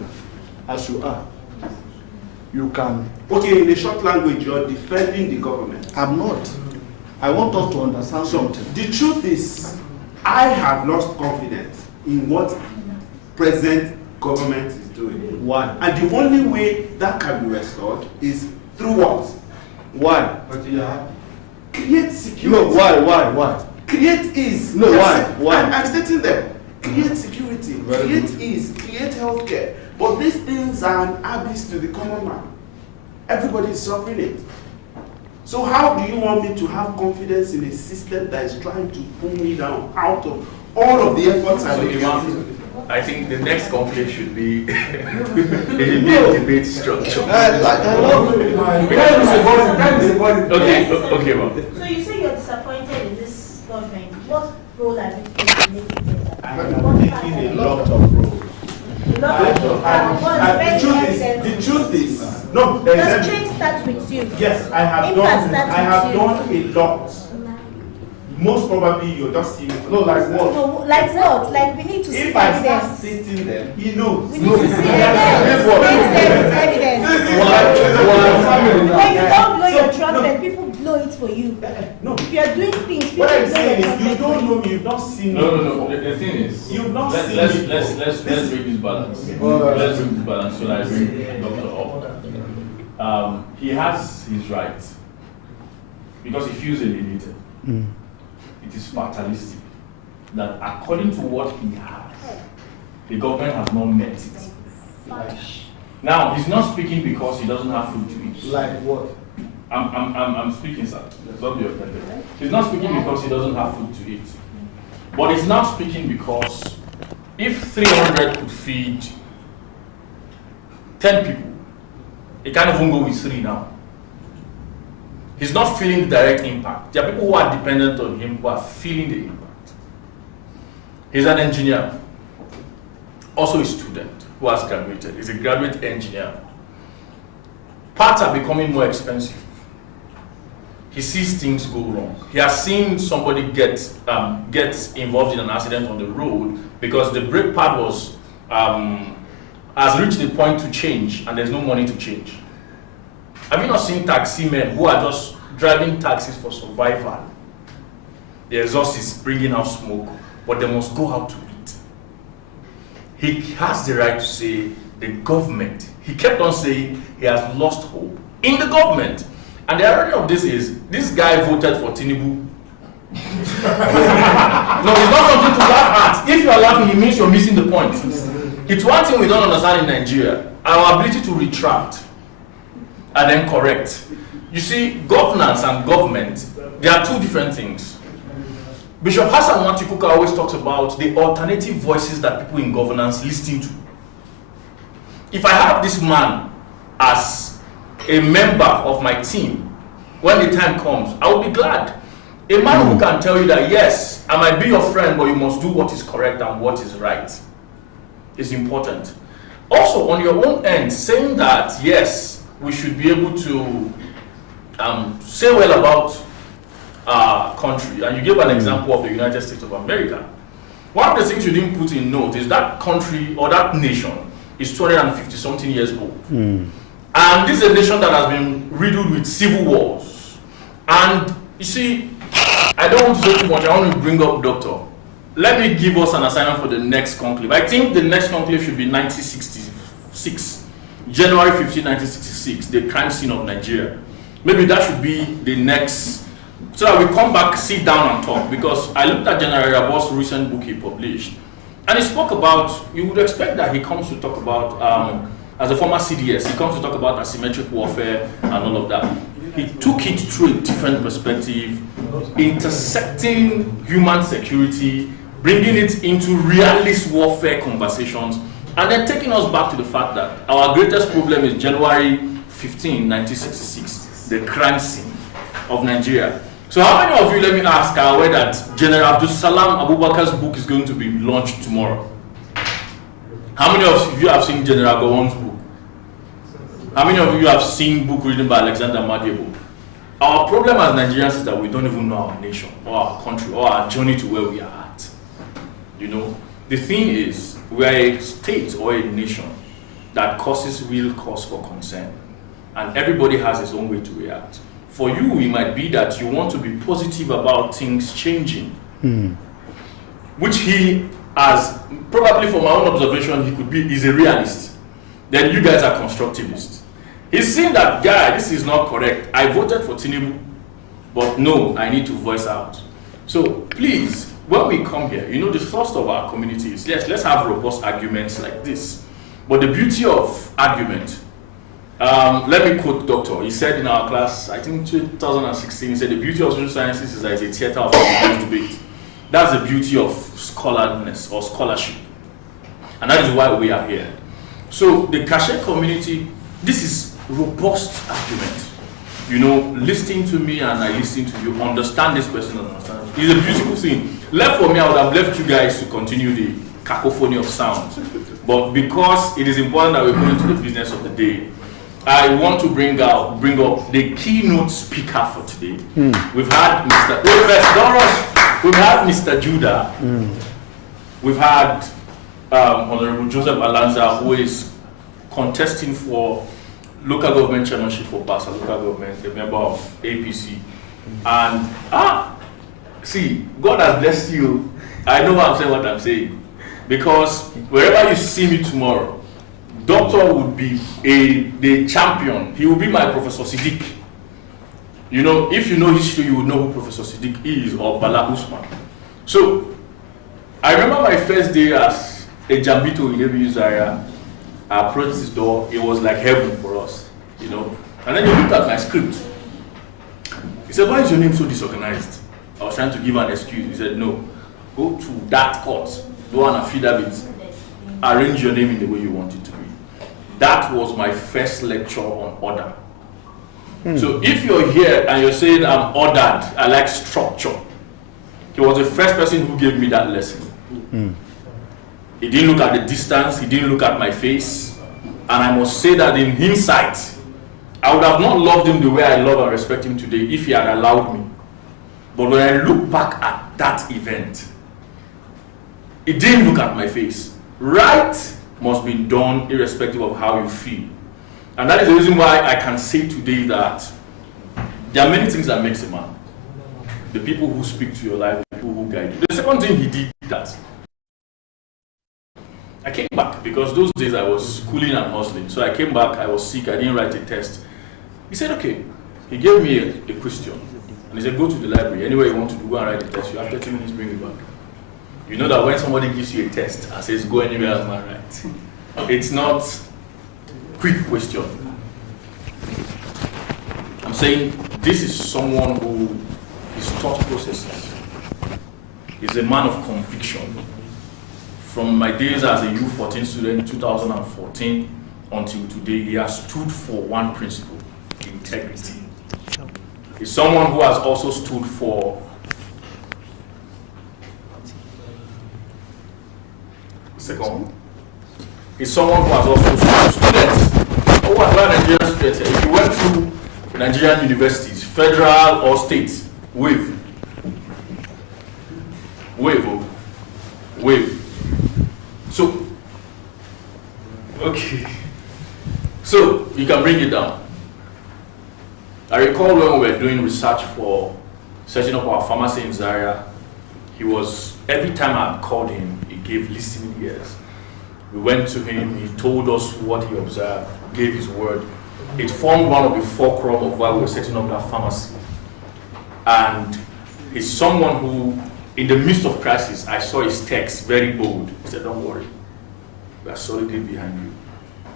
As you are, you can. Okay, in a short language, you're defending the government. I'm not. I want us to understand something. The truth is, I have lost confidence in what present government is doing. Why? And the only way that can be restored is through what? Why? Create security. No, why? Create ease. No, why? I'm stating them. Create security, create ease, create healthcare. But these things are an abyss to the common man. Everybody is suffering it. So how do you want me to have confidence in a system that is trying to pull me down out of all of the efforts I'm making? I think the next conflict should be a debate structure. I love it. Okay, well. So you say you're disappointed in this government. What role are you playing in making this? I'm taking a lot of roles. The truth is, no, does change start with you? Yes, I have done a lot. Most probably you're just seeing it. No, like what? No, like what? Like we need to see If I start evidence. stating them, he knows. We need to see evidence. Evidence. When you don't blow your trumpet, people blow it for you. No. If you are doing things, people What I'm blow saying your is, you trumpet don't for know you. me, you've not seen me. No. The thing is, You've not seen let's me. bring this balance. Let's bring this balance so that I bring Dr. up. He has his rights because he feels alienated. It is fatalistic that according to what he has, the government has not met it. Now, he's not speaking because he doesn't have food to eat. Like what? I'm speaking, sir. Don't be offended. He's not speaking because he doesn't have food to eat. But he's not speaking because if 300 could feed 10 people, he can't even go with 3 now. He's not feeling the direct impact. There are people who are dependent on him who are feeling the impact. He's an engineer, also a student who has graduated. He's a graduate engineer. Parts are becoming more expensive. He sees things go wrong. He has seen somebody get involved in an accident on the road because the brake pad was has reached the point to change and there's no money to change. Have you not seen taxi men who are just driving taxis for survival? The exhaust is bringing out smoke, but they must go out to eat. He has the right to say the government. He kept on saying he has lost hope in the government. And the irony of this is, this guy voted for Tinubu. No, it's not something to laugh at. If you are laughing, it means you're missing the point. It's one thing we don't understand in Nigeria, our ability to retract and then correct. You see, governance and government, they are two different things. Bishop Hassan Mwantikuka always talks about the alternative voices that people in governance listen to. If I have this man as a member of my team, when the time comes, I will be glad. A man who can tell you that, yes, I might be your friend, but you must do what is correct and what is right, is important. Also, on your own end, saying that, yes, we should be able to say well about our country. And you gave an example of the United States of America. One of the things you didn't put in note is that country or that nation is 250 something years old. And this is a nation that has been riddled with civil wars. And you see, I don't want to say too much, I want to bring up Doctor. Let me give us an assignment for the next conclave. I think the next conclave should be 1966. January 15, 1966, the crime scene of Nigeria. Maybe that should be the next, so that we come back, sit down and talk. Because I looked at General Rabos' recent book he published. And he spoke about, you would expect that he comes to talk about, as a former CDS, he comes to talk about asymmetric warfare and all of that. He took it through a different perspective, intersecting human security, bringing it into realist warfare conversations, and then taking us back to the fact that our greatest problem is January 15, 1966, the crime scene of Nigeria. So how many of you, let me ask, are aware that General Abdul Salam Abubakar's book is going to be launched tomorrow? How many of you have seen General Gowon's book? How many of you have seen book written by Alexander Madiebo? Our problem as Nigerians is that we don't even know our nation or our country or our journey to where we are at. You know, the thing is, we are a state or a nation that causes real cause for concern, and everybody has his own way to react. For you, it might be that you want to be positive about things changing, which he, as probably from my own observation, he could be, is a realist. Then you guys are constructivists. He's seen that, guy, this is not correct. I voted for Tinubu, but no, I need to voice out. So please, when we come here, you know, the thrust of our community is, yes, let's have robust arguments like this. But the beauty of argument, let me quote Doctor. He said in our class, I think 2016, he said the beauty of social sciences is that it's a theater of debate. That's the beauty of scholarness or scholarship. And that is why we are here. So the Kashe community, this is robust argument. You know, listening to me and I listen to you, understand this person and understand it. It's a beautiful thing. Left for me, I would have left you guys to continue the cacophony of sounds. But because it is important that we go into the business of the day, I want to bring up the keynote speaker for today. We've had Mr. We've had Mr. Judah. We've had Honorable Joseph Alanza, who is contesting for local government chairmanship for Basa local government, a member of APC. And see, God has blessed you. I know I'm saying what I'm saying. Because wherever you see me tomorrow, Doctor would be the champion. He will be my Professor Siddiq. You know, if you know history, you would know who Professor Siddiq is, or Bala Usman. So, I remember my first day as a Jambito in Ebi Zaria. I approached his door, it was like heaven for us, you know. And then he looked at my script. He said, why is your name so disorganized? I was trying to give an excuse. He said, no, go to that court, go on affidavit, arrange your name in the way you want it to be. That was my first lecture on order. So if you're here and you're saying I'm ordered, I like structure, he was the first person who gave me that lesson. He didn't look at the distance, he didn't look at my face. And I must say that in hindsight, I would have not loved him the way I love and respect him today if he had allowed me. But when I look back at that event, he didn't look at my face. Right must be done irrespective of how you feel. And that is the reason why I can say today that there are many things that makes a man. The people who speak to your life, the people who guide you. The second thing he did that. I came back because those days I was schooling and hustling. So I came back, I was sick, I didn't write a test. He said, okay. He gave me a question. And he said, go to the library. Anywhere you want to do, go and write a test. You have 30 minutes, bring it back. You know that when somebody gives you a test and says, go anywhere else and write, it's not quick question. I'm saying this is someone who is thought processes. He's a man of conviction. From my days as a U14 student in 2014 until today, he has stood for one principle, integrity. He's someone who has also stood for He's someone who has also stood students. Oh, what about Nigerian students? If you went through Nigerian universities, federal or state, wave. So, okay. So, you can bring it down. I recall when we were doing research for setting up our pharmacy in Zaria, he was, every time I called him, he gave listening ears. We went to him, he told us what he observed, gave his word. It formed one of the fulcrum of why we were setting up that pharmacy. And he's someone who in the midst of crisis, I saw his text very bold. He said, "Don't worry, we are solidly behind you."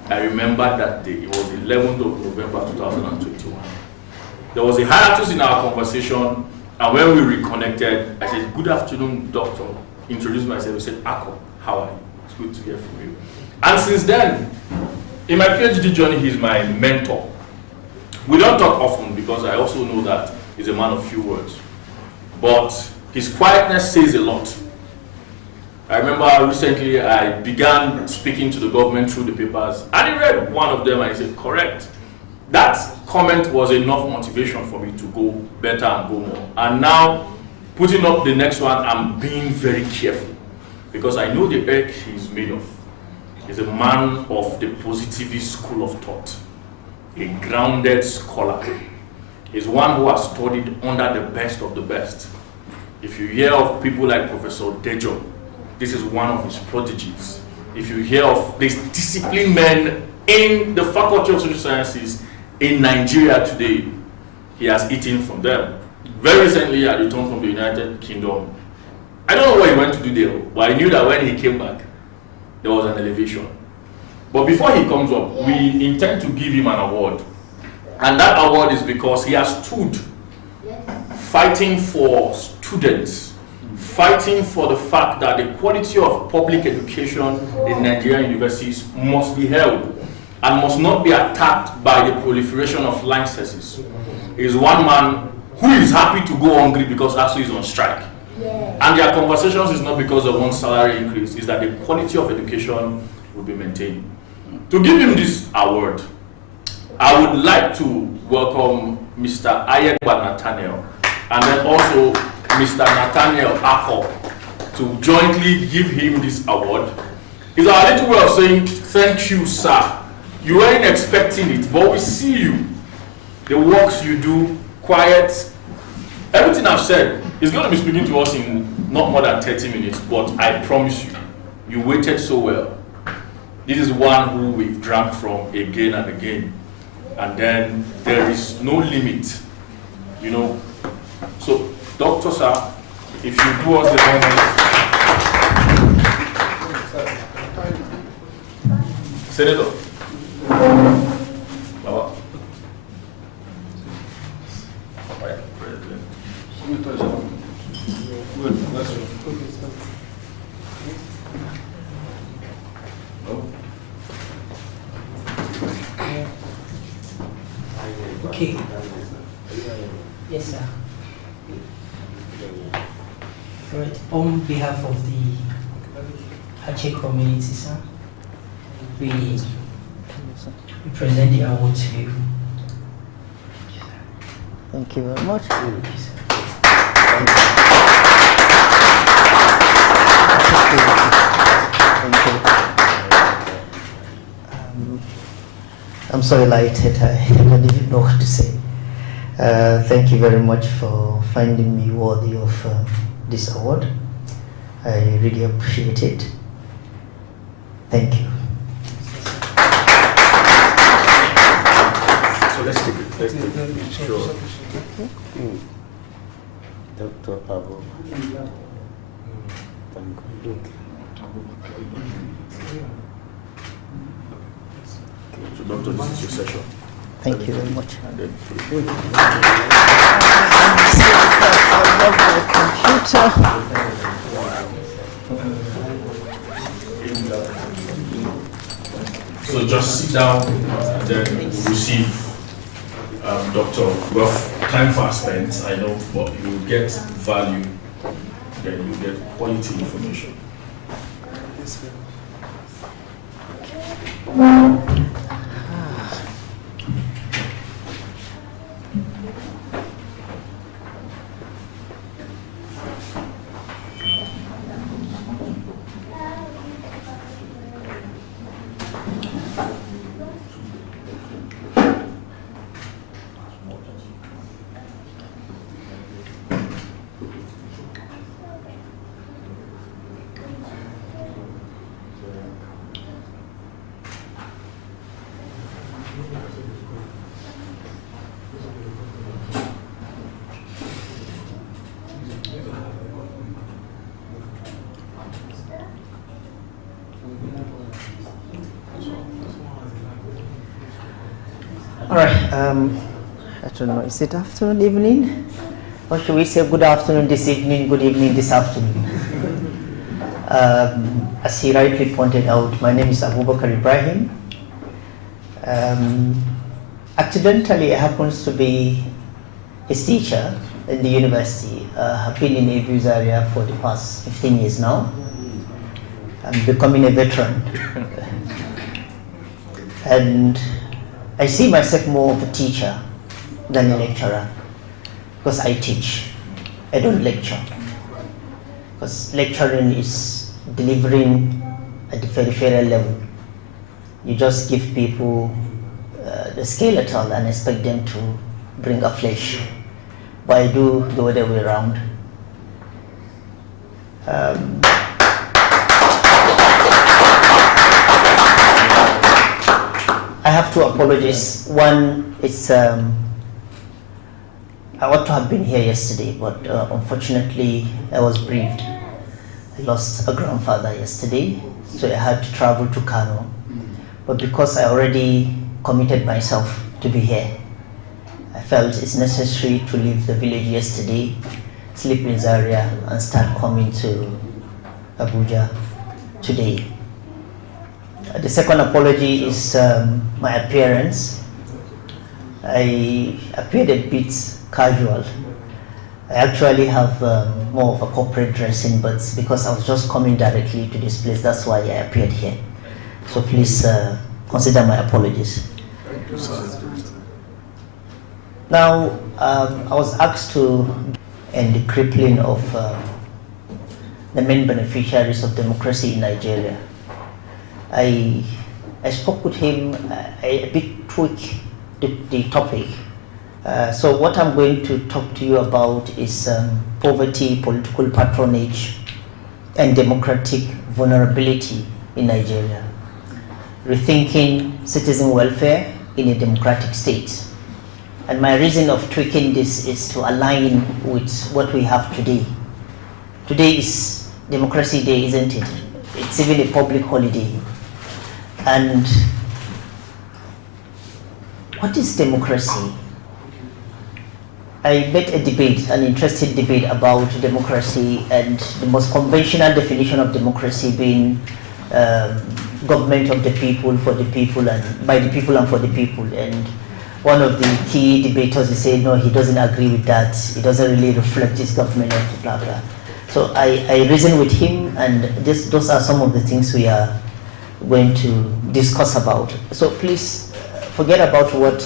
I remember that day. It was the 11th of November 2021. There was a hiatus in our conversation, and when we reconnected, I said, "Good afternoon, doctor." Introduced myself. He said, "Ako, how are you? It's good to hear from you." And since then, in my PhD journey, he's my mentor. We don't talk often because I also know that he's a man of few words. But his quietness says a lot. I remember recently I began speaking to the government through the papers, and he read one of them and he said, "Correct." That comment was enough motivation for me to go better and go more. And now, putting up the next one, I'm being very careful because I know the ilk he's made of. He's a man of the positivist school of thought, a grounded scholar. He's one who has studied under the best of the best. If you hear of people like Professor Dejo, this is one of his prodigies. If you hear of these disciplined men in the Faculty of Social Sciences in Nigeria today, he has eaten from them. Very recently, I returned from the United Kingdom. I don't know what he went to do there, but I knew that when he came back, there was an elevation. But before he comes up, we intend to give him an award. And that award is because he has stood fighting for students, fighting for the fact that the quality of public education in Nigerian universities must be held and must not be attacked by the proliferation of licenses. He is one man who is happy to go hungry because ASU is on strike. And their conversations is not because of one salary increase, it's that the quality of education will be maintained. To give him this award, I would like to welcome Mr. Ayegba Nathaniel and then also Mr. Nathaniel Ako to jointly give him this award. It's our little way of saying, "Thank you, sir. You weren't expecting it, but we see you. The works you do, quiet. Everything I've said is going to be speaking to us in not more than 30 minutes, but I promise you, you waited so well. This is one who we've drank from again and again. And then there is no limit, you know. So, Doctor, sir, if you do us the honors. Senator. Baba. Okay. Yes, sir. All right. On behalf of the Aceh community, sir, we present the award to you. Thank you very much. Thank you, sir. Thank you. I'm so delighted. I don't even know what to say. Thank you very much for finding me worthy of this award. I really appreciate it. Thank you. So let's take it. Let's take it. Sure. Dr. Abu. So, Doctor, this is your session. Thank you very much. And then I love my computer. So just sit down and then we'll receive Doctor. Well, time fast spent, I know, but you will get value, then you get quality information. All right. I don't know. Is it afternoon, evening? Or should we say good afternoon this evening, good evening this afternoon? As he rightly pointed out, my name is Abubakar Ibrahim. Accidentally, I happens to be a teacher in the university. I've been in the abuse area for the past 15 years now. I'm becoming a veteran. And I see myself more of a teacher than a lecturer, because I teach. I don't lecture. Because lecturing is delivering at the peripheral level. You just give people the skeleton and expect them to bring a flesh. But I do the other way around. I have two apologies. One is I ought to have been here yesterday, but unfortunately I was bereaved. I lost a grandfather yesterday, so I had to travel to Kano. But because I already committed myself to be here, I felt it's necessary to leave the village yesterday, sleep in Zaria, and start coming to Abuja today. The second apology is my appearance. I appeared a bit casual. I actually have more of a corporate dressing, but because I was just coming directly to this place, that's why I appeared here. So please consider my apologies. Now, I was asked to end the crippling of the main beneficiaries of democracy in Nigeria. I spoke with him, a bit tweak the topic. So what I'm going to talk to you about is poverty, political patronage, and democratic vulnerability in Nigeria. Rethinking citizen welfare in a democratic state. And my reason of tweaking this is to align with what we have today. Today is Democracy Day, isn't it? It's even a public holiday. And what is democracy? I met a debate, an interesting debate about democracy, and the most conventional definition of democracy being government of the people, for the people, and by the people and for the people. And one of the key debaters is saying, no, he doesn't agree with that. It doesn't really reflect his government of blah, blah. So I reasoned with him, and those are some of the things we are going to discuss about. So please forget about what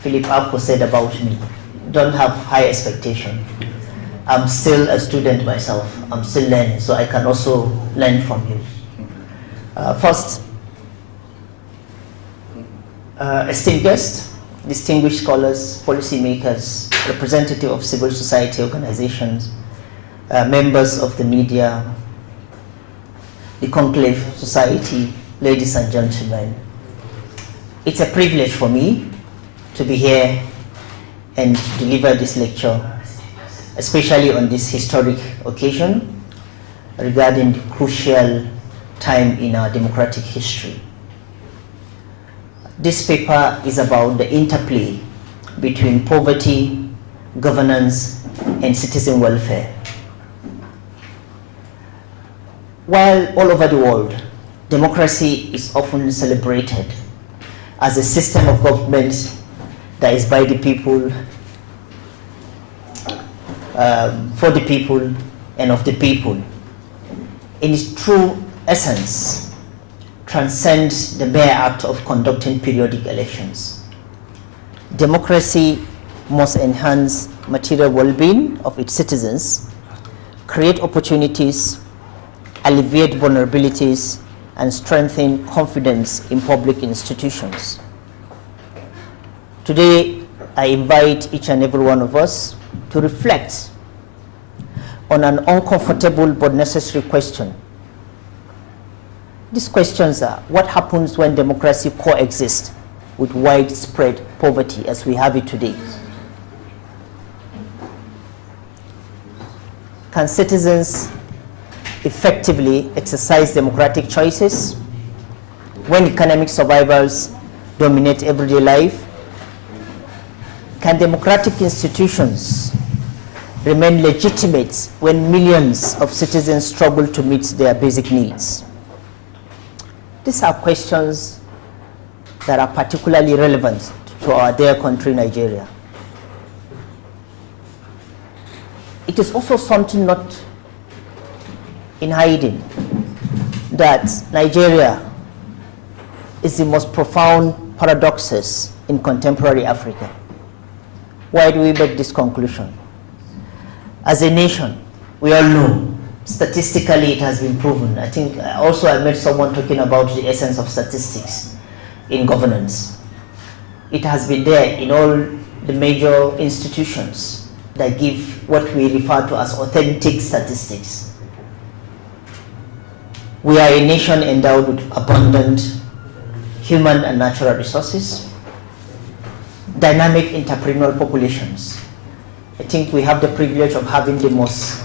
Philip Apko said about me. Don't have high expectation. I'm still a student myself. I'm still learning, so I can also learn from you. First, esteemed guests, distinguished scholars, policymakers, representatives of civil society organizations, members of the media, the conclave society, ladies and gentlemen. It's a privilege for me to be here and to deliver this lecture, especially on this historic occasion regarding the crucial time in our democratic history. This paper is about the interplay between poverty, governance, and citizen welfare. While all over the world, democracy is often celebrated as a system of government that is by the people, for the people, and of the people, in its true essence, transcends the mere act of conducting periodic elections. Democracy must enhance material well-being of its citizens, create opportunities, alleviate vulnerabilities, and strengthen confidence in public institutions. Today, I invite each and every one of us to reflect on an uncomfortable but necessary question. These questions are, what happens when democracy coexists with widespread poverty as we have it today? Can citizens effectively exercise democratic choices when economic survivals dominate everyday life? Can democratic institutions remain legitimate when millions of citizens struggle to meet their basic needs? These are questions that are particularly relevant to our dear country, Nigeria. It is also something not in hiding that Nigeria is the most profound paradoxes in contemporary Africa. Why do we make this conclusion? As a nation, we all know, statistically it has been proven. I think also I met someone talking about the essence of statistics in governance. It has been there in all the major institutions that give what we refer to as authentic statistics. We are a nation endowed with abundant human and natural resources, dynamic entrepreneurial populations. I think we have the privilege of having the most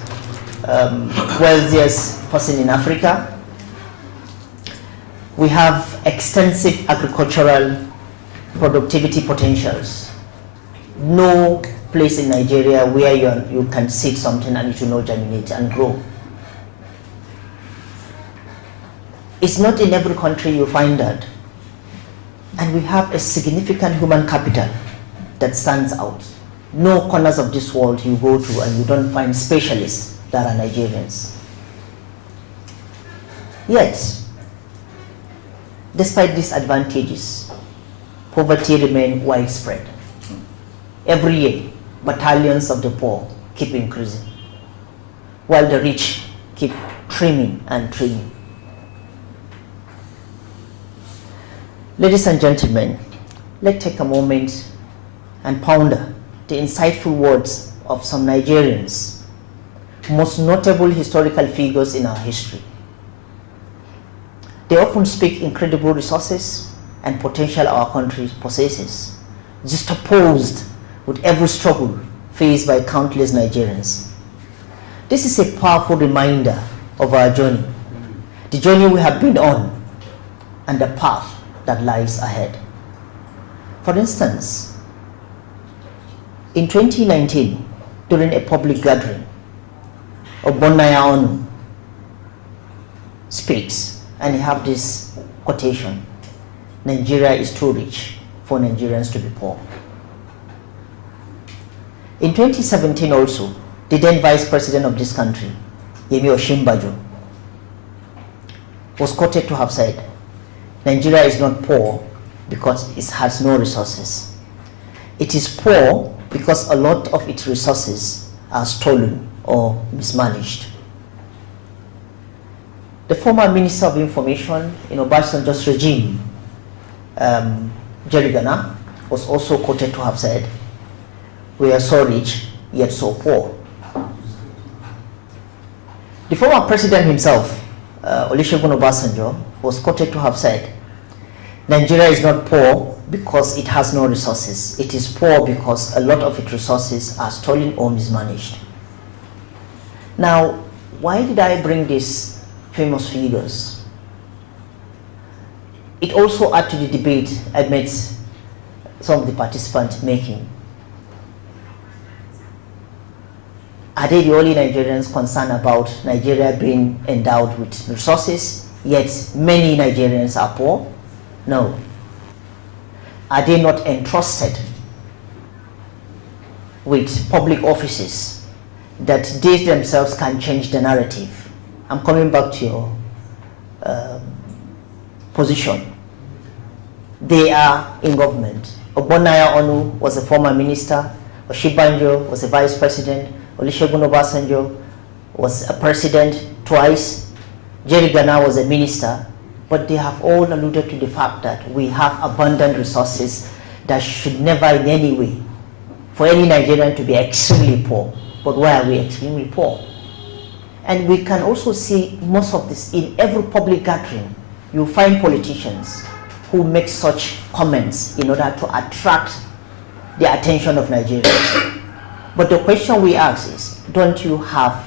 wealthiest person in Africa. We have extensive agricultural productivity potentials. No place in Nigeria where you can seed something and it will not germinate and grow. It's not in every country you find that. And we have a significant human capital that stands out. No corners of this world you go to and you don't find specialists that are Nigerians. Yet, despite these advantages, poverty remains widespread. Every year, battalions of the poor keep increasing, while the rich keep trimming and trimming. Ladies and gentlemen, let's take a moment and ponder the insightful words of some Nigerians, most notable historical figures in our history. They often speak incredible resources and potential our country possesses, juxtaposed with every struggle faced by countless Nigerians. This is a powerful reminder of our journey, the journey we have been on, and the path that lies ahead. For instance, in 2019, during a public gathering, Obonaya Onu speaks, and he have this quotation: Nigeria is too rich for Nigerians to be poor. In 2017 also, the then Vice President of this country, Yemi Osinbajo, was quoted to have said, Nigeria is not poor because it has no resources. It is poor because a lot of its resources are stolen or mismanaged. The former Minister of Information in Obasanjo's regime, Jerry Gana, was also quoted to have said, we are so rich, yet so poor. The former president himself, Olusegun Obasanjo, was quoted to have said, Nigeria is not poor because it has no resources. It is poor because a lot of its resources are stolen or mismanaged. Now, why did I bring these famous figures? It also adds to the debate I met some of the participants making. Are they the only Nigerians concerned about Nigeria being endowed with resources, yet many Nigerians are poor? No. Are they not entrusted with public offices that they themselves can change the narrative? I'm coming back to your position. They are in government. Obonaya Onu was a former minister. Osinbajo was a vice president. Olusegun Obasanjo was a president twice. Jerry Gana was a minister. But they have all alluded to the fact that we have abundant resources that should never in any way, for any Nigerian to be extremely poor. But why are we extremely poor? And we can also see most of this in every public gathering. You find politicians who make such comments in order to attract the attention of Nigerians. But the question we ask is, don't you have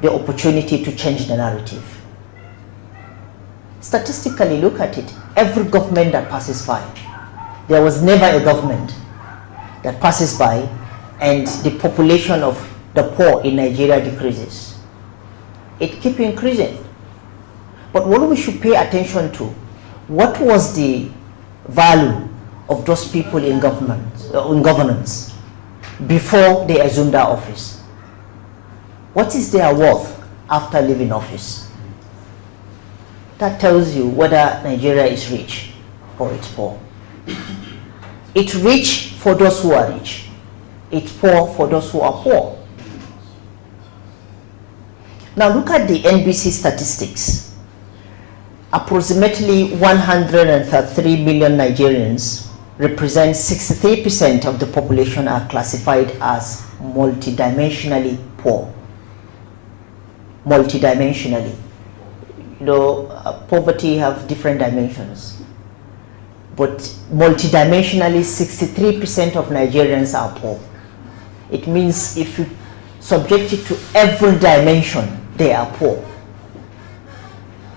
the opportunity to change the narrative? Statistically, look at it. Every government that passes by, there was never a government that passes by and the population of the poor in Nigeria decreases. It keeps increasing. But what we should pay attention to, what was the value of those people in governance before they assumed their office? What is their worth after leaving office? That tells you whether Nigeria is rich or it's poor. It's rich for those who are rich. It's poor for those who are poor. Now look at the NBC statistics. Approximately 133 million Nigerians, represent 63% of the population, are classified as multidimensionally poor. Multidimensionally. You know, poverty have different dimensions. But multidimensionally, 63% of Nigerians are poor. It means if you subject it to every dimension, they are poor.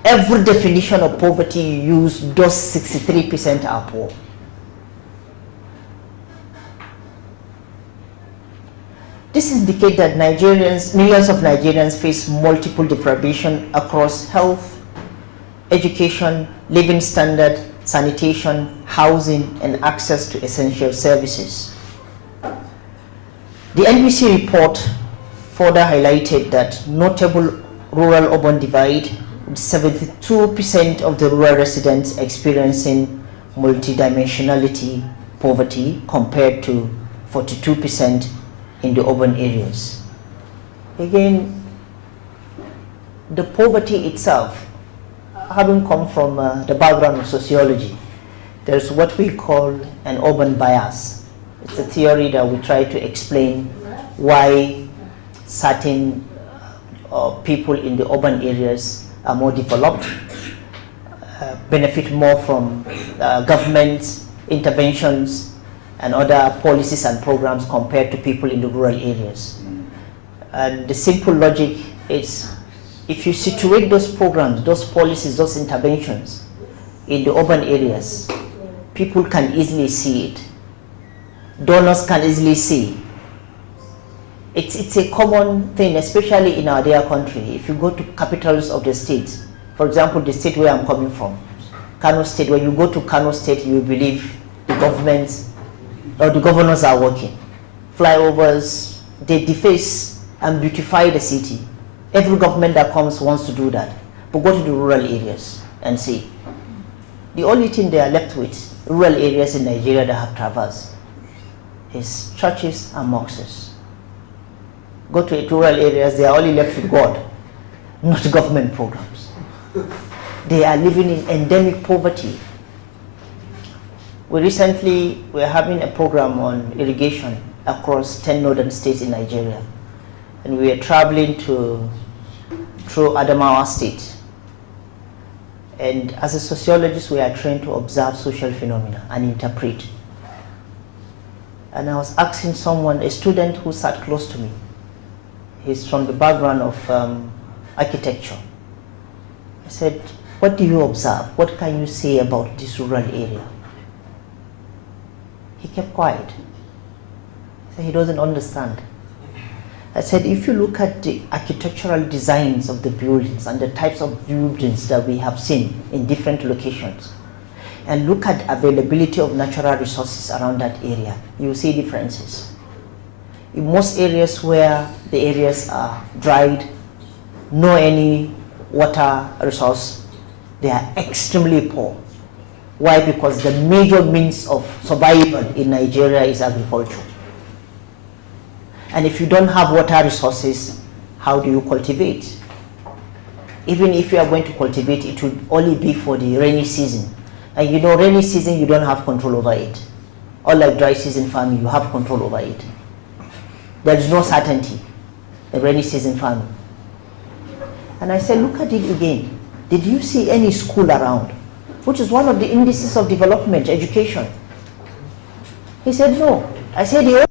Every definition of poverty you use, those 63% are poor. This indicates that millions of Nigerians face multiple deprivation across health, education, living standard, sanitation, housing, and access to essential services. The NBC report further highlighted that notable rural-urban divide, with 72% of the rural residents experiencing multidimensionality poverty compared to 42% in the urban areas. Again, the poverty itself, having come from the background of sociology, there's what we call an urban bias. It's a theory that we try to explain why certain people in the urban areas are more developed, benefit more from government interventions and other policies and programs compared to people in the rural areas. And the simple logic is, if you situate those programs, those policies, those interventions in the urban areas, people can easily see it. Donors can easily see. It's a common thing, especially in our dear country. If you go to capitals of the states, for example, the state where I'm coming from, Kano State, when you go to Kano State, you believe the government or the governors are working. Flyovers, they deface and beautify the city. Every government that comes wants to do that. But go to the rural areas and see. The only thing they are left with, rural areas in Nigeria that have traversed, is churches and mosques. Go to rural areas, they are only left with God, not government programs. They are living in endemic poverty. We recently were having a program on irrigation across 10 northern states in Nigeria. And we were traveling through Adamawa State. And as a sociologist, we are trained to observe social phenomena and interpret. And I was asking someone, a student who sat close to me, he's from the background of architecture. I said, what do you observe? What can you say about this rural area? He kept quiet. He said he doesn't understand. I said, if you look at the architectural designs of the buildings and the types of buildings that we have seen in different locations, and look at availability of natural resources around that area, you will see differences. In most areas where the areas are dried, no any water resource, they are extremely poor. Why? Because the major means of survival in Nigeria is agriculture. And if you don't have water resources, how do you cultivate? Even if you are going to cultivate, it will only be for the rainy season. And you know, rainy season, you don't have control over it. Unlike dry season farming, you have control over it. There is no certainty in rainy season farming. And I said, look at it again. Did you see any school around? Which is one of the indices of development, education. He said, no. I said, the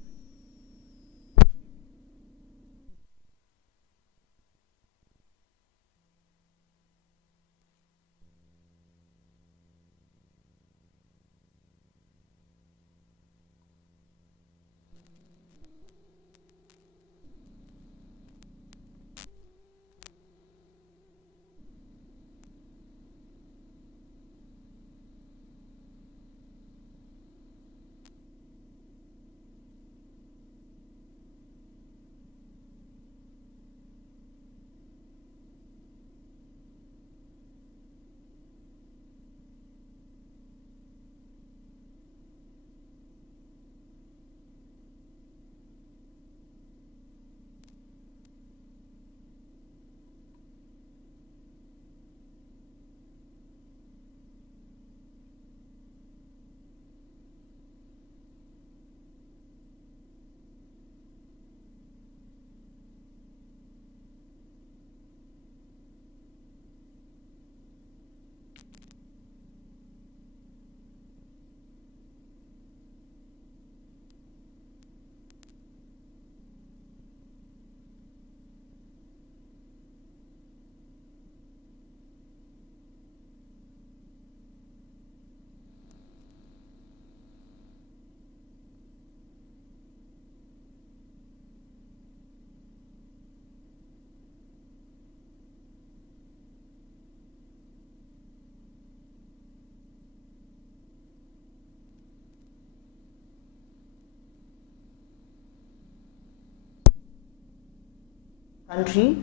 country,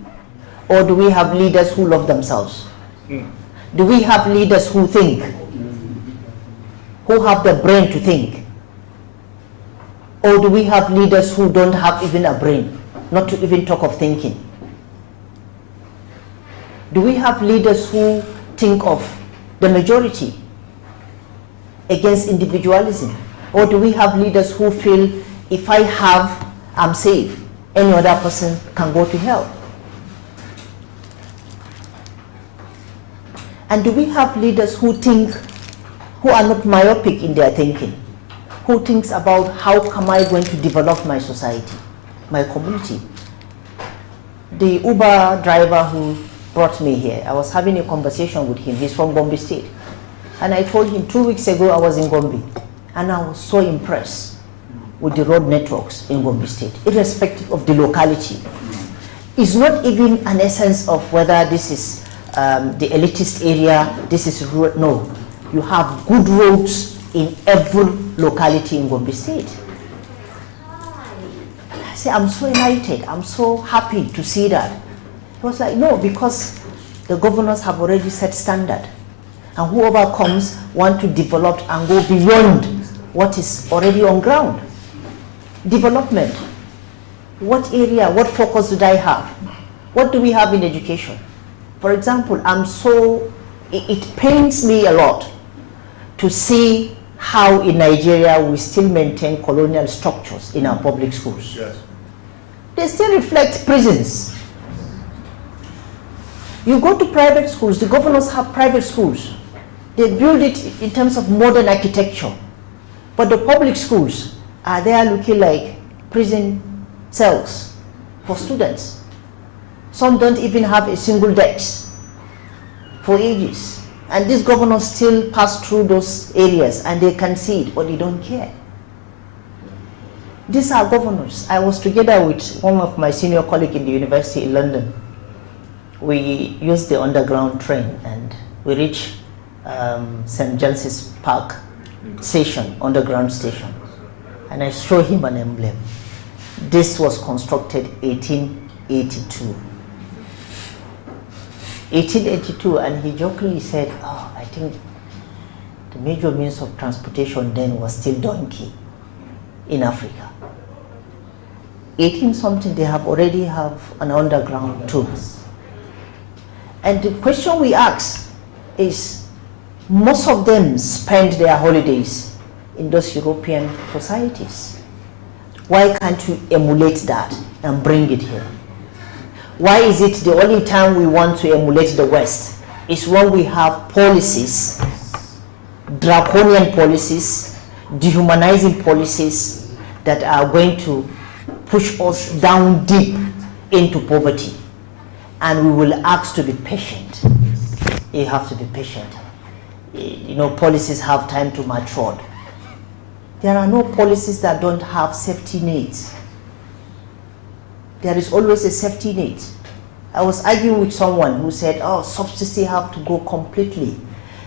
or do we have leaders who love themselves? Do we have leaders who think, who have the brain to think? Or do we have leaders who don't have even a brain, not to even talk of thinking? Do we have leaders who think of the majority against individualism? Or do we have leaders who feel, if I have, I'm safe, any other person can go to hell? And do we have leaders who think, who are not myopic in their thinking, who thinks about how am I going to develop my society, my community? The Uber driver who brought me here, I was having a conversation with him. He's from Gombe State. And I told him 2 weeks ago I was in Gombe, and I was so impressed with the road networks in Gombe State, irrespective of the locality. It's not even an essence of whether this is the elitist area, this is rural. No, you have good roads in every locality in Gombe State. And I say, I'm so elated, I'm so happy to see that. He was like, no, because the governors have already set standard. And whoever comes want to develop and go beyond what is already on ground. Development. What area, what focus do I have? What do we have in education? For example, it pains me a lot to see how in Nigeria we still maintain colonial structures in our public schools. Yes. They still reflect prisons. You go to private schools, the governors have private schools. They build it in terms of modern architecture. But the public schools are there looking like prison cells for students. Some don't even have a single desk for ages. And these governors still pass through those areas and they can see it, but they don't care. These are governors. I was together with one of my senior colleagues in the university in London. We used the underground train and we reached St. James's Park station, underground station. And I showed him an emblem. This was constructed 1882. 1882, and he jokingly said, oh, I think the major means of transportation then was still donkey in Africa. 18 something, they already have an underground too. And the question we ask is, most of them spend their holidays in those European societies. Why can't you emulate that and bring it here? Why is it the only time we want to emulate the West is when we have policies, draconian policies, dehumanizing policies that are going to push us down deep into poverty? And we will ask to be patient. You have to be patient. You know, policies have time to mature. There are no policies that don't have safety nets. There is always a safety net. I was arguing with someone who said, oh, subsidy have to go completely.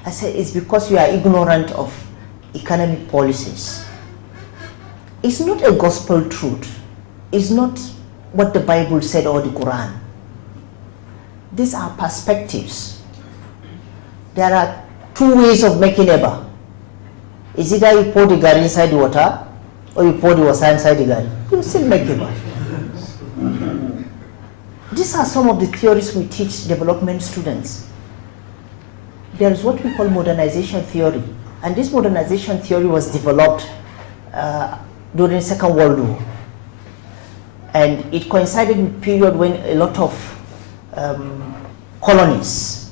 I said, it's because you are ignorant of economic policies. It's not a gospel truth. It's not what the Bible said or the Quran. These are perspectives. There are two ways of making eba. Is either you pour the gari inside the water or you pour the water inside the gari. You still make eba. These are some of the theories we teach development students. There is what we call modernization theory. And this modernization theory was developed during the Second World War. And it coincided with a period when a lot of colonies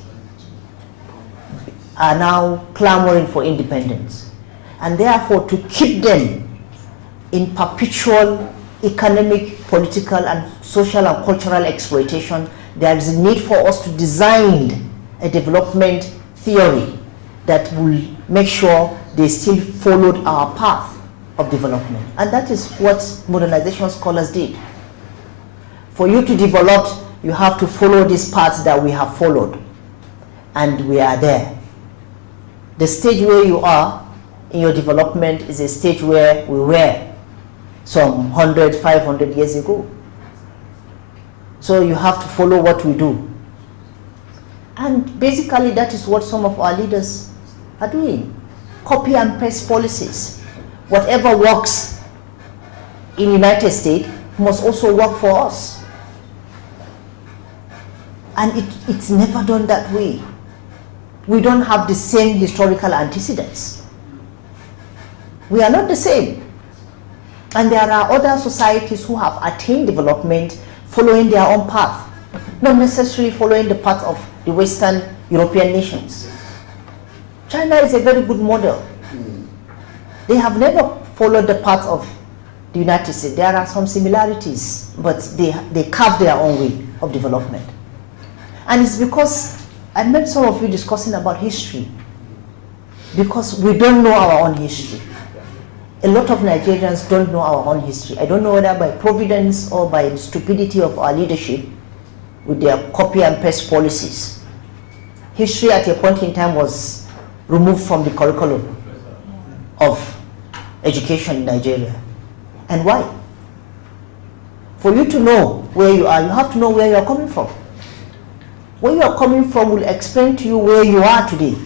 are now clamoring for independence. And therefore, to keep them in perpetual economic, political, and social and cultural exploitation, there is a need for us to design a development theory that will make sure they still followed our path of development. And that is what modernization scholars did. For you to develop, you have to follow these paths that we have followed. And we are there. The stage where you are in your development is a stage where we were some 100, 500 years ago. So you have to follow what we do. And basically that is what some of our leaders are doing. Copy and paste policies. Whatever works in the United States must also work for us. And it's never done that way. We don't have the same historical antecedents. We are not the same. And there are other societies who have attained development following their own path, not necessarily following the path of the Western European nations. China is a very good model. They have never followed the path of the United States. There are some similarities, but they carve their own way of development. And it's because I met some of you discussing about history, because we don't know our own history. A lot of Nigerians don't know our own history. I don't know whether by providence or by the stupidity of our leadership with their copy and paste policies. History at a point in time was removed from the curriculum of education in Nigeria. And why? For you to know where you are, you have to know where you are coming from. Where you are coming from will explain to you where you are today,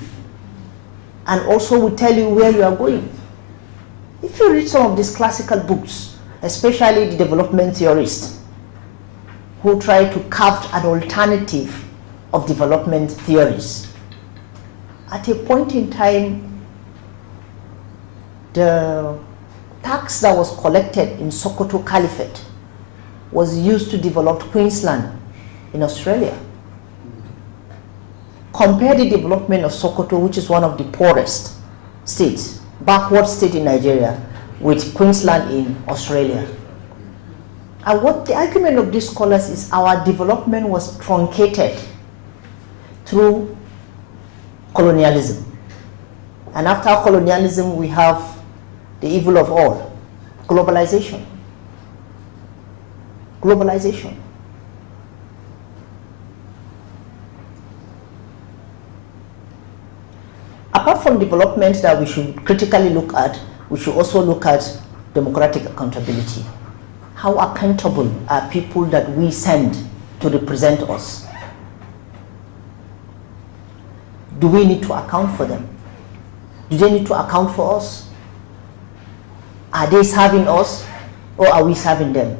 and also will tell you where you are going. If you read some of these classical books, especially the development theorists, who try to craft an alternative of development theories, at a point in time, the tax that was collected in Sokoto Caliphate was used to develop Queensland in Australia. Compare the development of Sokoto, which is one of the poorest states, backward state in Nigeria, with Queensland in Australia. And what the argument of these scholars is, our development was truncated through colonialism. And after colonialism, we have the evil of all, globalization. Globalization. Apart from development that we should critically look at, we should also look at democratic accountability. How accountable are people that we send to represent us? Do we need to account for them? Do they need to account for us? Are they serving us, or are we serving them?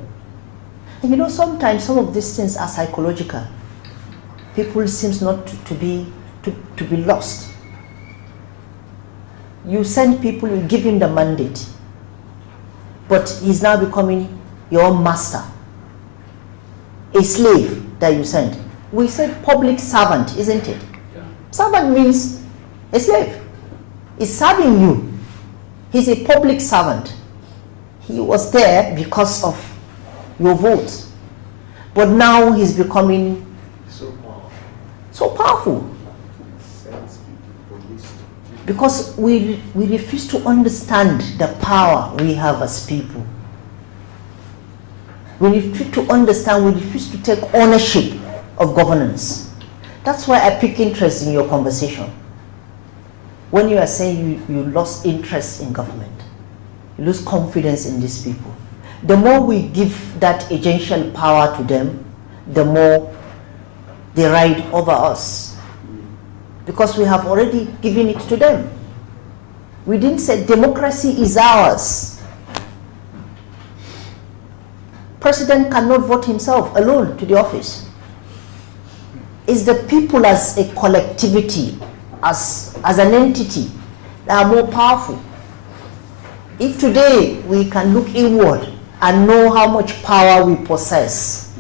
And you know, sometimes some of these things are psychological. People seem not to be lost. You send people, you give him the mandate, but he's now becoming your own master. A slave that you send. We said public servant, isn't it? Yeah. Servant means a slave. He's serving you. He's a public servant. He was there because of your vote. But now he's becoming so powerful. Because we refuse to understand the power we have as people. We refuse to understand, we refuse to take ownership of governance. That's why I pick interest in your conversation. When you are saying you lost interest in government, you lose confidence in these people. The more we give that agential power to them, the more they ride over us. Because we have already given it to them. We didn't say democracy is ours. President cannot vote himself alone to the office. It's the people as a collectivity, as an entity, that are more powerful. If today we can look inward and know how much power we possess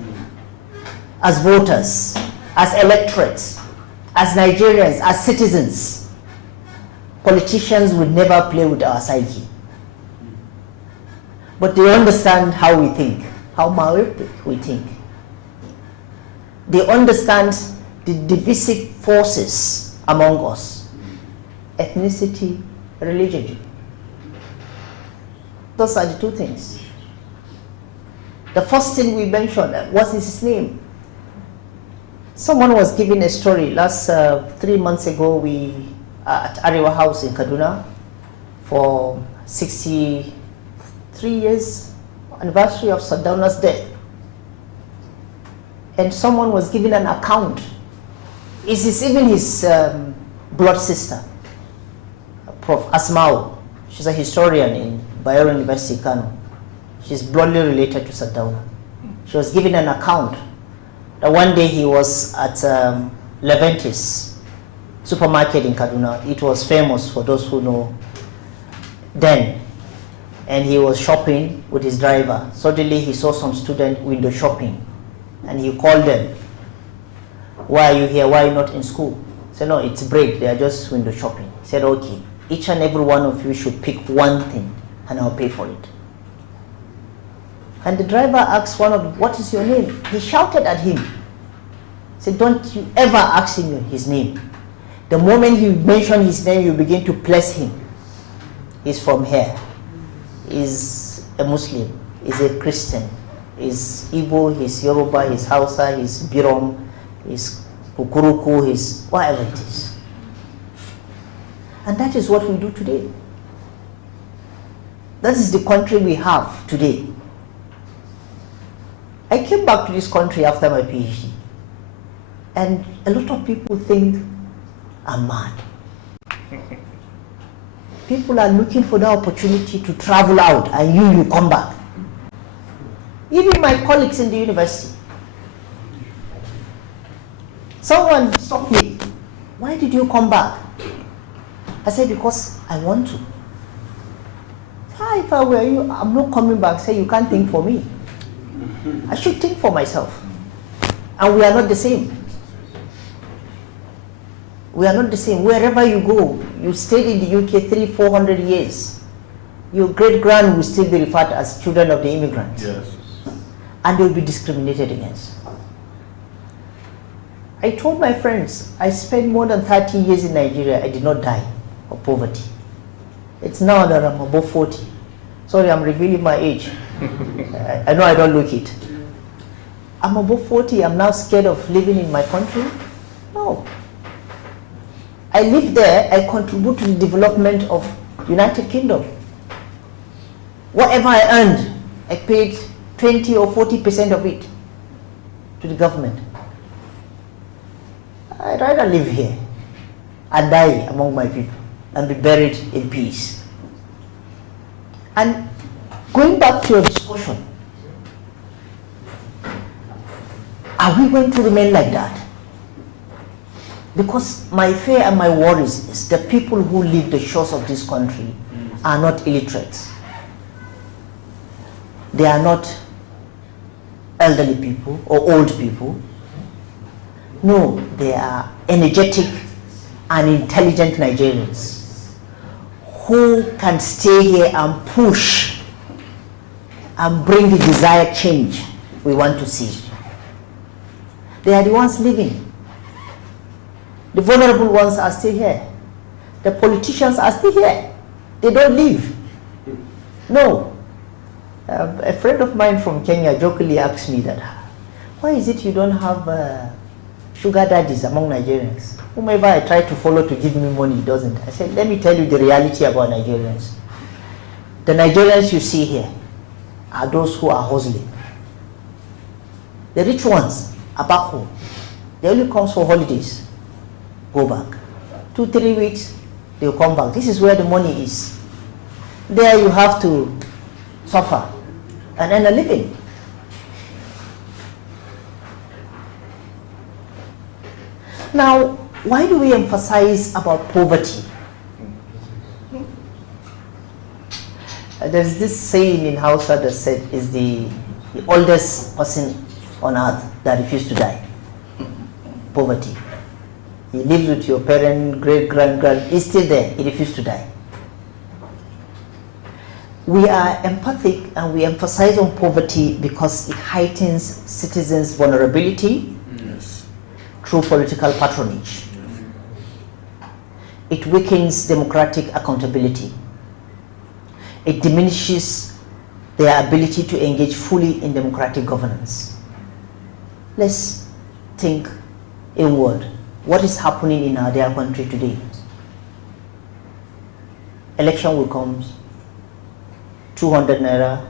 as voters, as electorates, as Nigerians, as citizens, politicians will never play with our psyche. But they understand how we think, how myopic we think. They understand the divisive forces among us. Ethnicity, religion. Those are the two things. The first thing we mentioned, what is his name? Someone was giving a story last 3 months ago. We at Arewa House in Kaduna for 63 years anniversary of Saddam's death. and someone was giving an account. Is even his blood sister, Prof. Asmao. She's a historian in Bayero University, Kano. She's bloodly related to Sardauna. She was giving an account that one day he was at Leventis supermarket in Kaduna. It was famous for those who know then. And he was shopping with his driver. Suddenly he saw some student window shopping and he called them. Why are you here? Why are you not in school? He said, no, it's break. They are just window shopping. He said, okay, each and every one of you should pick one thing and I'll pay for it. And the driver asked one of them, what is your name? He shouted at him. He said, don't you ever ask him his name. The moment you mention his name, you begin to bless him. He's from here. He's a Muslim. He's a Christian. He's Igbo, he's Yoruba, he's Hausa, he's Birom, he's Kukuruku, he's whatever it is. And that is what we do today. That is the country we have today. I came back to this country after my PhD, and a lot of people think I'm mad. People are looking for the opportunity to travel out, and you come back. Even my colleagues in the university. Someone stopped me. Why did you come back? I said, because I want to. If I were you, I'm not coming back. Say, you can't think for me. I should think for myself. And we are not the same. We are not the same. Wherever you go, you stayed in the UK 300-400 years. Your great-grand will still be referred as children of the immigrants. Yes. And they will be discriminated against. I told my friends, I spent more than 30 years in Nigeria. I did not die of poverty. It's now that I'm above 40. Sorry, I'm revealing my age. I know I don't look it. I'm above 40. I'm now scared of living in my country? No. I live there. I contribute to the development of United Kingdom. Whatever I earned, I paid 20 or 40% of it to the government. I'd rather live here and die among my people and be buried in peace. And going back to your discussion, are we going to remain like that? Because my fear and my worries is the people who live the shores of this country are not illiterate. They are not elderly people or old people. No, they are energetic and intelligent Nigerians who can stay here and push and bring the desired change we want to see. They are the ones living. The vulnerable ones are still here. The politicians are still here. They don't leave. No. A friend of mine from Kenya jokingly asked me that, why is it you don't have sugar daddies among Nigerians? Whomever I try to follow to give me money, he doesn't. I said, let me tell you the reality about Nigerians. The Nigerians you see here are those who are hustling. The rich ones are back home. They only come for holidays. Go back. 2-3 weeks, they'll come back. This is where the money is. There you have to suffer and earn a living. Now, why do we emphasize about poverty? There's this saying in Hausa that said is the oldest person on earth that refused to die. Poverty. He lives with your parent, great-grand, he's still there, he refused to die. We are empathic and we emphasize on poverty because it heightens citizens' vulnerability through political patronage. It weakens democratic accountability. It diminishes their ability to engage fully in democratic governance. Let's think inward. What is happening in our dear country today? Election will come, 200 naira,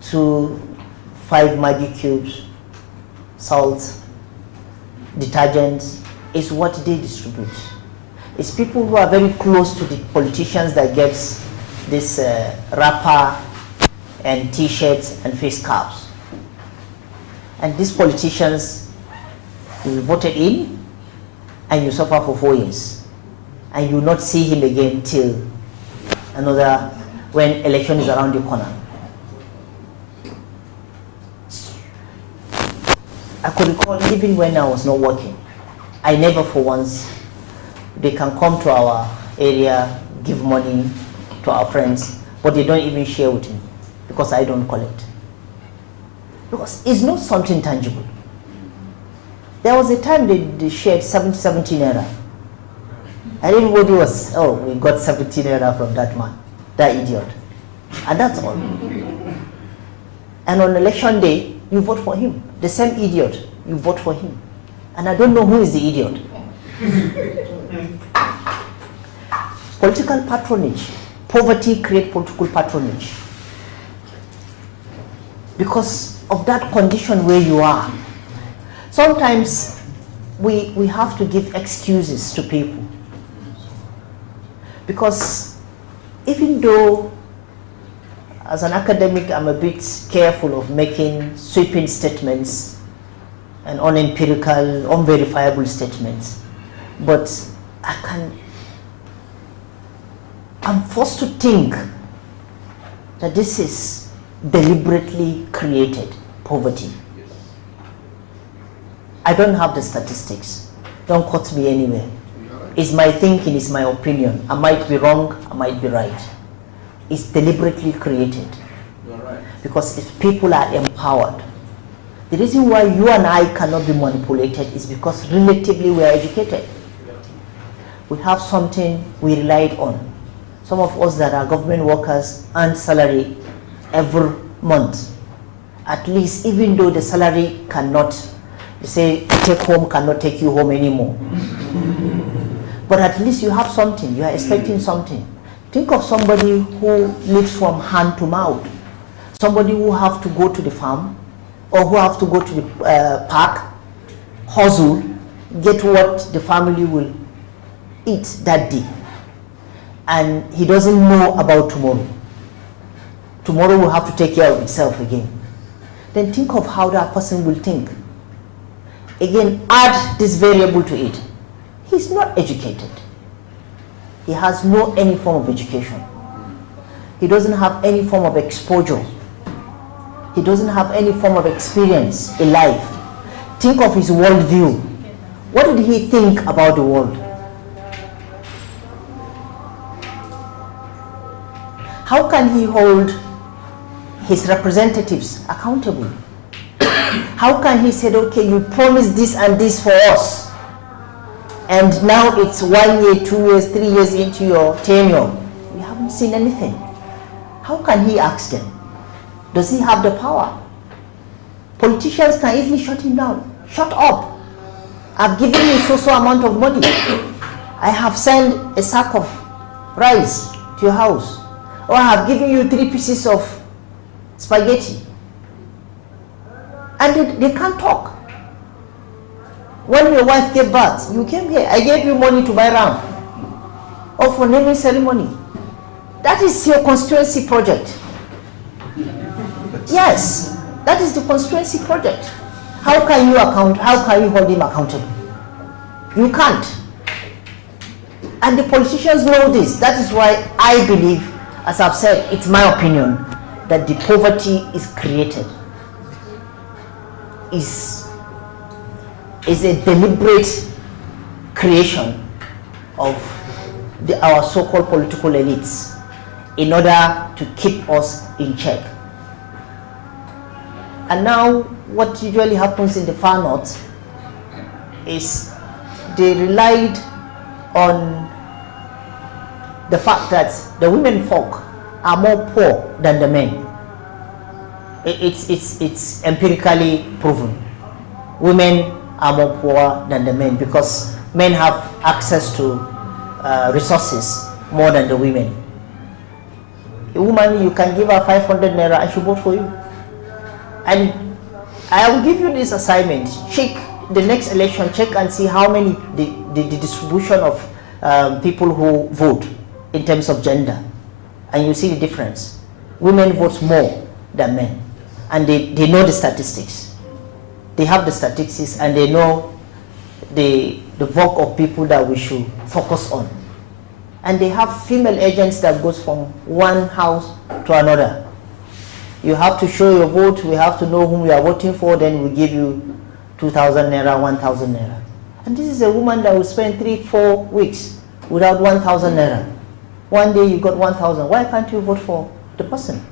5 Maggi cubes, salt, detergents, is what they distribute. It's people who are very close to the politicians that gets this wrapper and t-shirts and face caps. And these politicians, you voted in and you suffer for 4 years. And you will not see him again till another, when election is around the corner. I could recall even when I was not working, I never for once, they can come to our area, give money to our friends, but they don't even share with me because I don't collect. Because it's not something tangible. There was a time they shared 70 naira. And everybody was, oh, we got 70 naira from that man, that idiot. And that's all. And on election day, you vote for him. The same idiot, you vote for him. And I don't know who is the idiot. Political patronage. Poverty creates political patronage. Because of that condition where you are. Sometimes we have to give excuses to people. Because even though as an academic I'm a bit careful of making sweeping statements and unempirical, unverifiable statements, but I'm forced to think that this is deliberately created poverty. I don't have the statistics. Don't quote me anywhere. It's my thinking, it's my opinion. I might be wrong, I might be right. It's deliberately created. You're right. Because if people are empowered, the reason why you and I cannot be manipulated is because relatively we are educated. We have something we relied on. Some of us that are government workers earn salary every month. At least, even though the salary cannot, say, take home cannot take you home anymore. But at least you have something, you are expecting something. Think of somebody who lives from hand to mouth. Somebody who have to go to the farm or who have to go to the park, hustle, get what the family will eat that day. And he doesn't know about tomorrow. Tomorrow will have to take care of itself again. Then think of how that person will think. Again, add this variable to it. He's not educated. He has no any form of education. He doesn't have any form of exposure. He doesn't have any form of experience in life. Think of his worldview. What did he think about the world? How can he hold his representatives accountable? How can he say, okay, you promised this and this for us, and now it's 1 year, 2 years, 3 years into your tenure, we haven't seen anything. How can he ask them? Does he have the power? Politicians can easily shut him down. Shut up. I've given you so amount of money. I have sent a sack of rice to your house. Or I have given you 3 pieces of spaghetti. And they can't talk. When your wife gave birth, you came here, I gave you money to buy ram. Or for naming ceremony. That is your constituency project. Yes, that is the constituency project. How can you hold him accountable? You can't. And the politicians know this. That is why I believe, as I've said, it's my opinion, that the poverty is created. Is a deliberate creation of our so-called political elites in order to keep us in check. And now what usually happens in the far north is they relied on the fact that the women folk are more poor than the men. It's empirically proven. Women are more poor than the men because men have access to resources more than the women. A woman, you can give her 500 naira and she'll vote for you. And I will give you this assignment. Check the next election, check and see how many, the distribution of people who vote in terms of gender. And you see the difference. Women vote more than men. And they know the statistics. They have the statistics and they know the bulk of people that we should focus on. And they have female agents that goes from one house to another. You have to show your vote, we have to know whom we are voting for, then we give you 2,000 naira, 1,000 naira. And this is a woman that will spend 3-4 weeks without 1,000 naira. One day you got 1,000, why can't you vote for the person?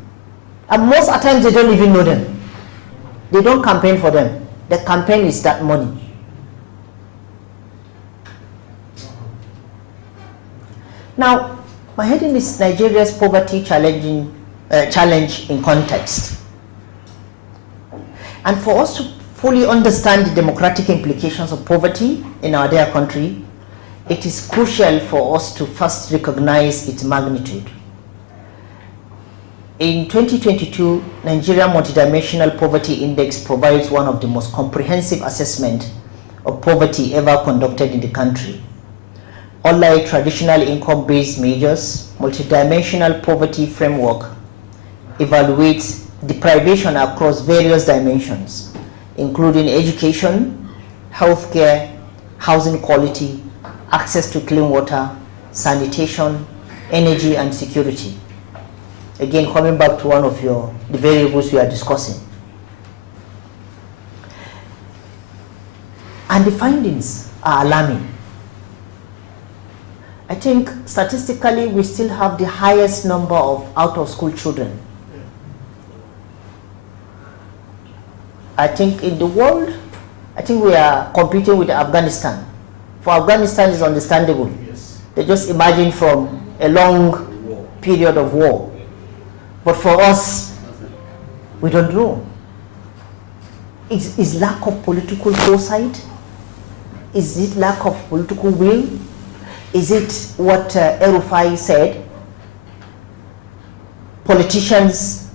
And most of the times they don't even know them. They don't campaign for them. The campaign is that money. Now, my heading is Nigeria's poverty challenge in context. And for us to fully understand the democratic implications of poverty in our dear country, it is crucial for us to first recognize its magnitude. In 2022, Nigeria Multidimensional Poverty Index provides one of the most comprehensive assessments of poverty ever conducted in the country. Unlike traditional income-based measures, multidimensional poverty framework evaluates deprivation across various dimensions, including education, healthcare, housing quality, access to clean water, sanitation, energy, and security. Again, coming back to one of the variables we are discussing. And the findings are alarming. I think statistically we still have the highest number of out-of-school children. I think in the world, I think we are competing with Afghanistan. For Afghanistan, it's understandable. Yes. They just emerging from a long period of war. But for us, we don't know. Is lack of political foresight? Is it lack of political will? Is it what El-Rufai said? Politicians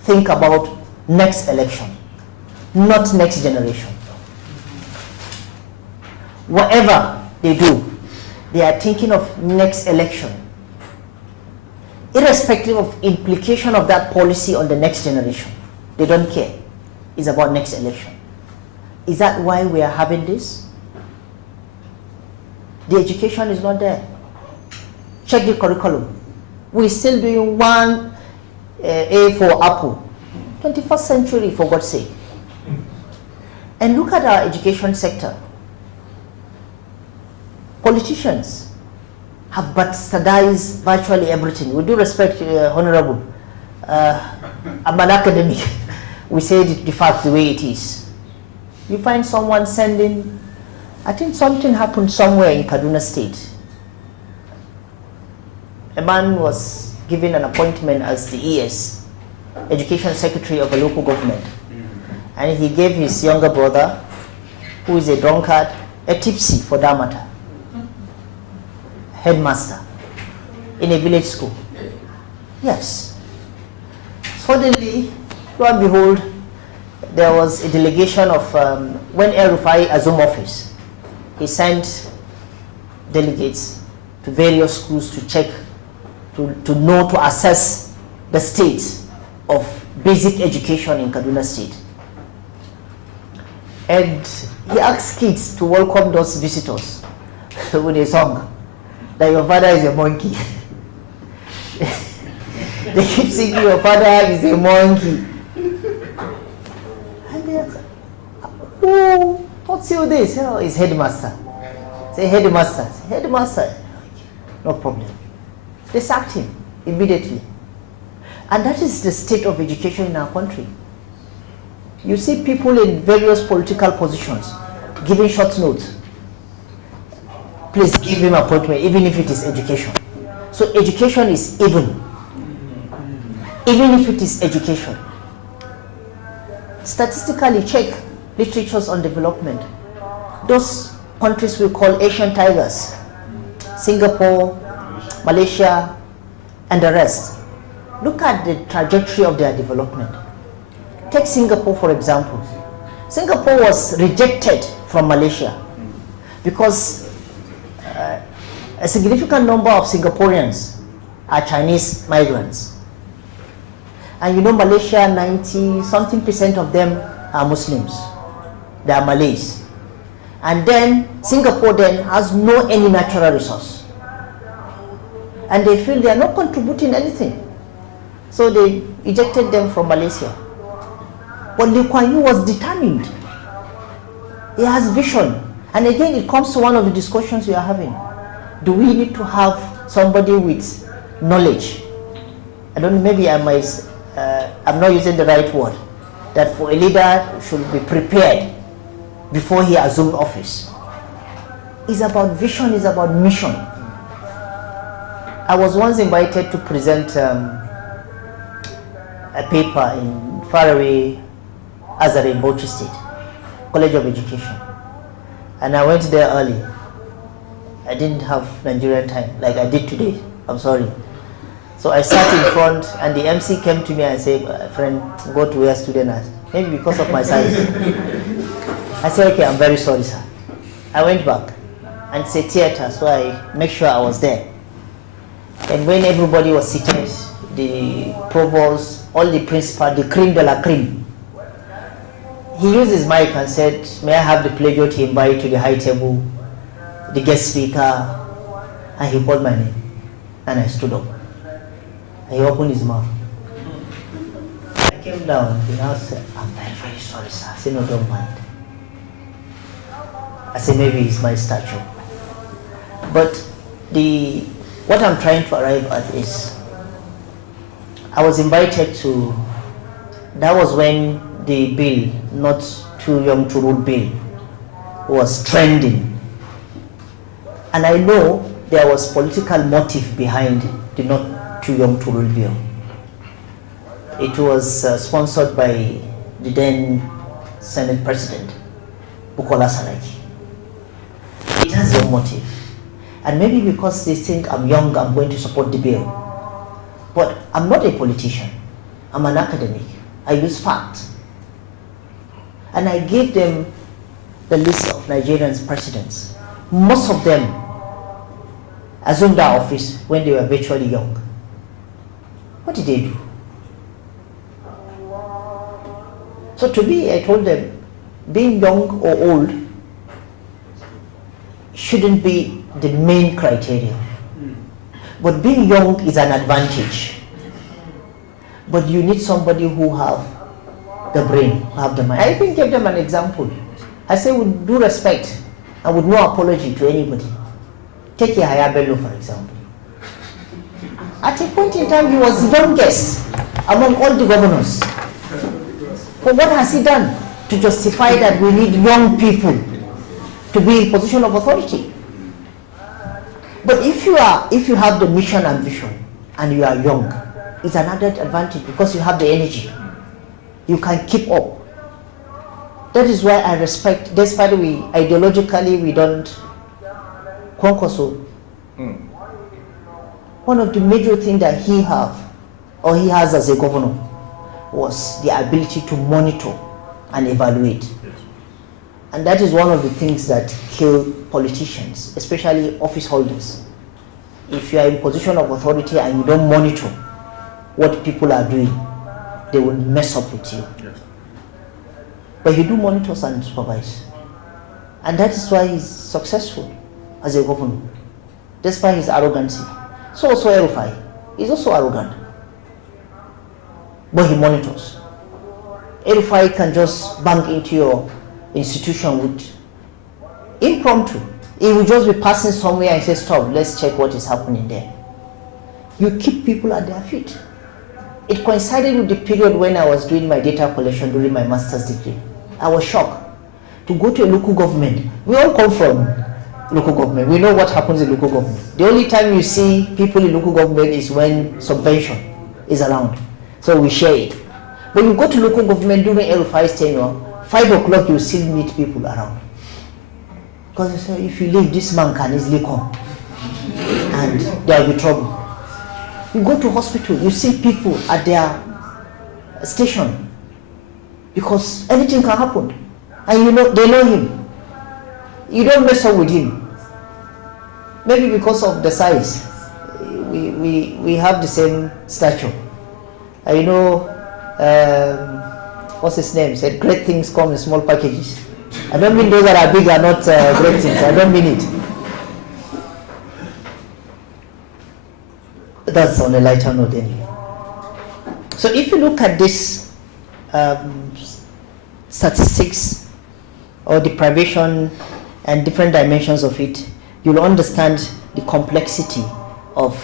think about next election, not next generation. Whatever they do, they are thinking of next election, irrespective of implication of that policy on the next generation. They don't care. It's about next election. Is that why we are having this? The education is not there. Check the curriculum. We're still doing one A for apple. 21st century, for God's sake. And look at our education sector. Politicians have bastardized virtually everything. With due respect, Honorable, I'm an academic. We say the fact the way it is. You find someone sending, I think something happened somewhere in Kaduna State. A man was given an appointment as the ES, Education Secretary of a local government. And he gave his younger brother, who is a drunkard, a tipsy for that matter, headmaster in a village school. Yes. Suddenly, lo and behold, there was a delegation of, when El-Rufai assumed office, he sent delegates to various schools to check, to assess the state of basic education in Kaduna State. And he asked kids to welcome those visitors with a song, that your father is a monkey. They keep singing, your father is a monkey. And they ask, oh, what's your this? Oh, it's headmaster. Say, headmaster. Say, headmaster. No problem. They sacked him immediately. And that is the state of education in our country. You see people in various political positions giving short notes. Please give him appointment, even if it is education. So education is even if it is education. Statistically, check literatures on development. Those countries we call Asian tigers, Singapore, Malaysia, and the rest. Look at the trajectory of their development. Take Singapore, for example. Singapore was rejected from Malaysia because a significant number of Singaporeans are Chinese migrants. And you know, Malaysia, 90-something% of them are Muslims. They are Malays. And then Singapore then has no any natural resource. And they feel they are not contributing anything. So they ejected them from Malaysia. But Lee Kuan Yew was determined. He has vision. And again, it comes to one of the discussions we are having. Do we need to have somebody with knowledge? I don't know, maybe I'm not using the right word. That for a leader should be prepared before he assumes office. It's about vision, it's about mission. I was once invited to present a paper in faraway Azare in Bauchi State, College of Education. And I went there early. I didn't have Nigerian time like I did today. I'm sorry. So I sat in front and the MC came to me and said, friend, go to where student are. Maybe because of my size. I said, okay, I'm very sorry, sir. I went back and said theater, so I make sure I was there. And when everybody was seated, the provost, all the principal, the cream de la cream, he used his mic and said, may I have the pleasure to invite to the high table the guest speaker, and he called my name, and I stood up. And he opened his mouth. I came down, he now said, I'm very, very sorry, sir. I said, no, don't mind. I said, maybe it's my stature. But what I'm trying to arrive at is, I was invited to, that was when the bill, Not Too Young to Rule bill, was trending. And I know there was political motive behind the Not Too Young to Rule bill. It was sponsored by the then Senate President, Bukola Saraki. It has a motive. And maybe because they think I'm young, I'm going to support the bill. But I'm not a politician. I'm an academic. I use facts. And I gave them the list of Nigerians presidents. Most of them assumed that office when they were virtually young. What did they do? So to me, I told them, being young or old shouldn't be the main criteria. But being young is an advantage. But you need somebody who have the brain, who have the mind. I even gave them an example. I say with due respect and with no apology to anybody. Take Yahya Bello, for example. At a point in time, he was the youngest among all the governors. But what has he done to justify that we need young people to be in position of authority? But if you have the mission and vision and you are young, it's an added advantage because you have the energy. You can keep up. That is why I respect, despite ideologically we don't conquer so. One of the major things that he has as a governor was the ability to monitor and evaluate. And that is one of the things that kill politicians, especially office holders. If you are in position of authority and you don't monitor what people are doing, they will mess up with you. Yes. But he do monitors and supervise. And that is why he's successful as a governor, despite his arrogancy. So also El-Rufai, he's also arrogant. But he monitors. El-Rufai can just bang into your institution with impromptu. He will just be passing somewhere and say, stop, let's check what is happening there. You keep people at their feet. It coincided with the period when I was doing my data collection during my master's degree. I was shocked to go to a local government. We all come from local government. We know what happens in local government. The only time you see people in local government is when subvention is around. So we share it. When you go to local government during El-Rufai's tenure, 5 o'clock you still meet people around. Because they say, if you leave, this man can easily come. And there will be trouble. You go to hospital, you see people at their station. Because anything can happen. And they know him. You don't mess up with him. Maybe because of the size. We have the same stature. What's his name? Said great things come in small packages. I don't mean those that are big are not great things. I don't mean it. That's on a lighter note anyway. So if you look at this statistics or deprivation and different dimensions of it, you'll understand the complexity of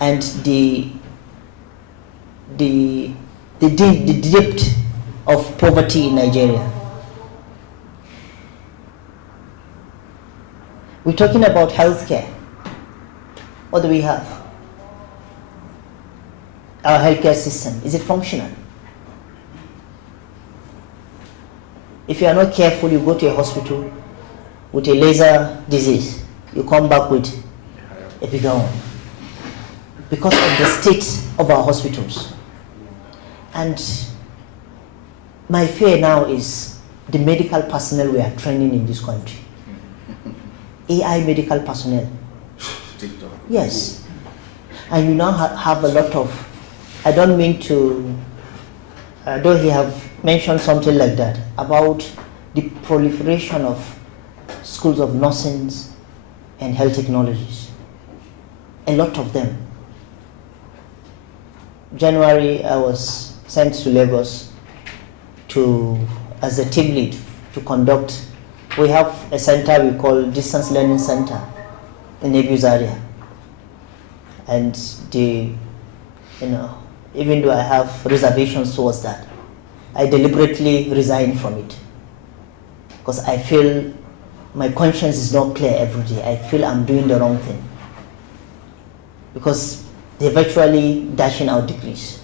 and the depth of poverty in Nigeria. We're talking about healthcare. What do we have? Our healthcare system, is it functional? If you are not careful, you go to a hospital with a laser disease, you come back with a bigger one. Because of the state of our hospitals. And my fear now is the medical personnel we are training in this country. AI medical personnel. Yes. And you now have a lot of, I don't mean to, though he have mentioned something like that, about the proliferation of schools of nursing and health technologies. A lot of them. January, I was sent to Lagos as a team lead to conduct. We have a center we call Distance Learning Center in Nebu's area. And even though I have reservations towards that, I deliberately resigned from it. Because I feel my conscience is not clear every day. I feel I'm doing the wrong thing. Because they're virtually dashing out degrees.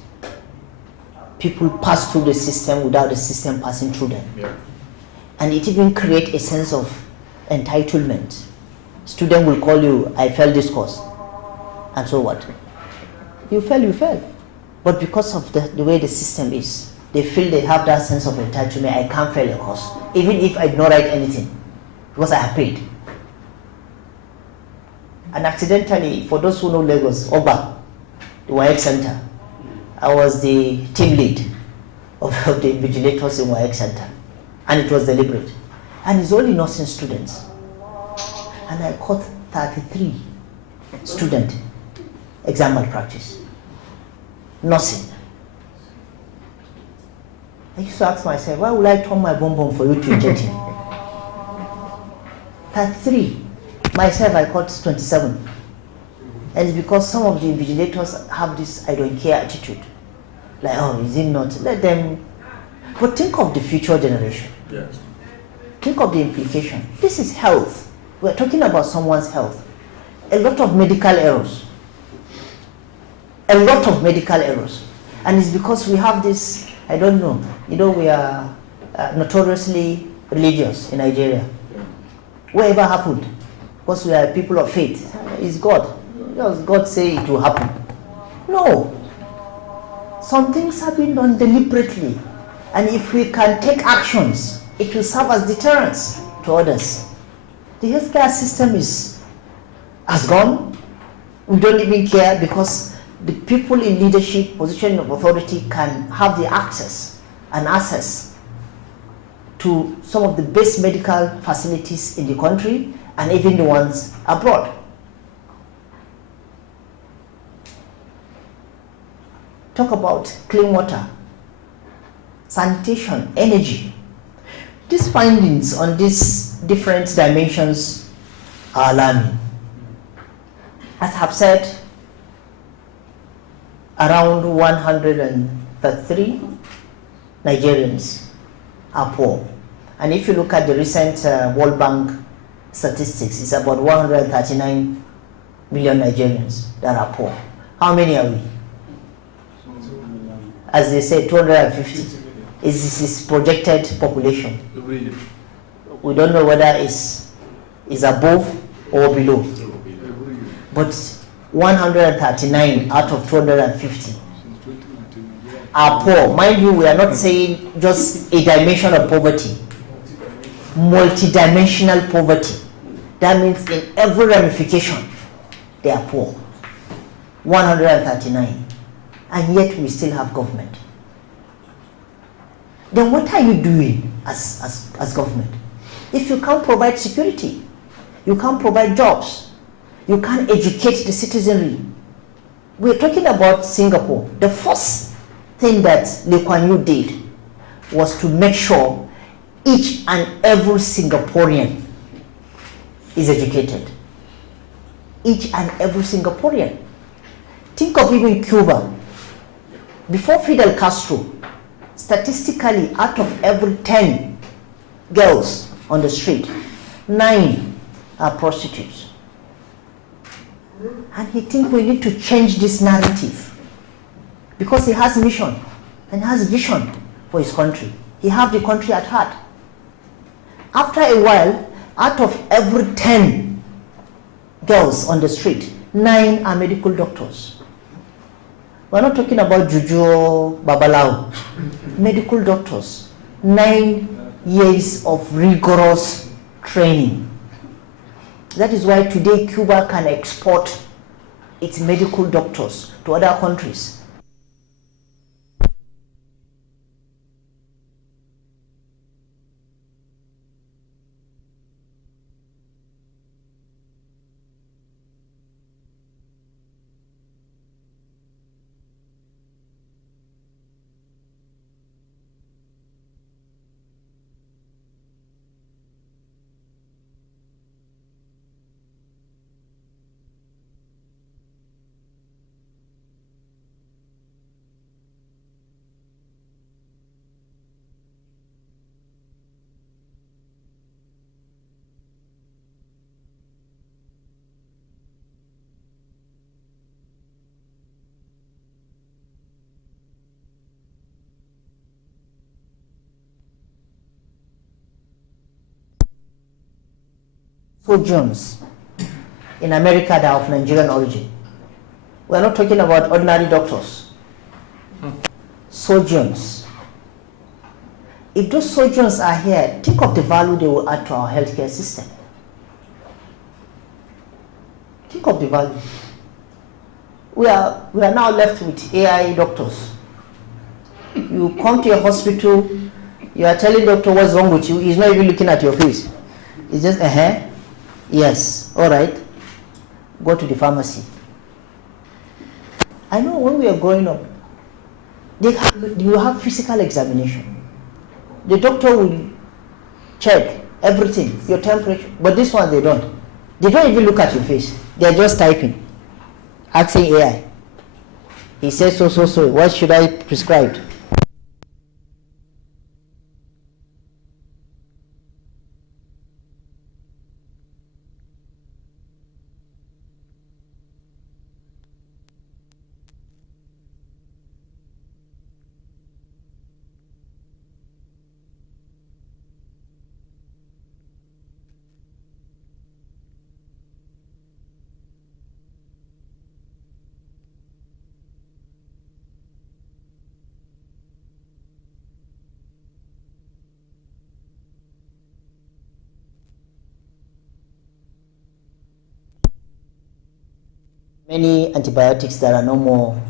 People pass through the system without the system passing through them. Yeah. And it even creates a sense of entitlement. Student will call you, I failed this course. And so what? You fail, you fail. But because of the way the system is, they feel they have that sense of entitlement. I can't fail a course, even if I did not write anything, because I have paid. And accidentally, for those who know Lagos, Oba, the WAEC Center, I was the team lead of the invigilators in WAEC Center. And it was deliberate. And it's only nursing students. And I caught 33 students exam malpractice. Nursing. I used to ask myself, why would I turn my bonbon for you to inject him? 33. Myself, I caught 27. And it's because some of the invigilators have this I don't care attitude. Like, oh, is it not? Let them. But think of the future generation. Yes. Think of the implication. This is health. We're talking about someone's health. A lot of medical errors. A lot of medical errors. And it's because we have this, I don't know, we are notoriously religious in Nigeria. Whatever happened, because we are people of faith, it's God. Does God say it will happen? No. Some things have been done deliberately. And if we can take actions, it will serve as deterrence to others. The healthcare system has gone. We don't even care because the people in leadership, position of authority can have the access and access to some of the best medical facilities in the country and even the ones abroad. Talk about clean water, sanitation, energy. These findings on these different dimensions are alarming. As I have said, around 133 Nigerians are poor. And if you look at the recent World Bank statistics, it's about 139 million Nigerians that are poor. How many are we? As they say, 250 is projected population. We don't know whether it's above or below. But 139 out of 250 are poor. Mind you, we are not saying just a dimension of poverty. multidimensional poverty. That means in every ramification, they are poor. 139. And yet we still have government. Then what are you doing as government? If you can't provide security, you can't provide jobs, you can't educate the citizenry. We're talking about Singapore. The first thing that Lee Kuan Yew did was to make sure each and every Singaporean is educated. Each and every Singaporean. Think of even Cuba. Before Fidel Castro, statistically, out of every 10 girls on the street, 9 are prostitutes. And he thinks we need to change this narrative because he has mission and has vision for his country. He has the country at heart. After a while, out of every 10 girls on the street, 9 are medical doctors. We're not talking about Juju or Babalao. Medical doctors. 9 years of rigorous training. That is why today Cuba can export its medical doctors to other countries. Surgeons in America that are of Nigerian origin. We are not talking about ordinary doctors. Surgeons. If those surgeons are here, think of the value they will add to our healthcare system. Think of the value. We are now left with AI doctors. You come to a hospital, you are telling doctor what's wrong with you, he's not even looking at your face. It's just, yes, all right, go to the pharmacy. I know when we are growing up, you have physical examination. The doctor will check everything, your temperature, but this one they don't. They don't even look at your face. They're just typing, asking AI. He says so, what should I prescribe? Many antibiotics that are no more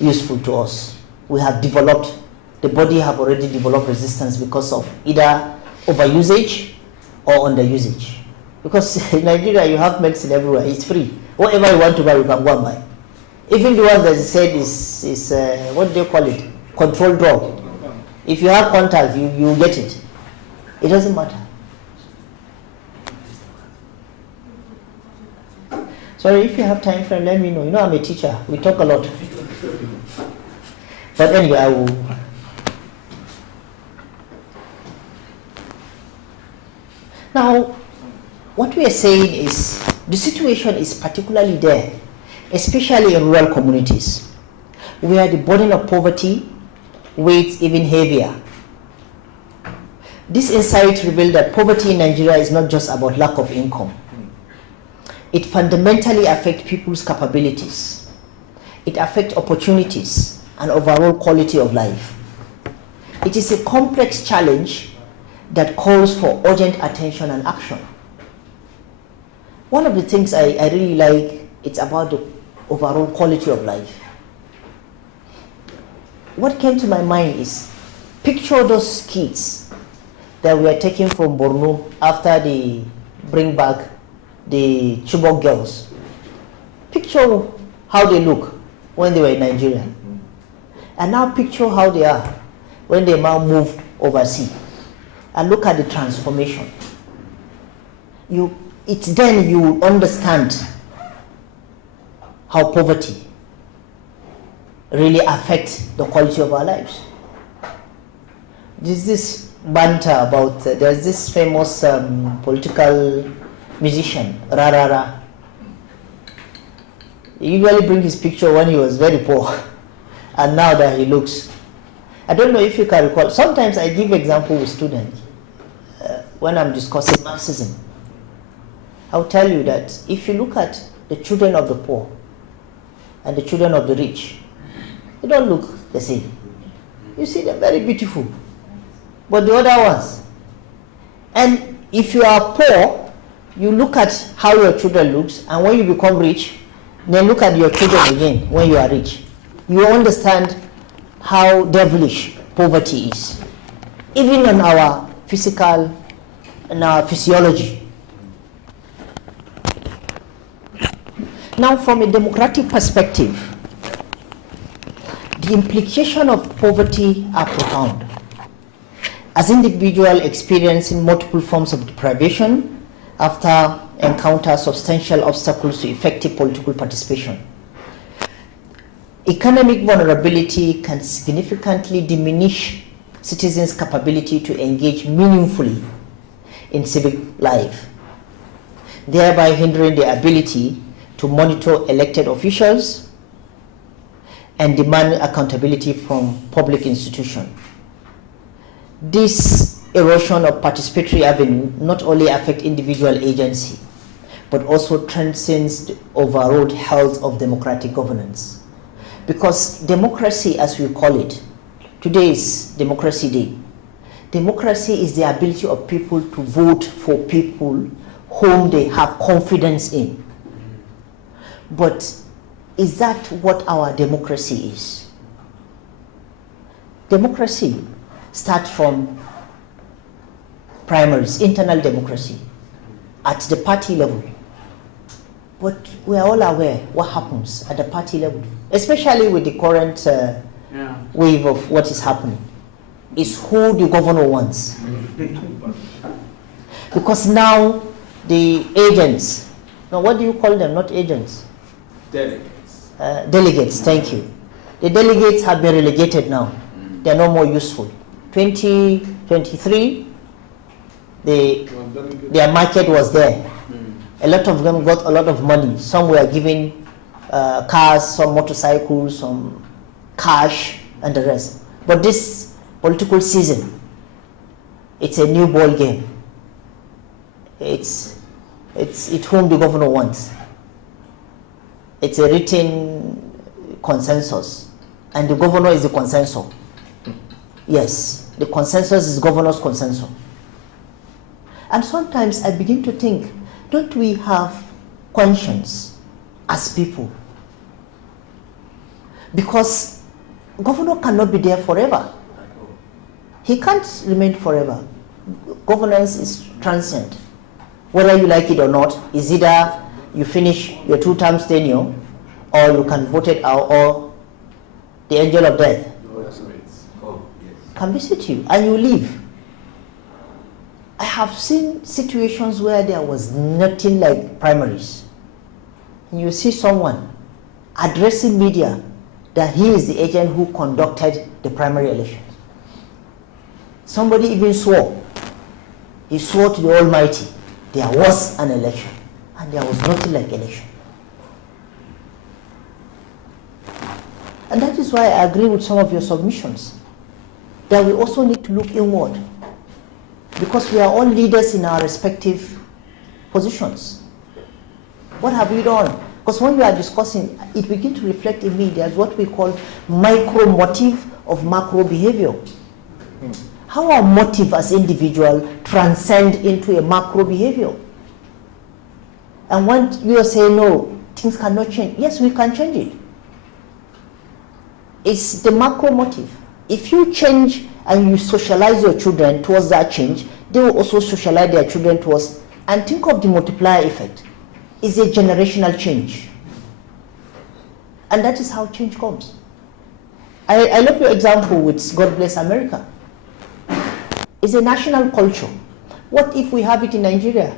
useful to us. We have developed, the body have already developed resistance because of either overusage or underusage. Because in Nigeria you have medicine everywhere, it's free. Whatever you want to buy, you can go and buy. Even the ones that said is what do they call it? Controlled drug. If you have contact, you get it. It doesn't matter. Sorry, if you have time frame, let me know. You know I'm a teacher. We talk a lot. But anyway, I will. Now, what we are saying is the situation is particularly there, especially in rural communities, where the burden of poverty weighs even heavier. This insight revealed that poverty in Nigeria is not just about lack of income. It fundamentally affects people's capabilities. It affects opportunities and overall quality of life. It is a complex challenge that calls for urgent attention and action. One of the things I really like, it's about the overall quality of life. What came to my mind is, picture those kids that were taken from Borno after they bring back the Chibok girls. Picture how they look when they were in Nigeria. And now picture how they are when they now move overseas. And look at the transformation. It's then you understand how poverty really affects the quality of our lives. There's this banter about, there's this famous political musician, Rarara. He usually brings his picture when he was very poor, and now that he looks. I don't know if you can recall, sometimes I give example with students when I'm discussing Marxism. I'll tell you that if you look at the children of the poor and the children of the rich, they don't look the same. You see, they're very beautiful, but the other ones. And if you are poor, you look at how your children looks, and when you become rich, then look at your children again when you are rich. You understand how devilish poverty is, even in our physical, in our physiology. Now, from a democratic perspective, the implications of poverty are profound. As individuals experiencing multiple forms of deprivation after encounter substantial obstacles to effective political participation, economic vulnerability can significantly diminish citizens' capability to engage meaningfully in civic life, thereby hindering their ability to monitor elected officials and demand accountability from public institutions. This erosion of participatory avenue not only affects individual agency, but also transcends the overall health of democratic governance. Because democracy, as we call it, today is Democracy Day. Democracy is the ability of people to vote for people whom they have confidence in. But is that what our democracy is? Democracy starts from primaries, internal democracy, at the party level. But we are all aware what happens at the party level, especially with the current wave of what is happening. Is who the governor wants. Because now the agents, now what do you call them? Not agents. Delegates. Delegates, thank you. The delegates have been relegated now. They are no more useful. 2023, their market was there. A lot of them got a lot of money. Some were given cars, some motorcycles, some cash, and the rest. But this political season, it's a new ball game. It's whom the governor wants. It's a written consensus, and the governor is the consensus. Yes, the consensus is governor's consensus. And sometimes I begin to think, don't we have conscience as people? Because governor cannot be there forever. He can't remain forever. Governance is transient. Whether you like it or not, is either you finish your 2 terms tenure, or you can vote it out, or the angel of death can visit you and you leave. I have seen situations where there was nothing like primaries. And you see someone addressing media that he is the agent who conducted the primary elections. Somebody even swore. He swore to the Almighty, there was an election, and there was nothing like election. And that is why I agree with some of your submissions, that we also need to look inward, because we are all leaders in our respective positions. What have we done? Because when we are discussing, it begins to reflect in me, there's what we call micro motive of macro behavior. how our motive as individual transcend into a macro behavior. And when you are saying, no, things cannot change, yes, we can change it. It's the macro motive. If you change and you socialize your children towards that change, they will also socialize their children towards, and think of the multiplier effect. It's a generational change. And that is how change comes. I love your example with God Bless America. It's a national culture. What if we have it in Nigeria?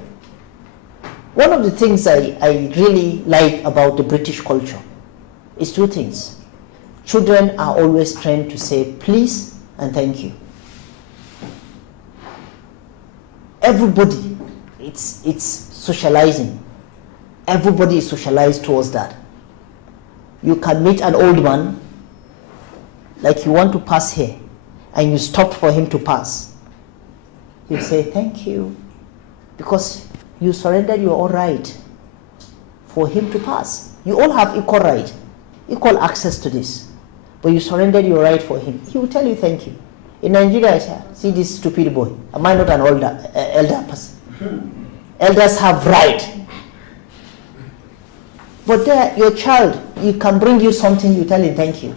One of the things I really like about the British culture is two things. Children are always trained to say please and thank you. Everybody, it's socializing. Everybody is socialized towards that. You can meet an old man, like you want to pass here, and you stop for him to pass. You say thank you, because you surrendered your own right for him to pass. You all have equal right, equal access to this, but you surrendered your right for him. He will tell you thank you. In Nigeria, I say, see this stupid boy. Am I not an elder person? Elders have right. But there, your child, you can bring you something, you tell him thank you.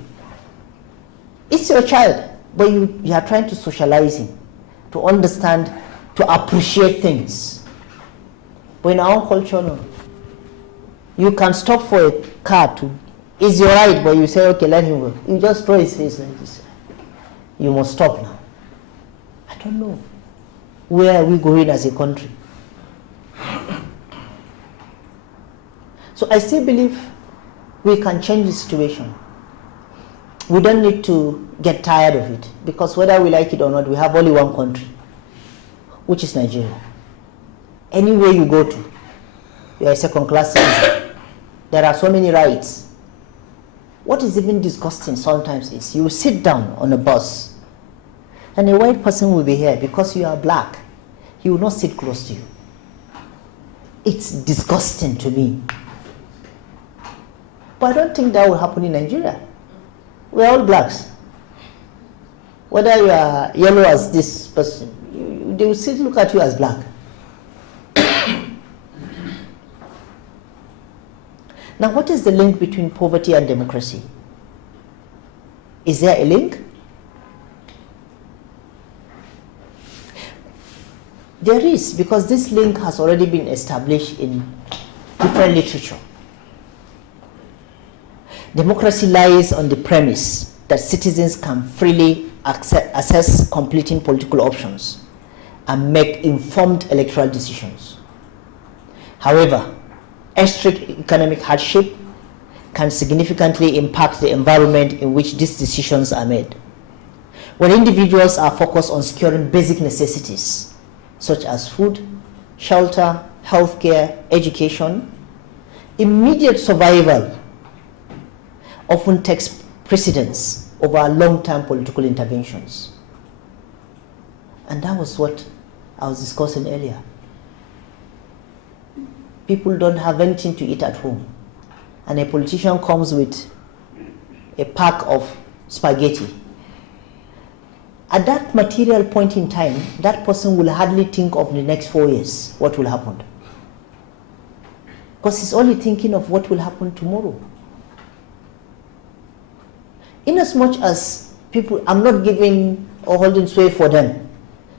It's your child, but you are trying to socialize him, to understand, to appreciate things. But in our own culture, no. You can stop for a car to, it's your right, but you say, okay, let him go. You just throw his face like this. You must stop now. I don't know. Where are we going as a country? So I still believe we can change the situation. We don't need to get tired of it, because whether we like it or not, we have only one country, which is Nigeria. Anywhere you go to, you are a second-class citizen. There are so many rights. What is even disgusting sometimes is you sit down on a bus and a white person will be here because you are black. He will not sit close to you. It's disgusting to me. But I don't think that will happen in Nigeria. We are all blacks. Whether you are yellow as this person, they will still look at you as black. Now, what is the link between poverty and democracy? Is there a link? There is, because this link has already been established in different literature. Democracy lies on the premise that citizens can freely assess competing political options and make informed electoral decisions. However, extreme economic hardship can significantly impact the environment in which these decisions are made. When individuals are focused on securing basic necessities, such as food, shelter, healthcare, education, immediate survival often takes precedence over long-term political interventions. And that was what I was discussing earlier. People don't have anything to eat at home, and a politician comes with a pack of spaghetti. At that material point in time, that person will hardly think of the next 4 years, what will happen. Because he's only thinking of what will happen tomorrow. Inasmuch as people, I'm not giving or holding sway for them,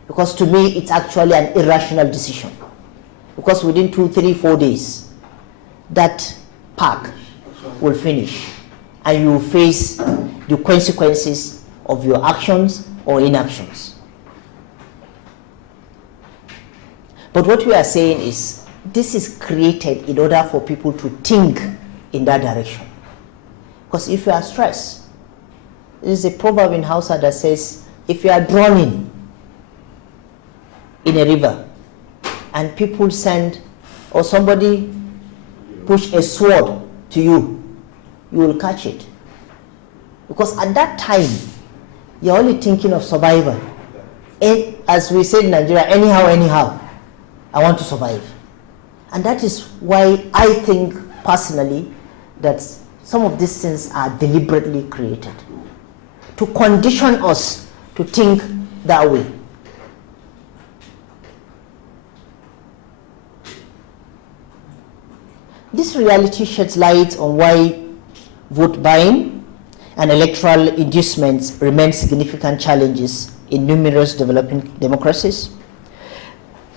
because to me it's actually an irrational decision. Because within 2, 3, 4 days, that pack will finish, and you will face the consequences of your actions or inactions. But what we are saying is, this is created in order for people to think in that direction. Because if you are stressed, there is a proverb in Hausa that says, if you are drowning in a river, and people send, or somebody push a sword to you, you will catch it. Because at that time, you're only thinking of survival. And as we said in Nigeria, anyhow, I want to survive. And that is why I think personally that some of these things are deliberately created to condition us to think that way. This reality sheds light on why vote buying and electoral inducements remain significant challenges in numerous developing democracies.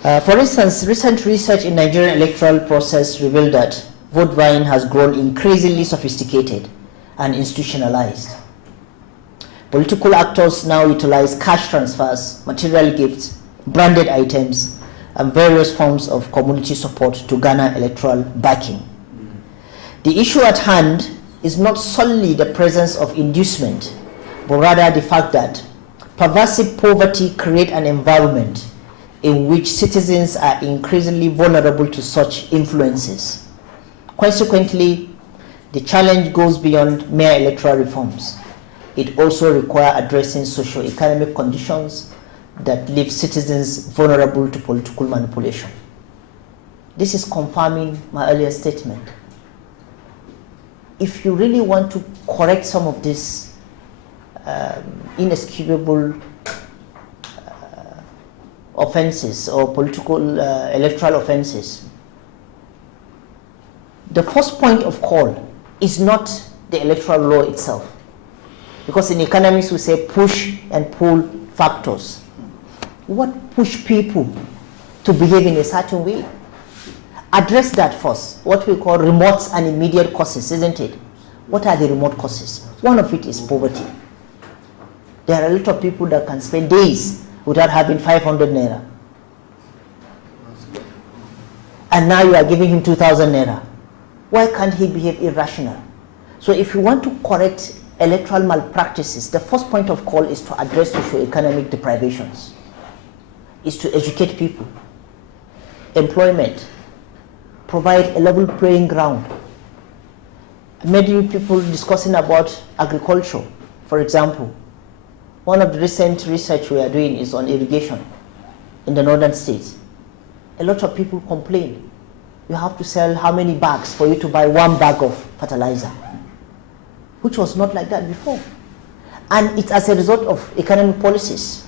For instance, recent research in Nigerian electoral process revealed that vote buying has grown increasingly sophisticated and institutionalized. Political actors now utilize cash transfers, material gifts, branded items, and various forms of community support to garner electoral backing. The issue at hand is not solely the presence of inducement, but rather the fact that pervasive poverty creates an environment in which citizens are increasingly vulnerable to such influences. Consequently, the challenge goes beyond mere electoral reforms. It also requires addressing socio-economic conditions that leave citizens vulnerable to political manipulation. This is confirming my earlier statement. If you really want to correct some of these inescapable offenses or political electoral offenses, the first point of call is not the electoral law itself. Because in economics we say push and pull factors. What push people to behave in a certain way? Address that first, what we call remote and immediate causes, isn't it? What are the remote causes? One of it is poverty. There are a lot of people that can spend days without having 500 naira. And now you are giving him 2,000 naira. Why can't he behave irrational? So if you want to correct electoral malpractices, the first point of call is to address socio-economic deprivations, is to educate people, employment, provide a level playing ground. Many people discussing about agriculture, for example. One of the recent research we are doing is on irrigation in the northern states. A lot of people complain. You have to sell how many bags for you to buy 1 bag of fertilizer, which was not like that before. And it's as a result of economic policies.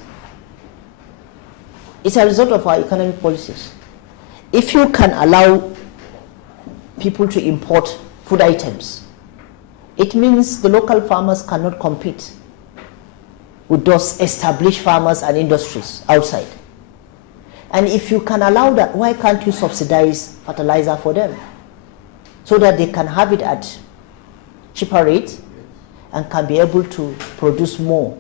It's a result of our economic policies. If you can allow people to import food items, it means the local farmers cannot compete with those established farmers and industries outside. And if you can allow that, why can't you subsidize fertilizer for them so that they can have it at cheaper rate and can be able to produce more?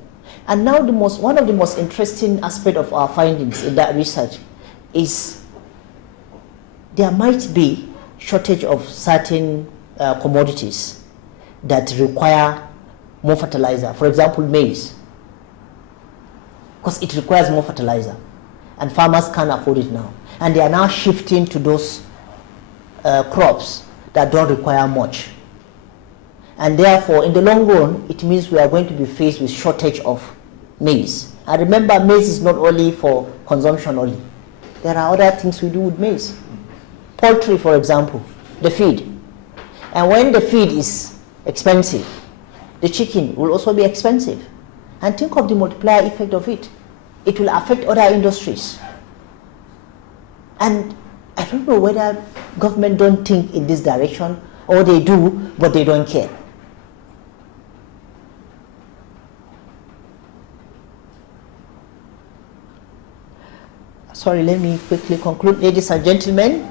And now one of the most interesting aspects of our findings in that research is there might be shortage of certain commodities that require more fertilizer. For example, maize, because it requires more fertilizer and farmers can't afford it now. And they are now shifting to those crops that don't require much. And therefore, in the long run, it means we are going to be faced with shortage of maize. And remember, maize is not only for consumption only. There are other things we do with maize. Poultry, for example, the feed. And when the feed is expensive, the chicken will also be expensive. And think of the multiplier effect of it. It will affect other industries. And I don't know whether government don't think in this direction, or they do, but they don't care. Sorry, let me quickly conclude. Ladies and gentlemen,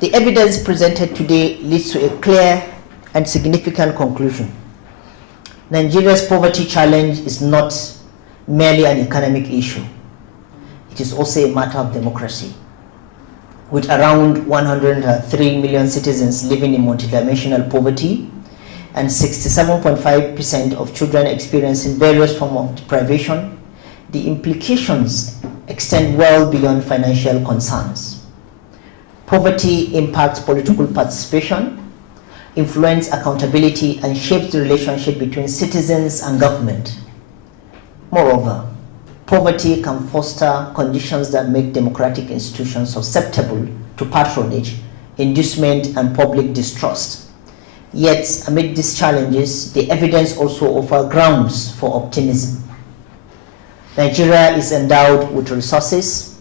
the evidence presented today leads to a clear and significant conclusion. Nigeria's poverty challenge is not merely an economic issue. It is also a matter of democracy. With around 103 million citizens living in multidimensional poverty and 67.5% of children experiencing various forms of deprivation, the implications extend well beyond financial concerns. Poverty impacts political participation, influences accountability, and shapes the relationship between citizens and government. Moreover, poverty can foster conditions that make democratic institutions susceptible to patronage, inducement, and public distrust. Yet, amid these challenges, the evidence also offers grounds for optimism. Nigeria is endowed with resources,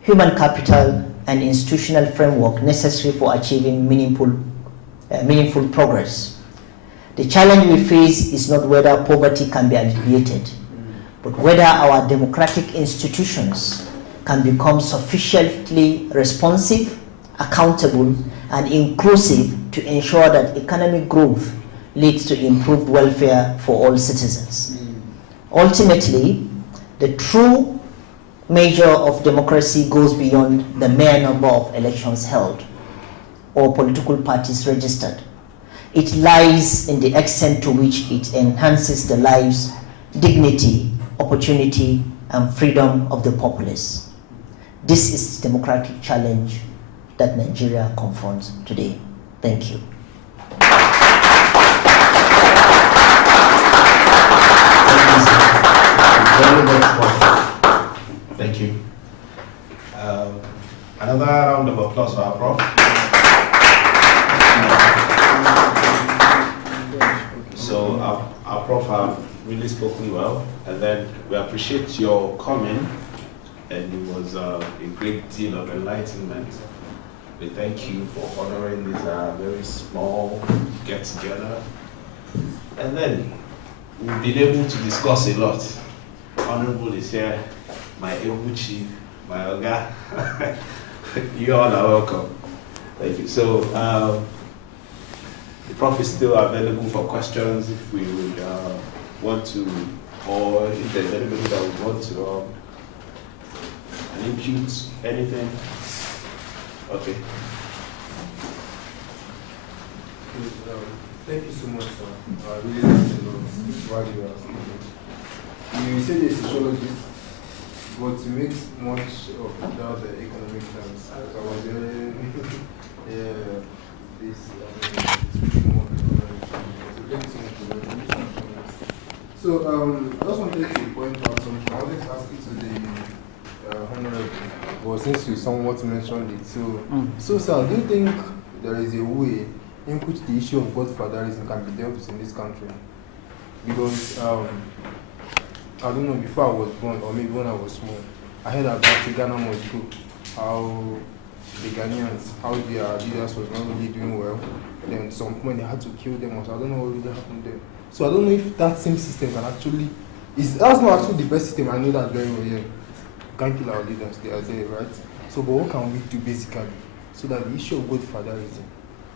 human capital, and institutional framework necessary for achieving meaningful progress. The challenge we face is not whether poverty can be alleviated, but whether our democratic institutions can become sufficiently responsive, accountable, and inclusive to ensure that economic growth leads to improved welfare for all citizens. Ultimately, the true measure of democracy goes beyond the mere number of elections held or political parties registered. It lies in the extent to which it enhances the lives, dignity, opportunity, and freedom of the populace. This is the democratic challenge that Nigeria confronts today. Thank you. Thank you. Another round of applause for our prof. So our prof have really spoken well, and then we appreciate your coming, and it was a great deal of enlightenment. We thank you for honoring this very small get-together, and then we've been able to discuss a lot. Honorable is here, my able chief, my Oga. You all are welcome. Thank you. So the prof is still available for questions if we would want to, or if there's anybody that would want to impute anything. Okay. Thank you so much, sir. I really learned a lot while you were speaking. You said a sociologist, but you make much of without the economic terms. I was very, it's really more economic terms. So thank you so much for that. So I just wanted to point out something. I wanted to ask you to the honorable, but since you somewhat mentioned it, so sir, do you think there is a way in which the issue of godfatherism can be dealt with in this country? Because I don't know, before I was born, or maybe when I was small, I heard about the Ghana must go, how the Ghanaians, how their leaders was not really doing well. Then at some point they had to kill them, so I don't know what really happened there. So I don't know if that same system can actually, that's not actually the best system, I know that very well, yeah. We can't kill our leaders, they are there, right? So, but what can we do basically, so that the issue of godfatherism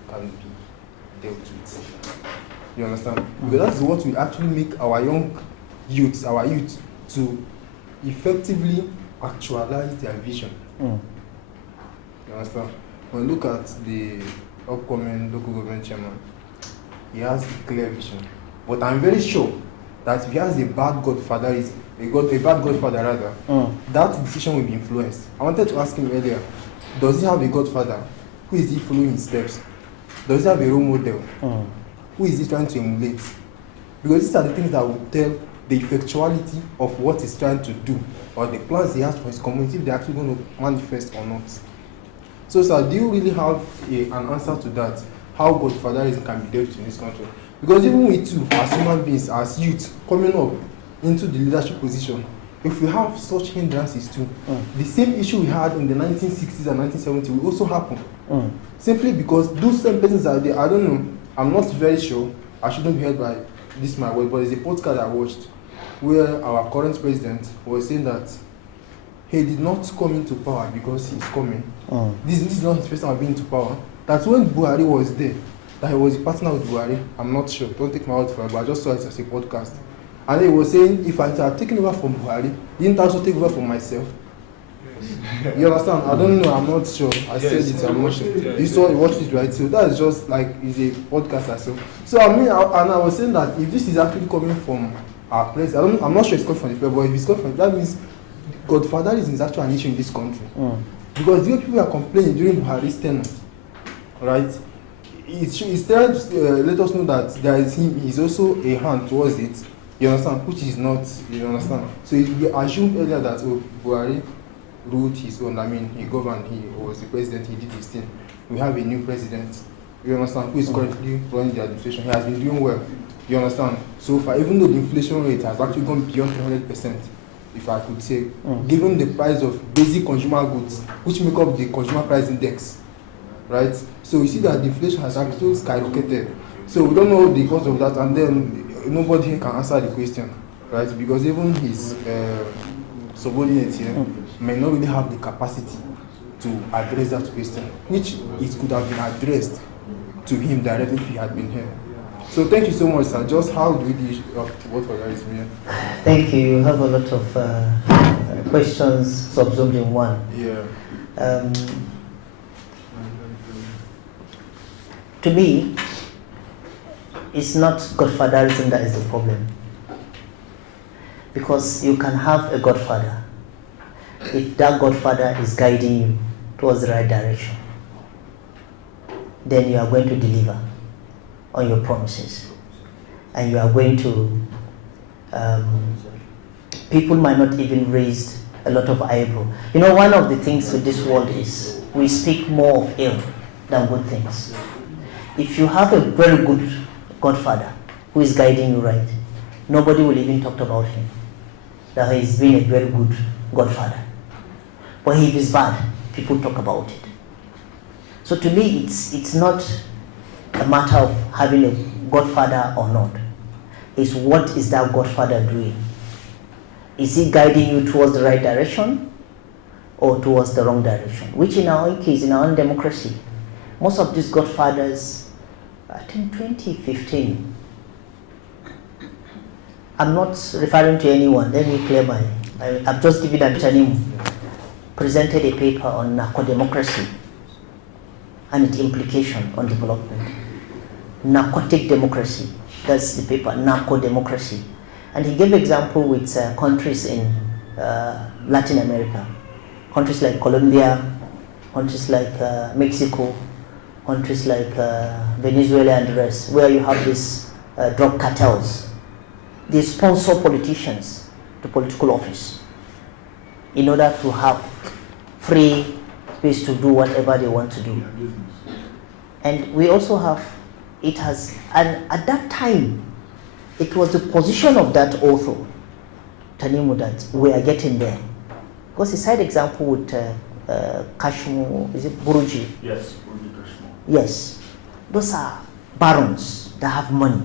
can be dealt with? You understand? Because that's what will actually make our youth to effectively actualize their vision. You understand? When you look at the upcoming local government chairman, he has a clear vision. But I'm very sure that if he has a bad godfather rather, that decision will be influenced. I wanted to ask him earlier, does he have a godfather? Who is he following his steps? Does he have a role model? Who is he trying to emulate? Because these are the things that will tell the effectuality of what he's trying to do, or the plans he has for his community, if they're actually going to manifest or not. So, sir, do you really have an answer to that? How godfatherism can be dealt with in this country? Because even we too, as human beings, as youth, coming up into the leadership position, if we have such hindrances too, the same issue we had in the 1960s and 1970s will also happen. Simply because those same persons are there. I don't know, I'm not very sure, I shouldn't be held by this my word, but there's a podcast I watched where our current president was saying that he did not come into power because he's coming. This is not his first time being into power. That's when Buhari was there, that he was a partner with Buhari. I'm not sure, don't take my word for it, but I just saw it as a podcast. And he was saying, if I had taken over from Buhari, didn't I also take over from myself? You understand? I don't know, I'm not sure. I said it, I'm not sure. You saw it, watched it, right? So that's just like, it's a podcast I saw. So I mean, I was saying that if this is actually coming from our place, I'm not sure it's coming from the people, but if it's coming from, that means godfatherism is actually an issue in this country. Because the people are complaining during Buhari's tenure, right? It's trying to let us know that there is him, he's also a hand towards it. You understand? Which is not, you understand? So we assumed earlier that Buhari ruled his own, I mean, he governed, he was the president, he did his thing. We have a new president, you understand, who is currently running the administration. He has been doing well, you understand? So far, even though the inflation rate has actually gone beyond 100%, if I could say, given the price of basic consumer goods, which make up the consumer price index, right? So you see that deflation has actually skyrocketed. So we don't know the cause of that, and then nobody here can answer the question, right? Because even his subordinates here may not really have the capacity to address that question, which it could have been addressed to him directly if he had been here. So thank you so much, sir. Just how do we vote for guys here? Thank you. You have a lot of questions subsumed in one. Yeah. To me, it's not godfatherism that is the problem. Because you can have a godfather if that godfather is guiding you towards the right direction. Then you are going to deliver on your promises. And you are going to, people might not even raise a lot of eyebrow. You know, one of the things with this world is we speak more of ill than good things. If you have a very good godfather who is guiding you right, nobody will even talk about him, that he's been a very good godfather. But if he's bad, people talk about it. So to me, it's not a matter of having a godfather or not. It's what is that godfather doing? Is he guiding you towards the right direction or towards the wrong direction? Which in our case, in our own democracy, most of these godfathers, I think 2015, I'm not referring to anyone, let me clear I've just given Antanimu, presented a paper on narco-democracy and its implication on development. Narcotic democracy, that's the paper, narco-democracy. And he gave example with countries in Latin America, countries like Colombia, countries like Mexico, countries like Venezuela and the rest, where you have these drug cartels. They sponsor politicians to political office in order to have free space to do whatever they want to do. And we also have, it has, and at that time, it was the position of that author, Tanimu, that we are getting there. Because a side example with Kashmu, is it Buruji? Yes, Buruji Kashmu. Yes. Those are barons that have money.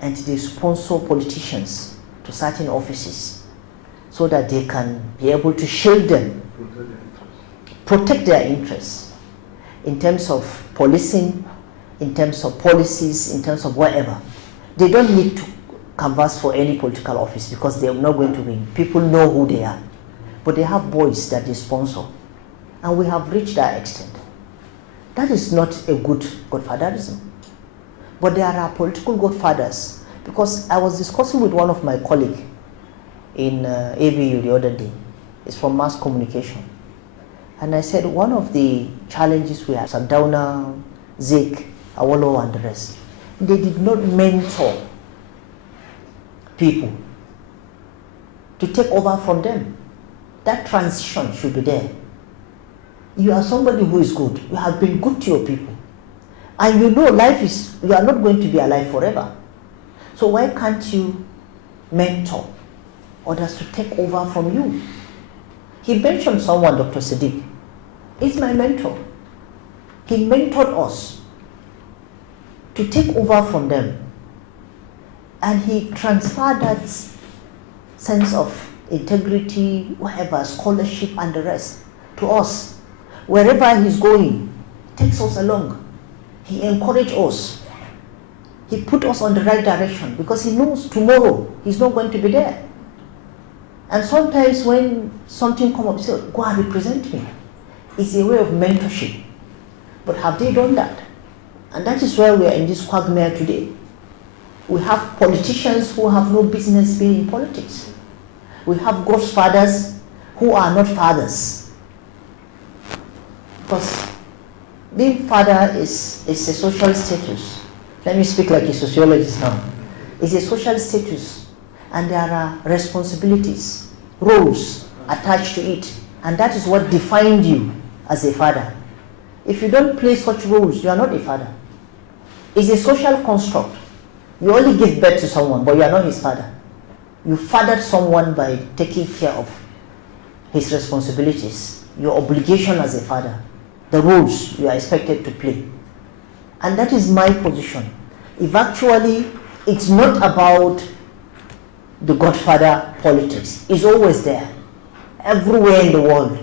And they sponsor politicians to certain offices so that they can be able to shield them, protect their interests in terms of policing, in terms of policies, in terms of whatever. They don't need to canvass for any political office because they're not going to win. People know who they are. But they have boys that they sponsor. And we have reached that extent. That is not a good godfatherism. But there are political godfathers. Because I was discussing with one of my colleagues in ABU the other day. It's from mass communication. And I said one of the challenges we have, Sardauna, Zik, Awolowo and the rest, they did not mentor people to take over from them. That transition should be there. You are somebody who is good. You have been good to your people. And you know life is, you are not going to be alive forever. So why can't you mentor others to take over from you? He mentioned someone, Dr. Sadiq. He's my mentor. He mentored us to take over from them. And he transferred that sense of integrity, whatever, scholarship and the rest to us. Wherever he's going, he takes us along. He encouraged us. He put us on the right direction because he knows tomorrow he's not going to be there. And sometimes when something comes up, he says, go and represent me. It's a way of mentorship. But have they done that? And that is why we are in this quagmire today. We have politicians who have no business being in politics. We have godfathers who are not fathers. Because being father is a social status. Let me speak like a sociologist now. It's a social status, and there are responsibilities, roles attached to it, and that is what defined you as a father. If you don't play such roles, you are not a father. It's a social construct. You only give birth to someone, but you are not his father. You fathered someone by taking care of his responsibilities, your obligation as a father, the roles you are expected to play. And that is my position. If actually it's not about the godfather politics, it's always there. Everywhere in the world,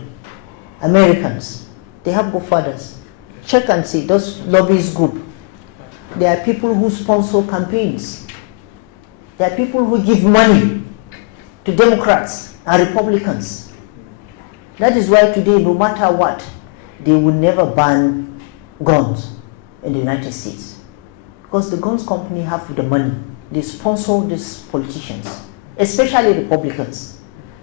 Americans, they have godfathers. Check and see, those lobbyist group. There are people who sponsor campaigns. There are people who give money to Democrats and Republicans. That is why today, no matter what, they will never ban guns in the United States. Because the guns company have the money. They sponsor these politicians, especially Republicans.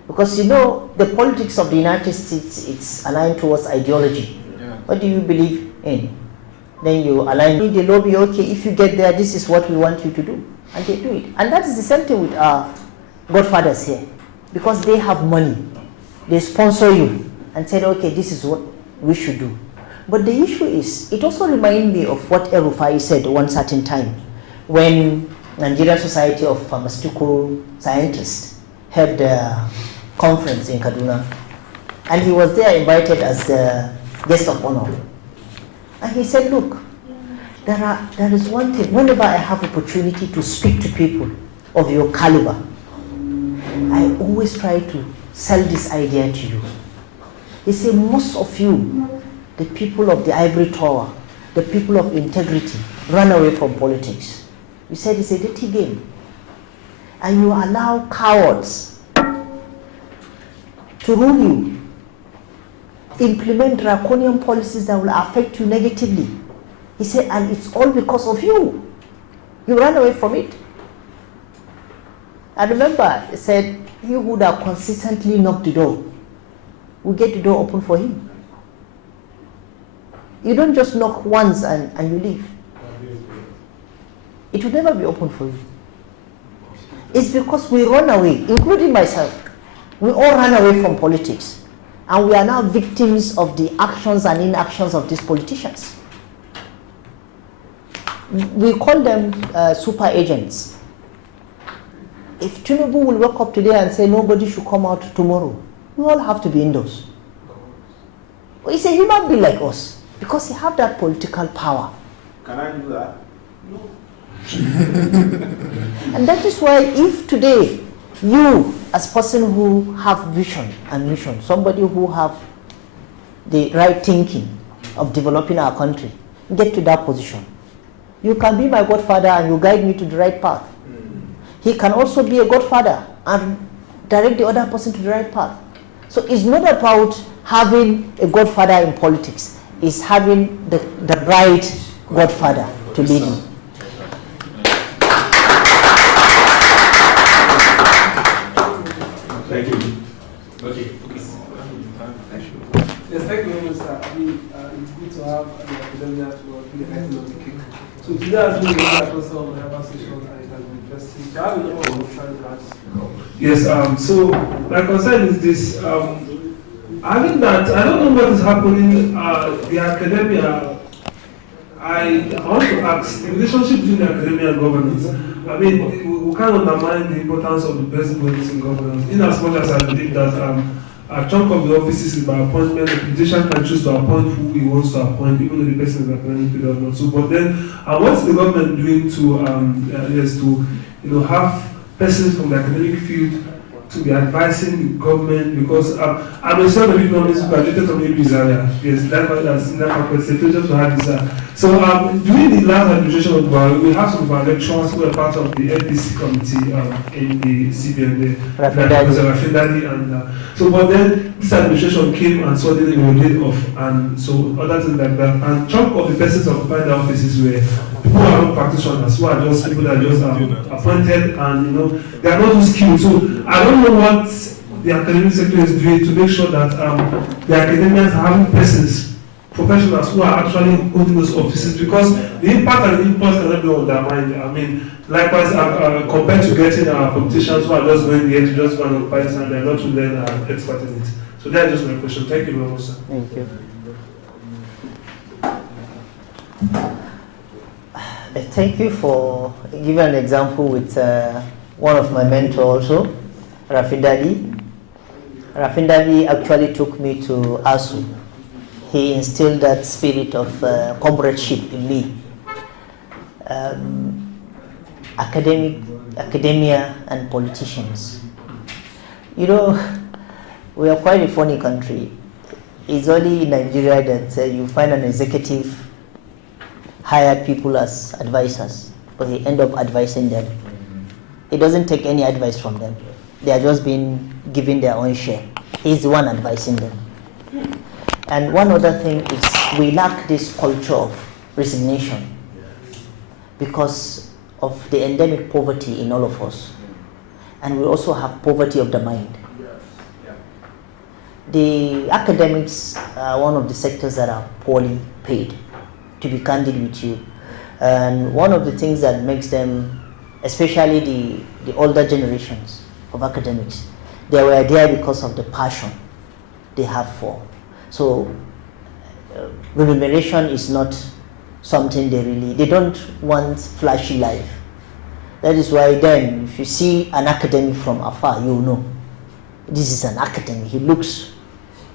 Because you know, the politics of the United States, it's aligned towards ideology. Yeah. What do you believe in? Then you align with the lobby, okay, if you get there, this is what we want you to do. And they do it. And that is the same thing with our godfathers here. Because they have money. They sponsor you and said, okay, this is what we should do. But the issue is, it also reminds me of what El-Rufai said one certain time when Nigerian Society of Pharmaceutical Scientists had a conference in Kaduna. And he was there invited as the guest of honor. And he said, look, there is one thing, whenever I have opportunity to speak to people of your caliber, I always try to sell this idea to you. He said, most of you, the people of the ivory tower, the people of integrity, run away from politics. You said it's a dirty game. And you allow cowards to rule you, implement draconian policies that will affect you negatively. He said, and it's all because of you. You ran away from it. I remember, he said, he would have consistently knocked the door. We get the door open for him. You don't just knock once and you leave. It will never be open for you. It's because we run away, including myself. We all run away from politics. And we are now victims of the actions and inactions of these politicians. We call them super agents. If Tinubu will wake up today and say nobody should come out tomorrow, we all have to be indoors. He's a human being like us because he have that political power. Can I do that? No. And that is why if today you, as person who have vision and mission, somebody who have the right thinking of developing our country, get to that position, you can be my godfather and you guide me to the right path. He can also be a godfather and direct the other person to the right path. So it's not about having a godfather in politics. It's having the right godfather to lead you. Thank you. Okay. Yes, thank you very much, sir. I mean, it's good to have the academia to be the icing of the cake. So today has been a very across all the conversation and it has been interesting. So I have a number of questions to ask. Yes, so my concern is this. Having that, I don't know what is happening in the academia. I want to ask the relationship between the academia and governance. I mean, we can't undermine the importance of the best governance in governance, in as much as I believe that a chunk of the offices is by appointment. The politician can choose to appoint who he wants to appoint, even though the person is academically or not. So, but then, what's the government doing to have persons from the academic field to be advising the government? Because I'm a son of economics who graduated from AB's area. Yes, that's in that faculty. It's a pleasure to have this. So during the last administration of Buhari, we have some of our lecturers who were part of the LPC committee in the CBN, Professor Rafindali, and so. But then this administration came and suddenly we were laid off, and so other things like that. And chunk of the persons occupying the offices were people who are not practitioners, who are just people that are just appointed, and they are not too skilled. So I don't know what the academic sector is doing to make sure that the academians are having persons, professionals who are actually holding those offices, because the impact and the impulse cannot be undermined. I mean, likewise, compared to getting politicians who are just going there to just go and occupy this and they're not to learn expert in it. So that's just my question. Thank you very much, sir. Thank you. Thank you for giving an example with one of my mentors also, Rafindali. Rafindali actually took me to ASU. He instilled that spirit of comradeship in me. Academia and politicians. You know, we are quite a funny country. It's only in Nigeria that you find an executive hire people as advisors, but he end up advising them. He doesn't take any advice from them. They are just being given their own share. He's the one advising them. And one other thing is we lack this culture of resignation because of the endemic poverty in all of us. And we also have poverty of the mind. The academics are one of the sectors that are poorly paid, to be candid with you. And one of the things that makes them, especially the older generations of academics, they were there because of the passion they have for. So remuneration is not something they don't want flashy life. That is why then if you see an academic from afar, you know this is an academic. He looks,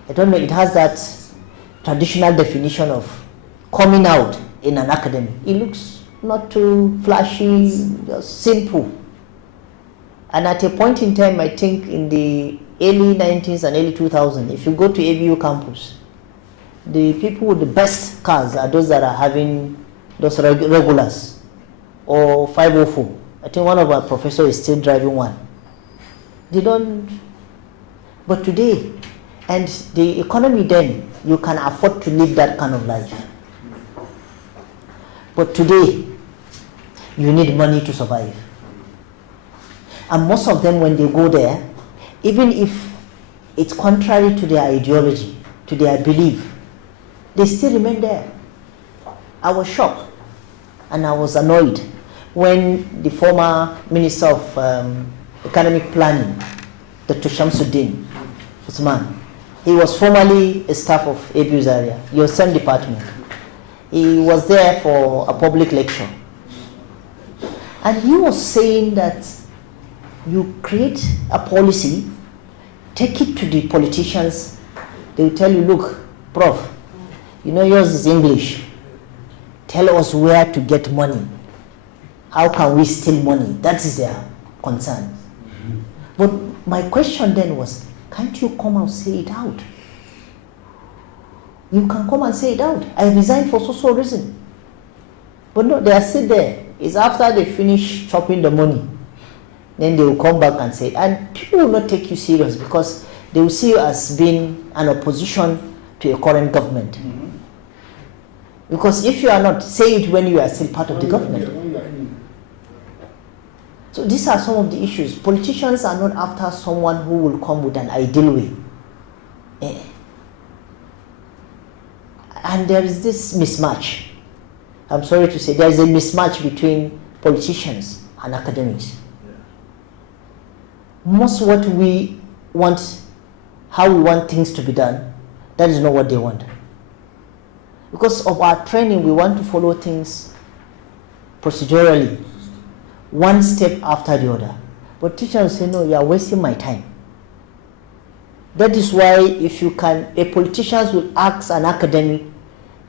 I don't know, it has that traditional definition of coming out in an academic. It looks not too flashy, just simple. And at a point in time, I think in the early 90s and early 2000s, if you go to ABU campus, the people with the best cars are those that are having those regulars or 504. I think one of our professors is still driving one. They don't, but today, and the economy then, you can afford to live that kind of life. But today, you need money to survive. And most of them, when they go there, even if it's contrary to their ideology, to their belief, they still remain there. I was shocked and I was annoyed when the former Minister of Economic Planning, Dr. Shamsuddin Usman, he was formerly a staff of ABU Zaria, your same department. He was there for a public lecture. And he was saying that you create a policy, take it to the politicians, they will tell you, look, Prof, you know yours is English. Tell us where to get money. How can we steal money? That is their concern. But my question then was, can't you come and say it out? You can come and say it out. I resigned for so reason. But no, they are still there. It's after they finish chopping the money, then they will come back and say, and people will not take you serious because they will see you as being an opposition to a current government. Mm-hmm. Because if you are not, say it when you are still part of the government. So these are some of the issues. Politicians are not after someone who will come with an ideal way. And there is this mismatch. I'm sorry to say, there is a mismatch between politicians and academics. Most what we want, how we want things to be done, that is not what they want. Because of our training, we want to follow things procedurally, one step after the other. But teachers say, no, you are wasting my time. That is why if you can, a politician will ask an academic,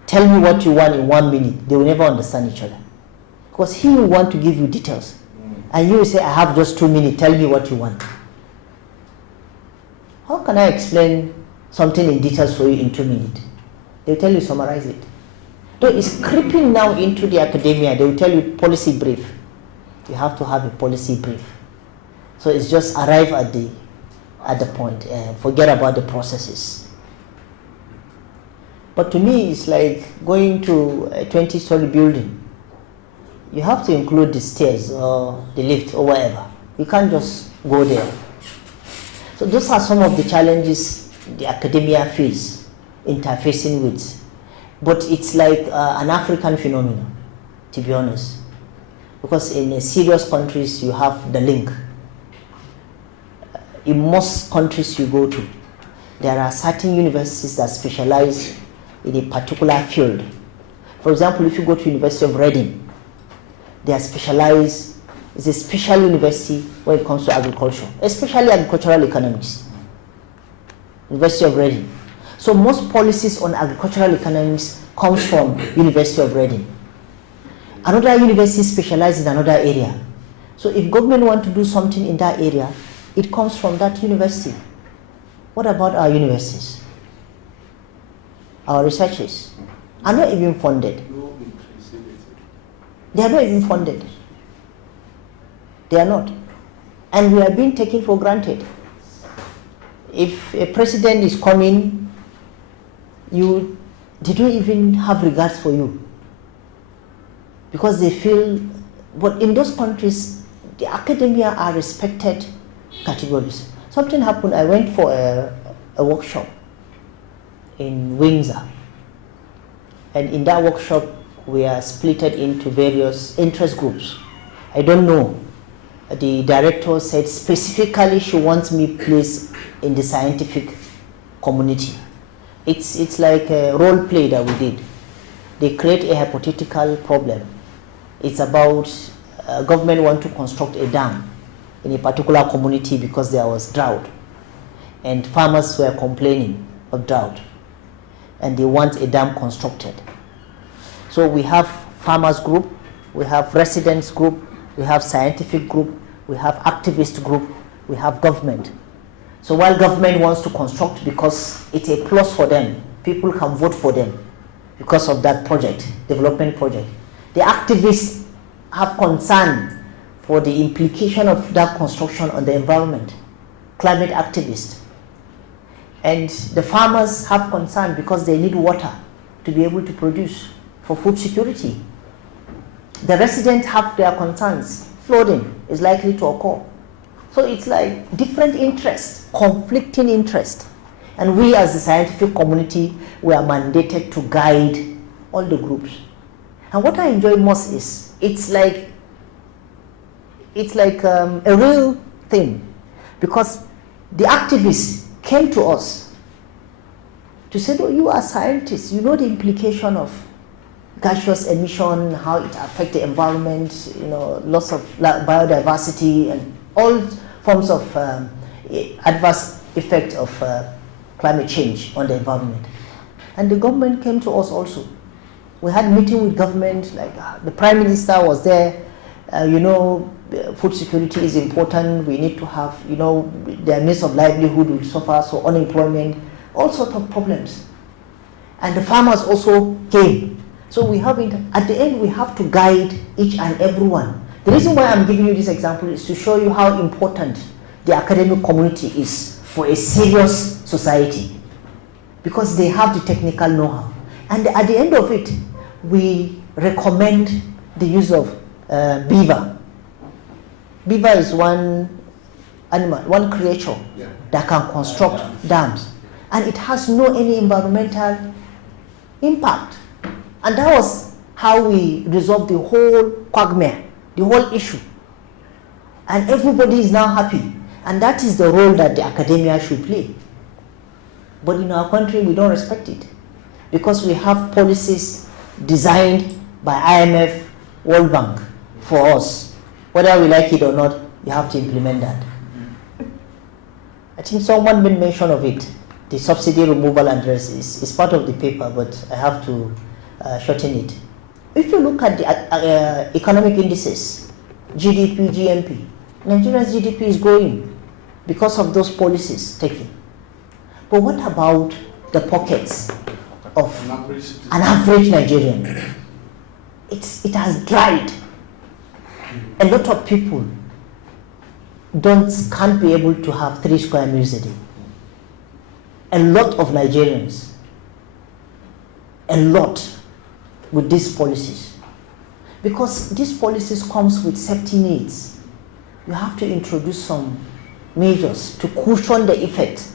tell me what you want in 1 minute, they will never understand each other. Because he will want to give you details. And you will say, I have just 2 minutes, tell me what you want. How can I explain something in details for you in 2 minutes? They will tell you, summarize it. So it's creeping now into the academia. They will tell you policy brief. You have to have a policy brief. So it's just arrive at the point and forget about the processes. But to me, it's like going to a 20-story building. You have to include the stairs or the lift or whatever. You can't just go there. So those are some of the challenges the academia face, interfacing with. But it's like an African phenomenon, to be honest. Because in serious countries, you have the link. In most countries you go to, there are certain universities that specialize in a particular field. For example, if you go to University of Reading, they are specialized is a special university when it comes to agriculture, especially agricultural economics. University of Reading. So most policies on agricultural economics comes from University of Reading. Another university specializes in another area. So if government want to do something in that area, it comes from that university. What about our universities? Our researchers are not even funded. They are not even funded. They are not. And we are being taken for granted. If a president is coming, they don't even have regards for you. Because they feel, but in those countries, the academia are respected categories. Something happened, I went for a workshop in Windsor. And in that workshop, we are splitted into various interest groups. I don't know. The director said specifically she wants me placed in the scientific community. It's like a role play that we did. They create a hypothetical problem. It's about government want to construct a dam in a particular community because there was drought. And farmers were complaining of drought. And they want a dam constructed. So we have farmers group, we have residents group, we have scientific group, we have activist group, we have government. So while government wants to construct because it's a plus for them, people can vote for them because of that project, development project. The activists have concern for the implication of that construction on the environment, climate activists. And the farmers have concern because they need water to be able to produce for food security. The residents have their concerns. Flooding is likely to occur. So it's like different interests, conflicting interests. And we as the scientific community, we are mandated to guide all the groups. And what I enjoy most is, it's like a real thing. Because the activists came to us to say, oh, you are scientists, you know the implication of gaseous emission, how it affects the environment, loss of biodiversity and all forms of adverse effect of climate change on the environment. And the government came to us also. We had a meeting with government, like the Prime Minister was there, food security is important, we need to have, their means of livelihood will suffer, so unemployment, all sorts of problems. And the farmers also came. So we have it, at the end we have to guide each and everyone. The reason why I'm giving you this example is to show you how important the academic community is for a serious society. Because they have the technical know-how. And at the end of it, we recommend the use of beaver. Beaver is one animal, one creature that can construct dams. And it has no any environmental impact. And that was how we resolved the whole quagmire, the whole issue. And everybody is now happy. And that is the role that the academia should play. But in our country, we don't respect it. Because we have policies designed by IMF, World Bank for us. Whether we like it or not, you have to implement that. I think someone made mention of it. The subsidy removal address is part of the paper, but I have to shorten it. If you look at the economic indices, GDP, GNP, Nigeria's GDP is growing because of those policies taken. But what about the pockets of an average Nigerian? It has dried. A lot of people can't be able to have 3 square meals a day. A lot of Nigerians, a lot with these policies. Because these policies comes with safety needs. You have to introduce some measures to cushion the effect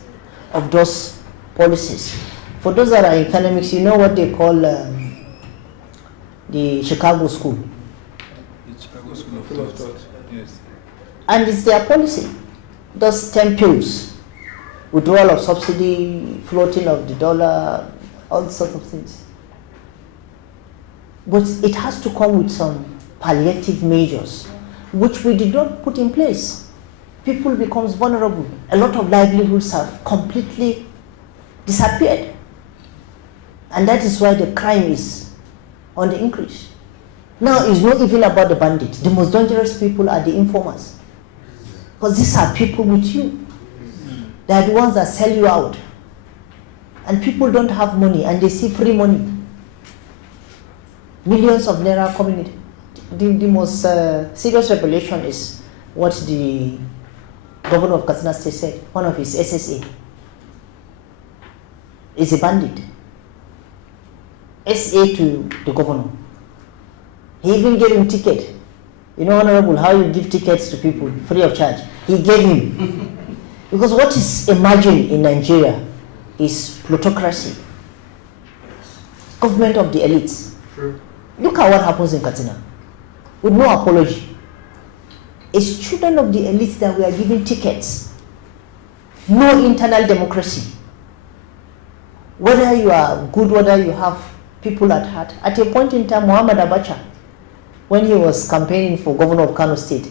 of those policies. For those that are in economics, you know what they call the Chicago School. The Chicago School of Thought. Yes. And it's their policy. Those 10 pills, withdrawal of subsidy, floating of the dollar, all sorts of things. But it has to come with some palliative measures which we did not put in place. People becomes vulnerable. A lot of livelihoods have completely disappeared. And that is why the crime is on the increase. Now it's not even about the bandits. The most dangerous people are the informers. Because these are people with you. They are the ones that sell you out. And people don't have money and they see free money. Millions of naira coming in. The most serious revelation is what the governor of Katsina State said. One of his SSA is a bandit. SA to the governor. He even gave him ticket. You know, Honorable, how you give tickets to people free of charge. He gave him. Because what is emerging in Nigeria is plutocracy. Government of the elites. True. Look at what happens in Katsina. With no apology. It's children of the elites that we are giving tickets. No internal democracy. Whether you are good, whether you have people at heart. At a point in time, Muhammad Abacha, when he was campaigning for governor of Kano State,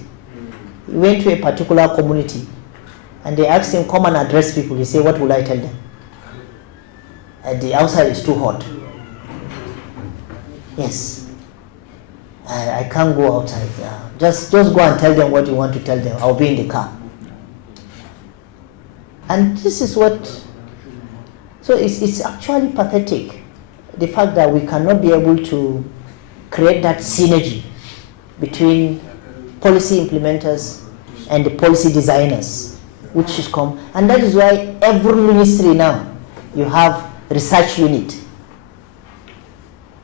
he went to a particular community and they asked him, come and address people. He said, what will I tell them? And the outside is too hot. Yes. I can't go outside. Just go and tell them what you want to tell them. I'll be in the car. And this is what, so it's actually pathetic, the fact that we cannot be able to create that synergy between policy implementers and the policy designers, which is come. And that is why every ministry now, you have research unit.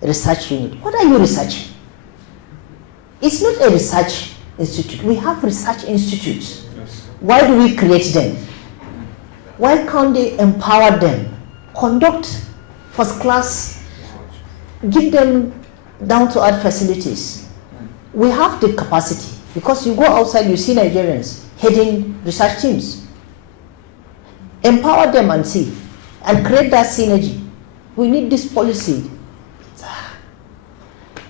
Research unit. What are you researching? It's not a research institute. We have research institutes. Why do we create them? Why can't they empower them? Conduct first class, give them down-to-earth facilities. We have the capacity, because you go outside, you see Nigerians heading research teams. Empower them and see, and create that synergy. We need this policy.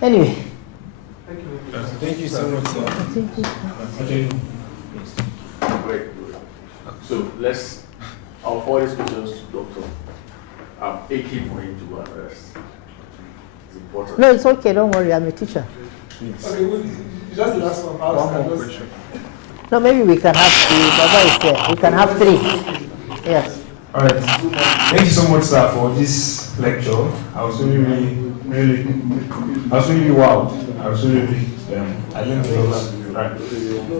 Anyway. Thank you so much, sir. Thank you. Okay. Great. So I'll forward these questions to Doctor. I'm aching for him to address. It's important. No, it's okay. Don't worry. I'm a teacher. Okay, just the last one. One more question. No, maybe we can have three. Baba is there. We can have three. Yes. All right. Thank you so much, sir, for this lecture. I was really wowed. I was really, I learned a lot. Right.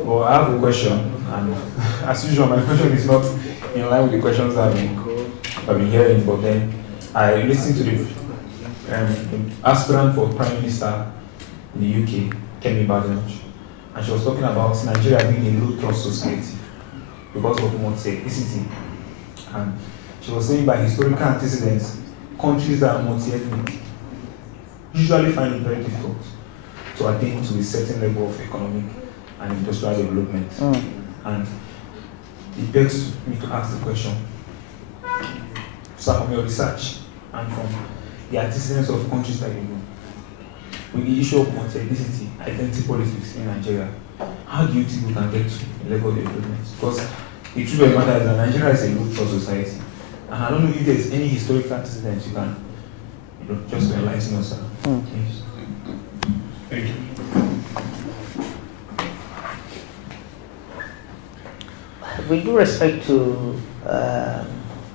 Well, I have a question, and as usual, my question is not in line with the questions I've been hearing. But then I listened to the aspirant for Prime Minister in the UK, Kemi Badenoch, and she was talking about Nigeria being a low trust society because of multi-ethnicity. And she was saying by historical antecedents, countries that are multi-ethnic usually find it very difficult to attain to a certain level of economic and industrial development. And it begs me to ask the question, from your research and from the antecedents of countries that you know, with the issue of multi-ethnicity, identity politics in Nigeria, how do you think we can get to a level of development? Because the truth of the matter is that Nigeria is a low-trust society. And I don't know if there's any historical antecedents you can, just to enlighten us. Please. Thank you. With due respect to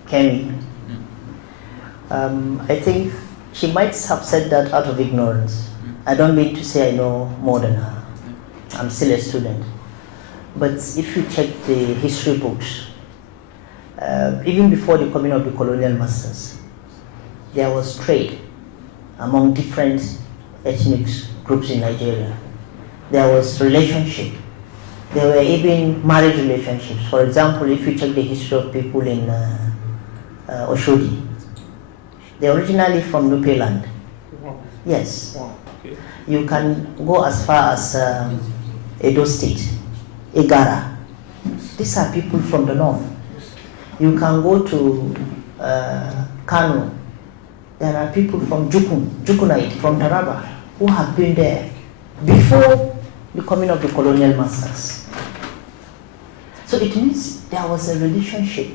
Kemi, I think she might have said that out of ignorance. I don't mean to say I know more than her. I'm still a student. But if you check the history books, even before the coming of the colonial masters, there was trade among different ethnic groups in Nigeria. There was relationship. There were even marriage relationships. For example, if you check the history of people in Oshodi, they're originally from Nupe land. Yes. You can go as far as Edo State, Igara. These are people from the north. You can go to Kano. There are people from Jukunaid, from Taraba, who have been there before the coming of the colonial masters. So it means there was a relationship,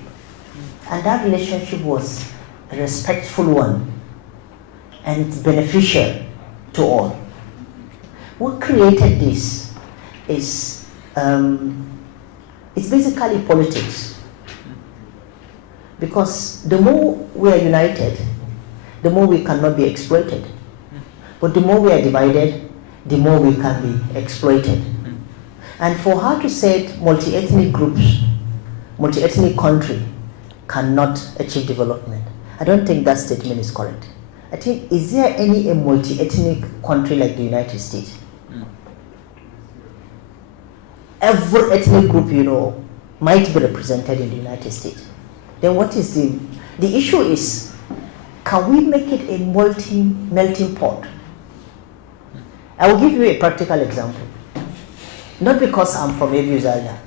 and that relationship was a respectful one, and it's beneficial to all. What created this is, it's basically politics. Because the more we are united, the more we cannot be exploited. But the more we are divided, the more we can be exploited. And for her to say multi-ethnic groups, multi-ethnic country cannot achieve development, I don't think that statement is correct. I think, is there any multi-ethnic country like the United States? Every ethnic group, you know, might be represented in the United States. Then what is the issue is, can we make it a melting pot? I will give you a practical example. Not because I'm from Abu Zaria,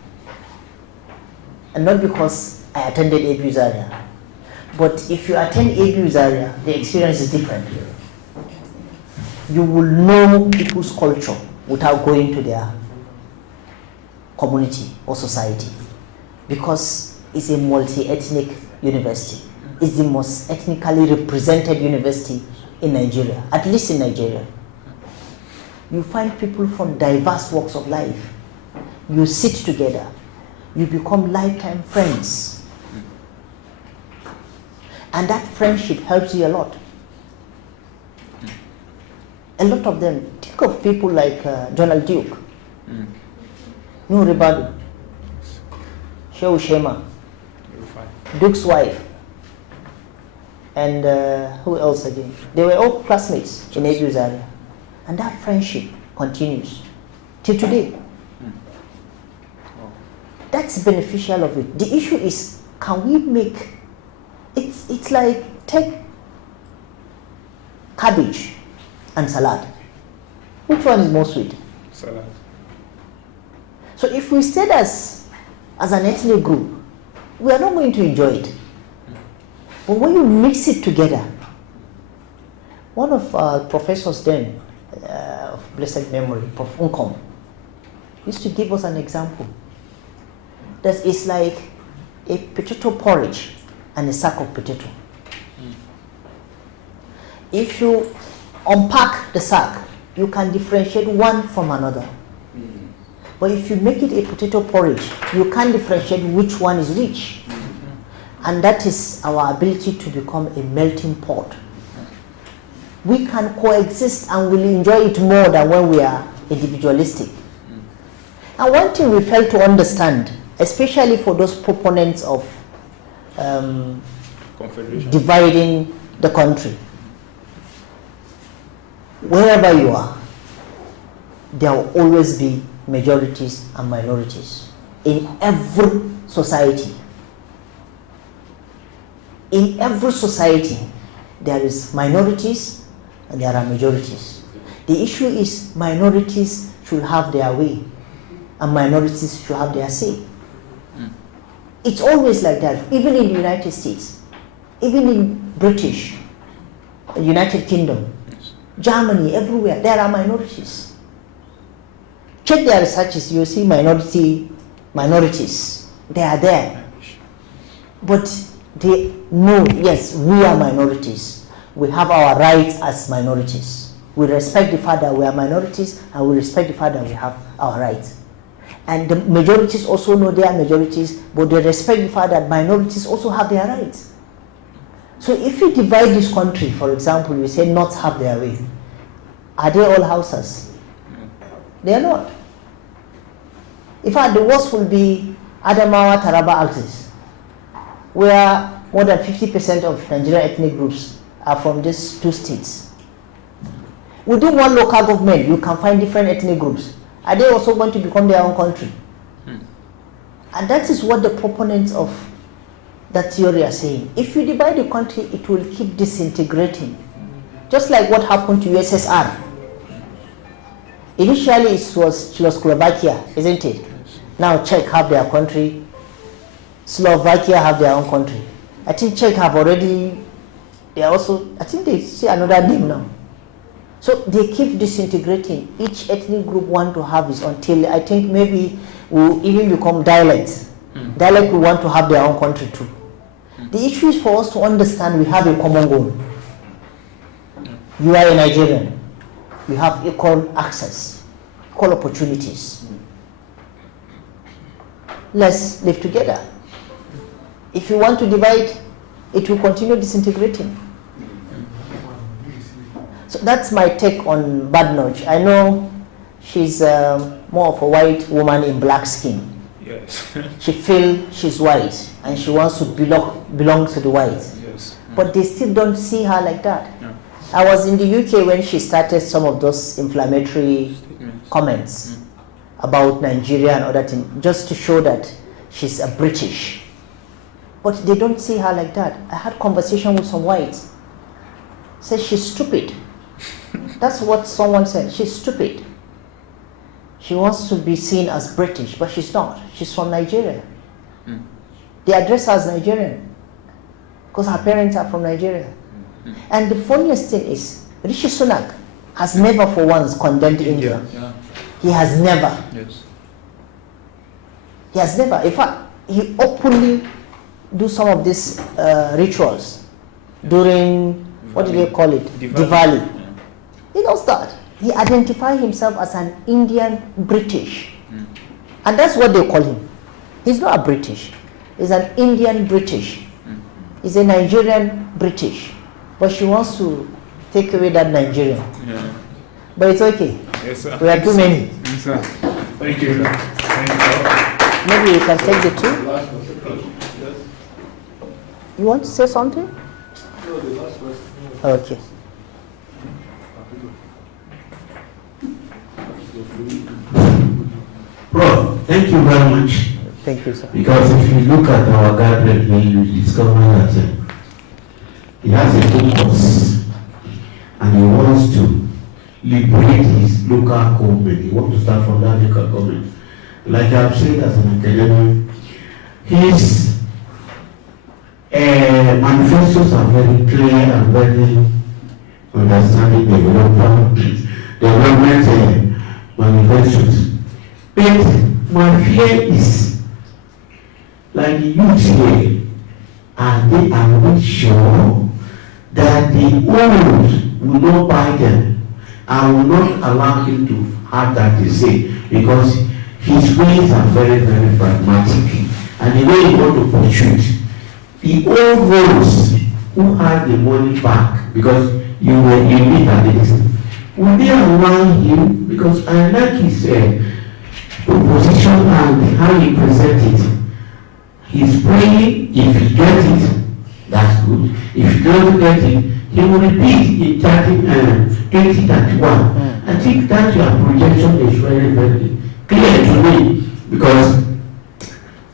and not because I attended Abu Zaria, but if you attend Abu Zaria, the experience is different. You will know people's culture without going to their community or society, because it's a multi-ethnic university. It's the most ethnically represented university in Nigeria, at least in Nigeria. You find people from diverse walks of life. You sit together. You become lifetime friends. And that friendship helps you a lot. A lot of them, think of people like Donald Duke, Nuri Badu, Shehu Shema, Duke's wife, and who else again? They were all classmates in Abu Zaria. And that friendship continues till today. That's beneficial of it. The issue is, can we make, it's like, take cabbage and salad. Which one is more sweet? Salad. So if we stayed as an ethnic group, we are not going to enjoy it. But when you mix it together, one of our professors then, of blessed memory, Prof. Unkom, used to give us an example. That is like a potato porridge and a sack of potato. If you unpack the sack, you can differentiate one from another. But if you make it a potato porridge, you can't differentiate which one is which. And that is our ability to become a melting pot. We can coexist and will enjoy it more than when we are individualistic. And one thing we fail to understand, especially for those proponents of dividing the country, wherever you are, there will always be majorities and minorities in every society. In every society, there is minorities and there are majorities. The issue is, minorities should have their way and minorities should have their say. It's always like that, even in the United States, even in British, United Kingdom, Germany, everywhere, there are minorities. Check their researches, you'll see minorities. They are there. But they know, yes, we are minorities. We have our rights as minorities. We respect the fact that we are minorities, and we respect the fact that we have our rights. And the majorities also know they are majorities, but they respect the fact that minorities also have their rights. So if you divide this country, for example, you say Norths have their way. Are they all Hausas? They are not. In fact, the worst will be Adamawa Taraba axis, where more than 50% of Nigerian ethnic groups are from these two states. Within one local government, you can find different ethnic groups. Are they also going to become their own country? And that is what the proponents of that theory are saying. If you divide the country, it will keep disintegrating. Just like what happened to USSR. Initially, it was Czechoslovakia, isn't it? Now Czech have their country, Slovakia have their own country. I think Czech have already, they are also, I think they say another name now. So they keep disintegrating. Each ethnic group want to have its until I think maybe will even become dialects. Dialect will want to have their own country too. The issue is for us to understand we have a common goal. You are a Nigerian. We have equal access, equal opportunities. Let's live together. If you want to divide, it will continue disintegrating. So that's my take on Badnoch. I know she's more of a white woman in black skin. Yes. She feels she's white and she wants to belong to the white. Yes. But they still don't see her like that. Yeah. I was in the UK when she started some of those inflammatory comments about Nigeria and other things, just to show that she's a British. But they don't see her like that. I had conversation with some whites. Said she's stupid. That's what someone said. She's stupid. She wants to be seen as British, but she's not. She's from Nigeria. They address her as Nigerian because her parents are from Nigeria. And the funniest thing is, Rishi Sunak has never for once condemned India. Yeah. He has never. Yes. He has never. In fact, he openly do some of these rituals during, what do they call it? Diwali. Yeah. He does that. He identifies himself as an Indian British. And that's what they call him. He's not a British. He's an Indian British. He's a Nigerian British. But she wants to take away that Nigerian. Yeah. But it's okay. Yes, sir. We are too many. Yes, sir. Thank you. Thank you. Maybe you can take the two. You want to say something? Okay. Prof, thank you very much. Thank you, sir. Because if you look at our gathering here, you discover that he has a focus and he wants to liberate his local government. He wants to start from that local government. Like I've said as an academic, his manifestos are very clear and very understanding development manifestos. But my fear is, like the youth here, are they not sure that the old will not buy them and will not allow him to have that to say, because his ways are very, very pragmatic, and the way he want to pursue it. The old ones who had the money back, because you were elite at this, will they allow him? Because I like his proposition and how he presents it. He's praying, if he gets it, that's good. If he doesn't get it, he will repeat in 2031. I think that your projection is very, very clear to me, because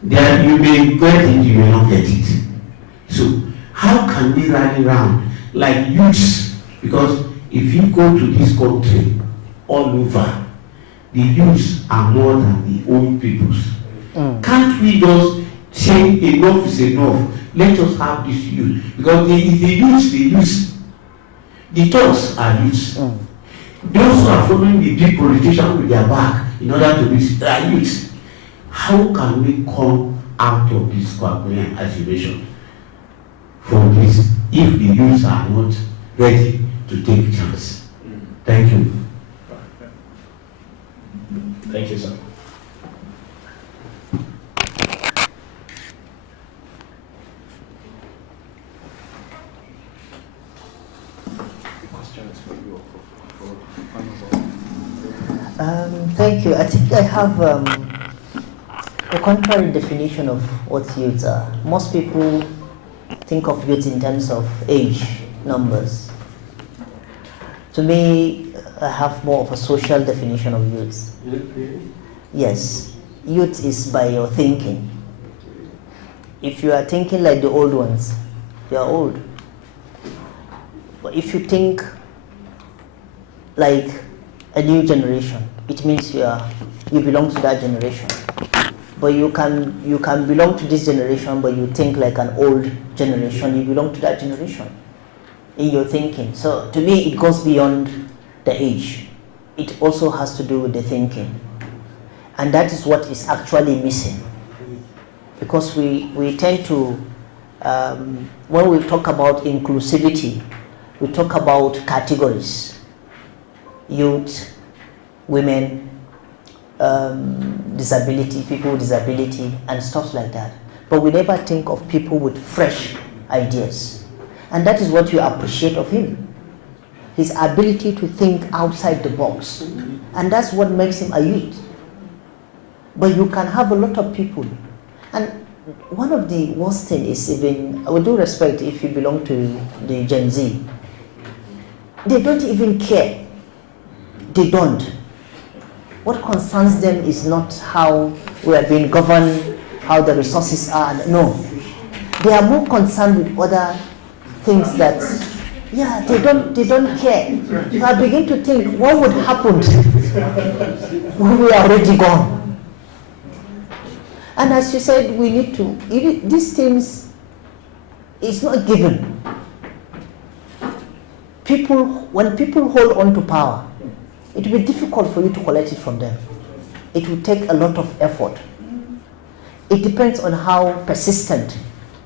there you may get it, you may not get it. So how can we rally around like youths? Because if you go to this country all over, the youths are more than the old peoples. Can't we just say enough is enough? Let us have this youth. Because the youths, the thugs are youths. Those who are following the big politicians with their back in order to be youths. How can we come out of this quagmire isolation from this if the youths are not ready to take chance? Thank you. Thank you, sir. Thank you. I think I have a contrary definition of what youths are. Most people think of youth in terms of age, numbers. To me, I have more of a social definition of youth. Yes, youth is by your thinking. If you are thinking like the old ones, you are old. But if you think like a new generation, it means you belong to that generation. But you can belong to this generation, but you think like an old generation. You belong to that generation in your thinking. So to me, it goes beyond the age. It also has to do with the thinking. And that is what is actually missing. Because we tend to, when we talk about inclusivity, we talk about categories: youth, women, disability, people with disability, and stuff like that. But we never think of people with fresh ideas. And that is what you appreciate of him. His ability to think outside the box. And that's what makes him a youth. But you can have a lot of people. And one of the worst things is, even, with due respect, if you belong to the Gen Z, they don't even care. They don't. What concerns them is not how we are being governed, how the resources are. No. They are more concerned with other things that, yeah, they don't care. You are beginning to think, what would happen when we are already gone? And as you said, we need to, these things, it's not given. When people hold on to power, it will be difficult for you to collect it from them. It will take a lot of effort. It depends on how persistent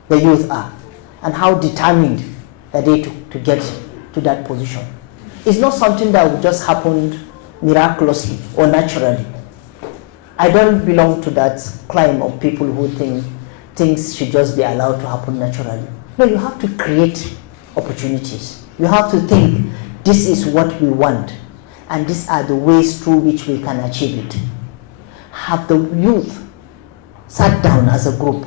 the youth are and how determined are they to get to that position. It's not something that will just happen miraculously or naturally. I don't belong to that climb of people who think things should just be allowed to happen naturally. No, you have to create opportunities. You have to think, this is what we want, and these are the ways through which we can achieve it. Have the youth sat down as a group?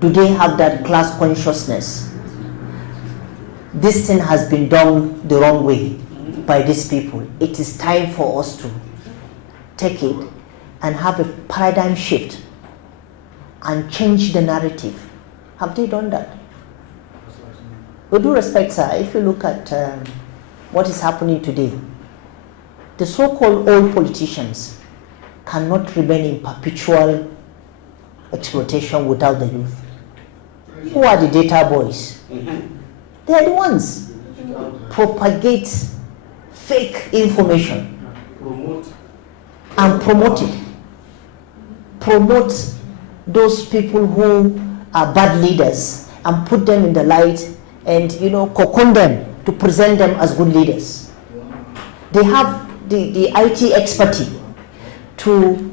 Do they have that class consciousness? This thing has been done the wrong way by these people. It is time for us to take it and have a paradigm shift and change the narrative. Have they done that? With due respect, sir, if you look at what is happening today, the so-called old politicians cannot remain in perpetual exploitation without the youth. Who are the data boys? They are the ones propagate fake information and promote it. Promote those people who are bad leaders and put them in the light and, cocoon them to present them as good leaders. They have the IT expertise to,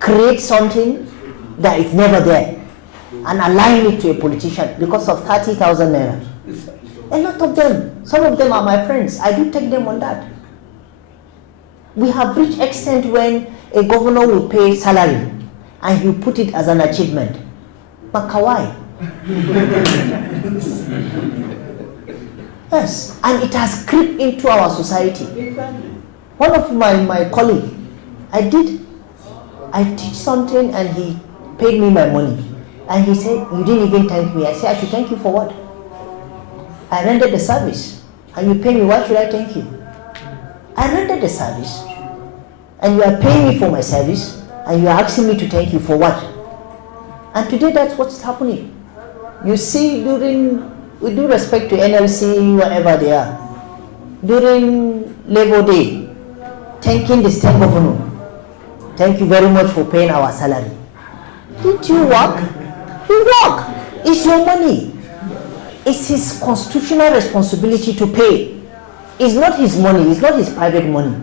create something that is never there and align it to a politician because of 30,000 naira. A lot of them, some of them are my friends. I do take them on that. We have reached extent when a governor will pay salary and he put it as an achievement. But kawaii. Yes, and it has crept into our society. One of my colleagues, I teach something and he paid me my money. And he said, you didn't even thank me. I said, I should thank you for what? I rendered the service. And you pay me, why should I thank you? I rendered the service. And you are paying me for my service. And you are asking me to thank you for what? And today that's what's happening. You see, with due respect to NLC, whatever they are, during Labor Day, thanking the state governor, thank you very much for paying our salary. Didn't you work? You work. It's your money. It's his constitutional responsibility to pay. It's not his money. It's not his private money.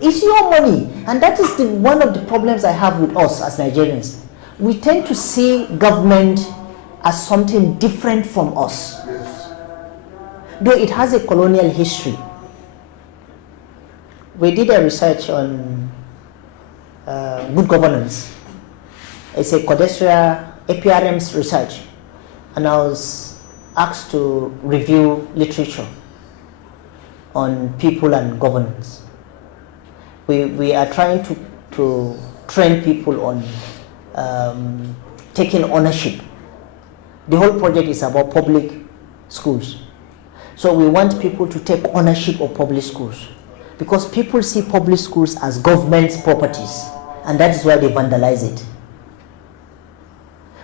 It's your money. And that is one of the problems I have with us as Nigerians. We tend to see government as something different from us. Though it has a colonial history. We did a research on good governance. It's a Codestria APRM's research. And I was asked to review literature on people and governance. We are trying to train people on taking ownership. The whole project is about public schools. So we want people to take ownership of public schools because people see public schools as government properties, and that is why they vandalize it.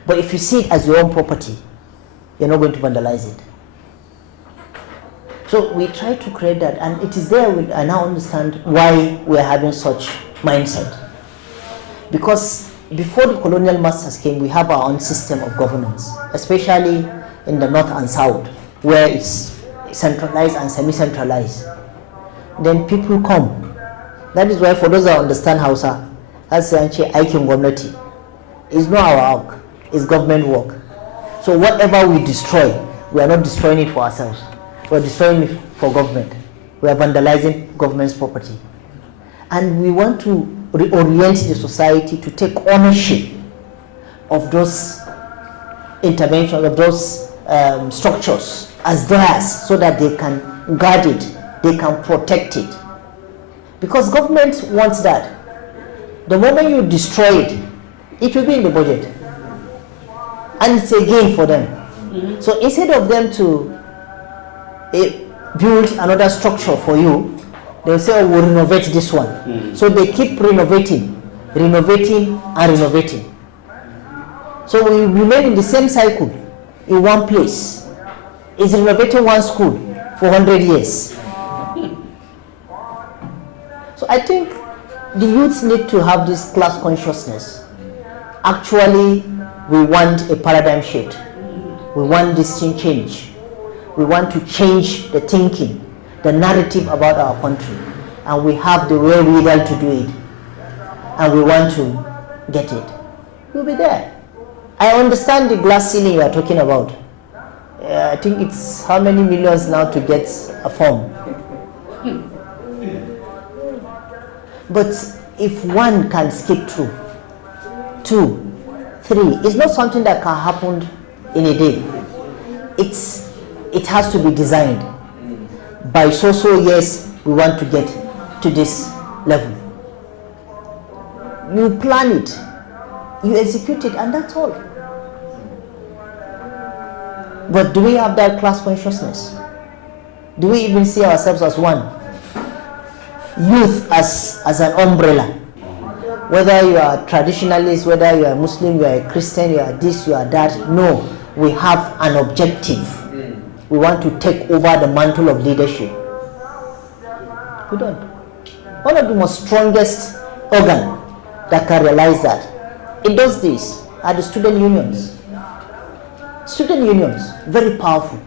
But if you see it as your own property, you're not going to vandalize it. So we try to create that, and it is there I now understand why we are having such mindset. Because before the colonial masters came, we have our own system of governance, especially in the north and south, where it's centralized and semi-centralized. Then people come. That is why, for those that understand Hausa, that's aikin gwamnati. It's not our work, it's government work. So whatever we destroy, we are not destroying it for ourselves. We are destroying it for government. We are vandalizing government's property. And we want to reorient the society to take ownership of those interventions, of those structures as theirs, so that they can guard it, they can protect it. Because government wants that. The moment you destroy it, it will be in the budget. And it's a gain for them. So instead of them to build another structure for you, they'll say, oh, we'll renovate this one. So they keep renovating, renovating, and renovating. So we remain in the same cycle in one place. It's renovating one school for 100 years. So I think the youths need to have this class consciousness. Actually, we want a paradigm shift. We want this thing change. We want to change the thinking, the narrative about our country. And we have the wherewithal to do it. And we want to get it. We'll be there. I understand the glass ceiling you are talking about. I think it's how many millions now to get a form. But if one can skip through, 2, 3, it's not something that can happen in a day. It has to be designed. By so years, we want to get to this level. You plan it, you execute it, and that's all. But do we have that class consciousness? Do we even see ourselves as one? Youth as an umbrella. Whether you are traditionalist, whether you are Muslim, you are a Christian, you are this, you are that. No, we have an objective. We want to take over the mantle of leadership. We don't. One of the most strongest organ that can realize that, it does this, are the student unions. Student unions, very powerful.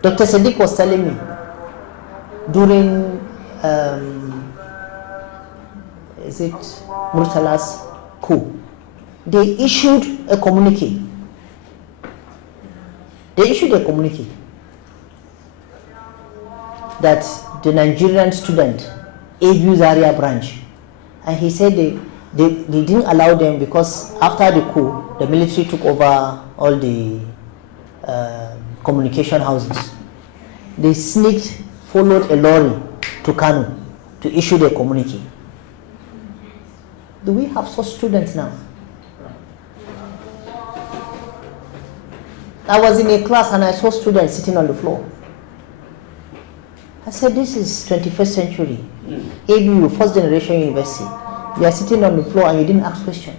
Dr. Sadiq was telling me during is it Murtala's coup, they issued a communique. They issued a communique that the Nigerian student, ABU Zaria branch, and he said they didn't allow them because after the coup, the military took over all the communication houses. They sneaked, followed a lorry to Kano to issue the communique. Do we have such students now? I was in a class and I saw students sitting on the floor. I said, this is 21st century. ABU, first generation university. You are sitting on the floor and you didn't ask questions.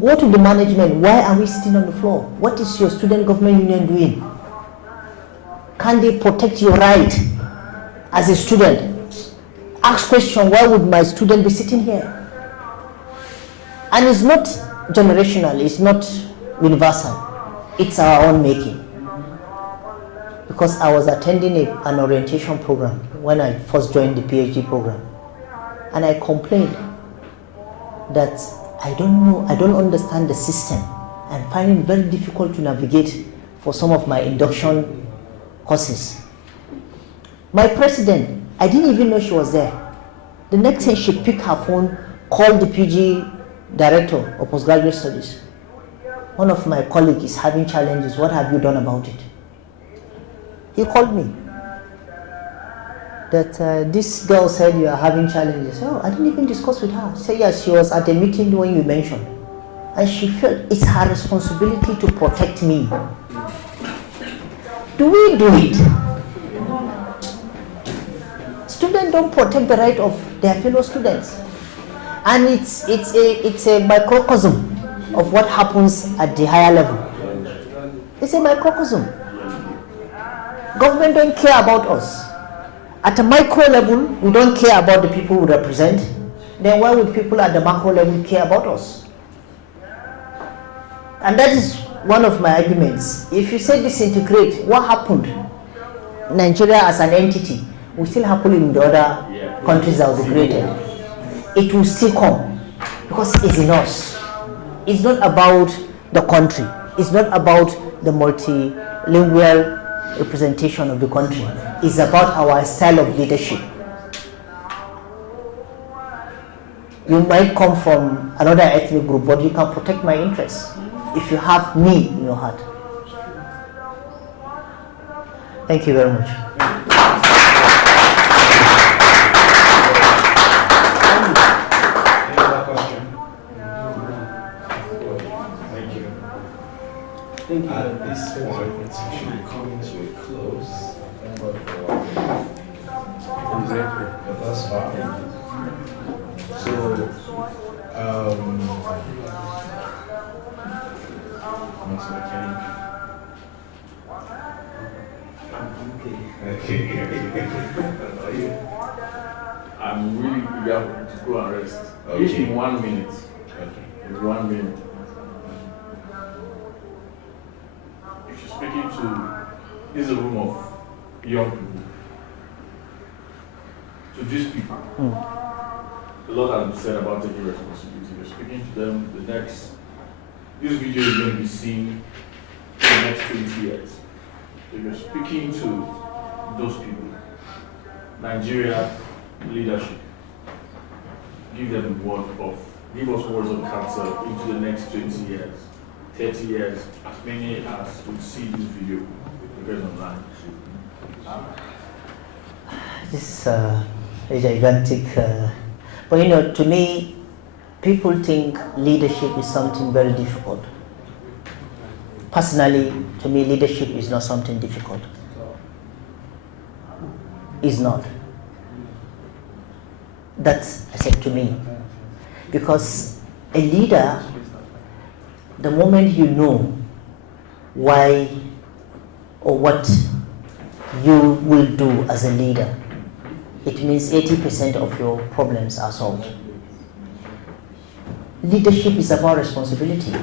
Go to the management. Why are we sitting on the floor? What is your student government union doing? Can they protect your right as a student? Ask question, why would my student be sitting here? And it's not generational, it's not universal. It's our own making. Because I was attending an orientation program when I first joined the PhD program. And I complained that I don't know, I don't understand the system and find it very difficult to navigate for some of my induction courses. My president, I didn't even know she was there. The next thing, she picked her phone, called the PG director of postgraduate studies. One of my colleagues is having challenges. What have you done about it? He called me. That this girl said you are having challenges. Oh, I didn't even discuss with her. She said, yes, she was at a meeting when you mentioned. And she felt it's her responsibility to protect me. Do we do it? Students don't protect the right of their fellow students. And it's a microcosm of what happens at the higher level. It's a microcosm. Government don't care about us. At a micro level, we don't care about the people we represent. Then why would people at the macro level care about us? And that is one of my arguments. If you say disintegrate, what happened? Nigeria as an entity will still happen in the other countries that will be created. It will still come because it's in us. It's not about the country. It's not about the multilingual representation of the country. It's about our style of leadership. You might come from another ethnic group, but you can protect my interests if you have me in your heart. Thank you very much. Thank you. At this point, we should be coming to a close. Thank God for thus far. So, I'm really eager to go and rest. Okay. Give me 1 minute. Okay. It's 1 minute. If you're speaking to, this is a room of young people. To these people, a lot has been said about taking responsibility. You're speaking to them, this video is going to be seen in the next 20 years. If you're speaking to those people, Nigeria leadership, give us words of counsel into the next 20 years, 30 years, as many as would see this video because online. This is a gigantic, but you know, to me, people think leadership is something very difficult. Personally, to me, leadership is not something difficult. It's not. That's, I said, to me. Because a leader, the moment you know why or what you will do as a leader, it means 80% of your problems are solved. Leadership is about responsibility.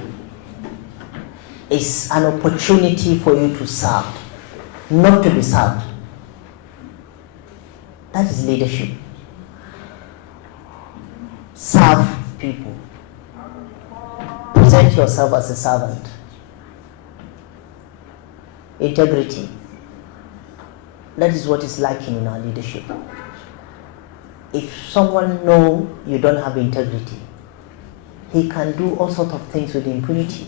It's an opportunity for you to serve, not to be served. That is leadership. Serve people. Present yourself as a servant. Integrity. That is what is lacking in our leadership. If someone knows you don't have integrity, he can do all sorts of things with impunity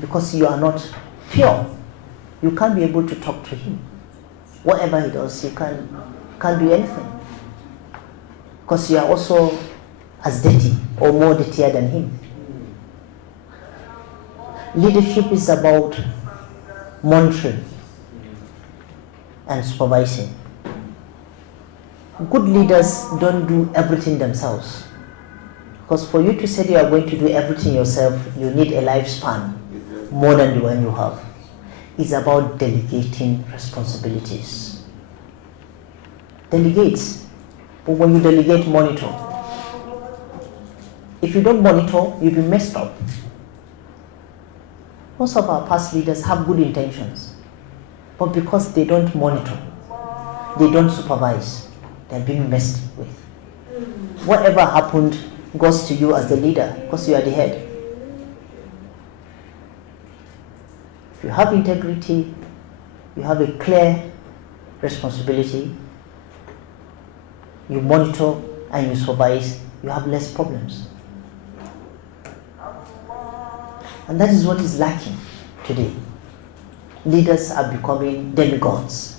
because you are not pure. You can't be able to talk to him. Whatever he does, you can't do anything because you are also as dirty or more dirtier than him. Leadership is about monitoring and supervising. Good leaders don't do everything themselves. Because for you to say you are going to do everything yourself, you need a lifespan more than the one you have. It's about delegating responsibilities. Delegate. But when you delegate, monitor. If you don't monitor, you'll be messed up. Most of our past leaders have good intentions, but because they don't monitor, they don't supervise, they're being messed with. Whatever happened goes to you as the leader, because you are the head. If you have integrity, you have a clear responsibility, you monitor and you supervise, you have less problems. And that is what is lacking today. Leaders are becoming demigods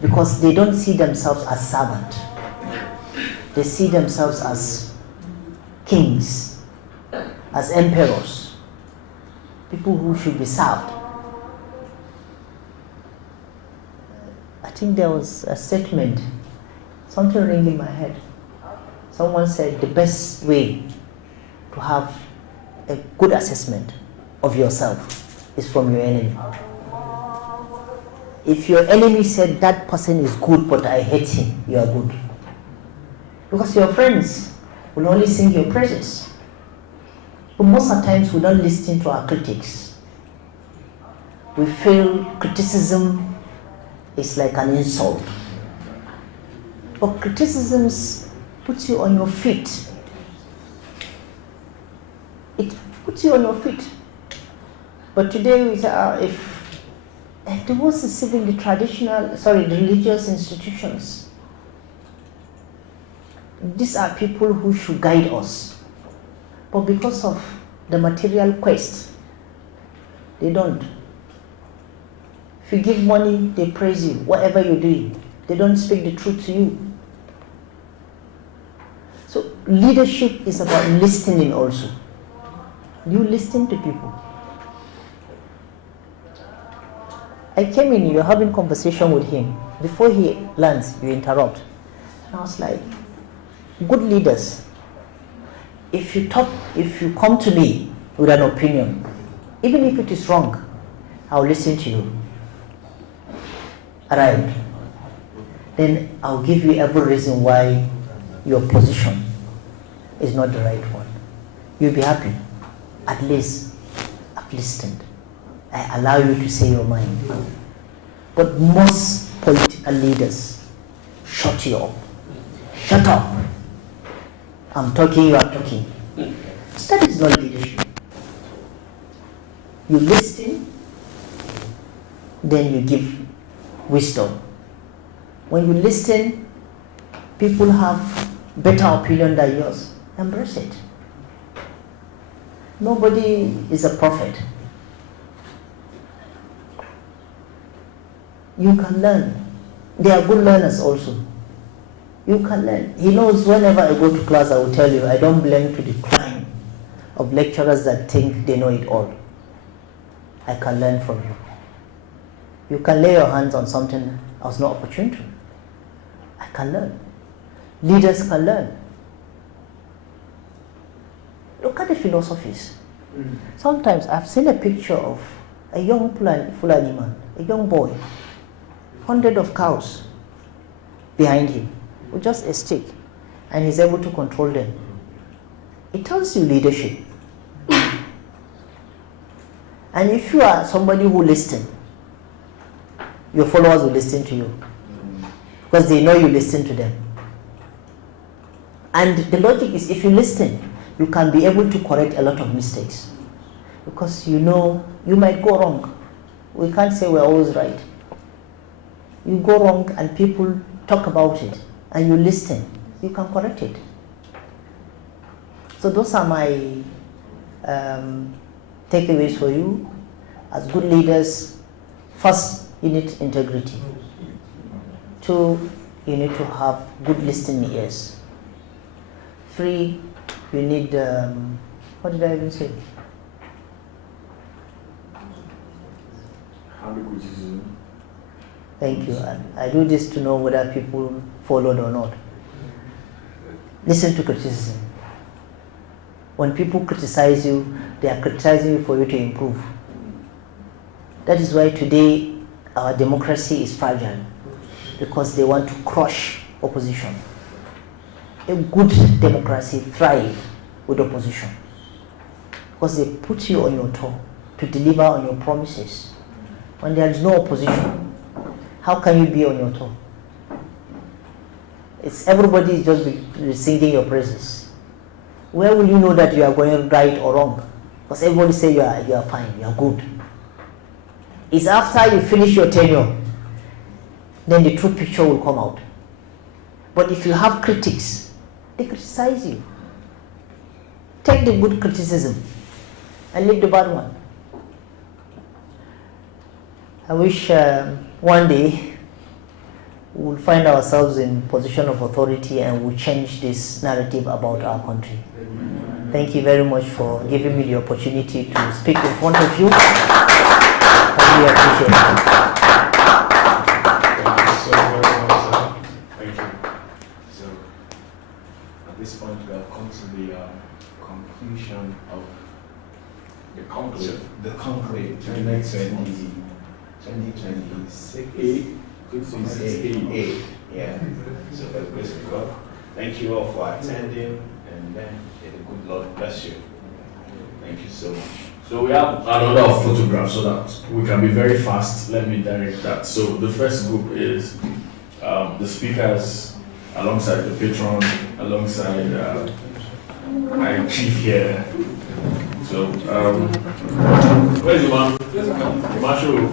because they don't see themselves as servants. They see themselves as kings, as emperors, people who should be served. I think there was a statement, something ringing in my head. Someone said the best way to have a good assessment of yourself is from your enemy. If your enemy said that person is good but I hate him, you are good. Because your friends will only sing your praises. But most of the times we don't listen to our critics. We feel criticism is like an insult. But criticisms puts you on your feet. It puts you on your feet. But today we say, if the worst is even the religious institutions. These are people who should guide us. But because of the material quest, they don't. If you give money, they praise you. Whatever you do, they don't speak the truth to you. So leadership is about listening also. You listen to people. I came in, you're having conversation with him. Before he lands, you interrupt. And I was like, good leaders, if you come to me with an opinion, even if it is wrong, I'll listen to you. Right. Then I'll give you every reason why your position is not the right one. You'll be happy. At least I've listened. I allow you to say your mind. But most political leaders shut you up. Shut up. I'm talking, you are talking. So that is not leadership. You listen, then you give wisdom. When you listen, people have better opinion than yours. Embrace it. Nobody is a prophet. You can learn. They are good learners also. You can learn. He knows whenever I go to class, I will tell you, I don't belong to the crime of lecturers that think they know it all. I can learn from you. You can lay your hands on something I was not opportune to. I can learn. Leaders can learn. Look at the philosophies. Sometimes I've seen a picture of a young Fulani man, a young boy, 100 of cows behind him with just a stick, and he's able to control them. It tells you leadership. And if you are somebody who listens, your followers will listen to you because they know you listen to them. And the logic is, if you listen, you can be able to correct a lot of mistakes because you know you might go wrong. We can't say we're always right. You go wrong and people talk about it and you listen, you can correct it. So those are my takeaways for you. As good leaders, first, you need integrity. 2, you need to have good listening ears. 3, you need, what did I even say? Thank you. I do this to know whether people followed or not. Listen to criticism. When people criticize you, they are criticizing you for you to improve. That is why today our democracy is fragile, because they want to crush opposition. A good democracy thrives with opposition because they put you on your toe to deliver on your promises. When there is no opposition, how can you be on your toe? It's everybody is just singing your praises. Where will you know that you are going right or wrong? Because everybody say you are fine, you are good. It's after you finish your tenure, then the true picture will come out. But if you have critics, they criticize you. Take the good criticism and leave the bad one. I wish one day we'll find ourselves in position of authority and we'll change this narrative about our country. Thank you very much for giving me the opportunity to speak in front of you. I really appreciate it. Thank you so very much, sir. Thank you. So, at this point, we have come to the conclusion of the conclave. The next 2026. Yeah. So by the grace of God, thank you all for attending, and then may the good Lord bless you. Thank you so much. So we have another photograph so that we can be very fast. Let me direct that. So the first group is the speakers alongside the patron, alongside my chief here. So where's the man? Marshall.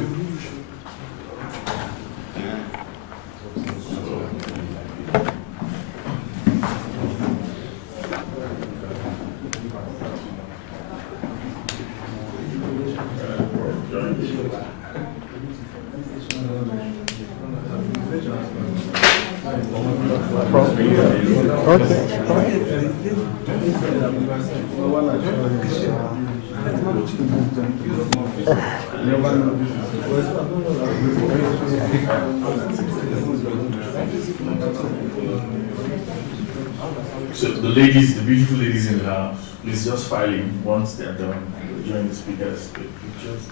So the ladies, the beautiful ladies in the house, please just file in once they're done. Join the speakers, take pictures.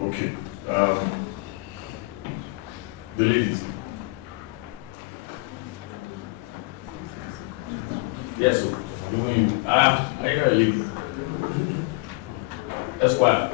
Okay. The ladies. Yes, sir. I got a lady. Esquire.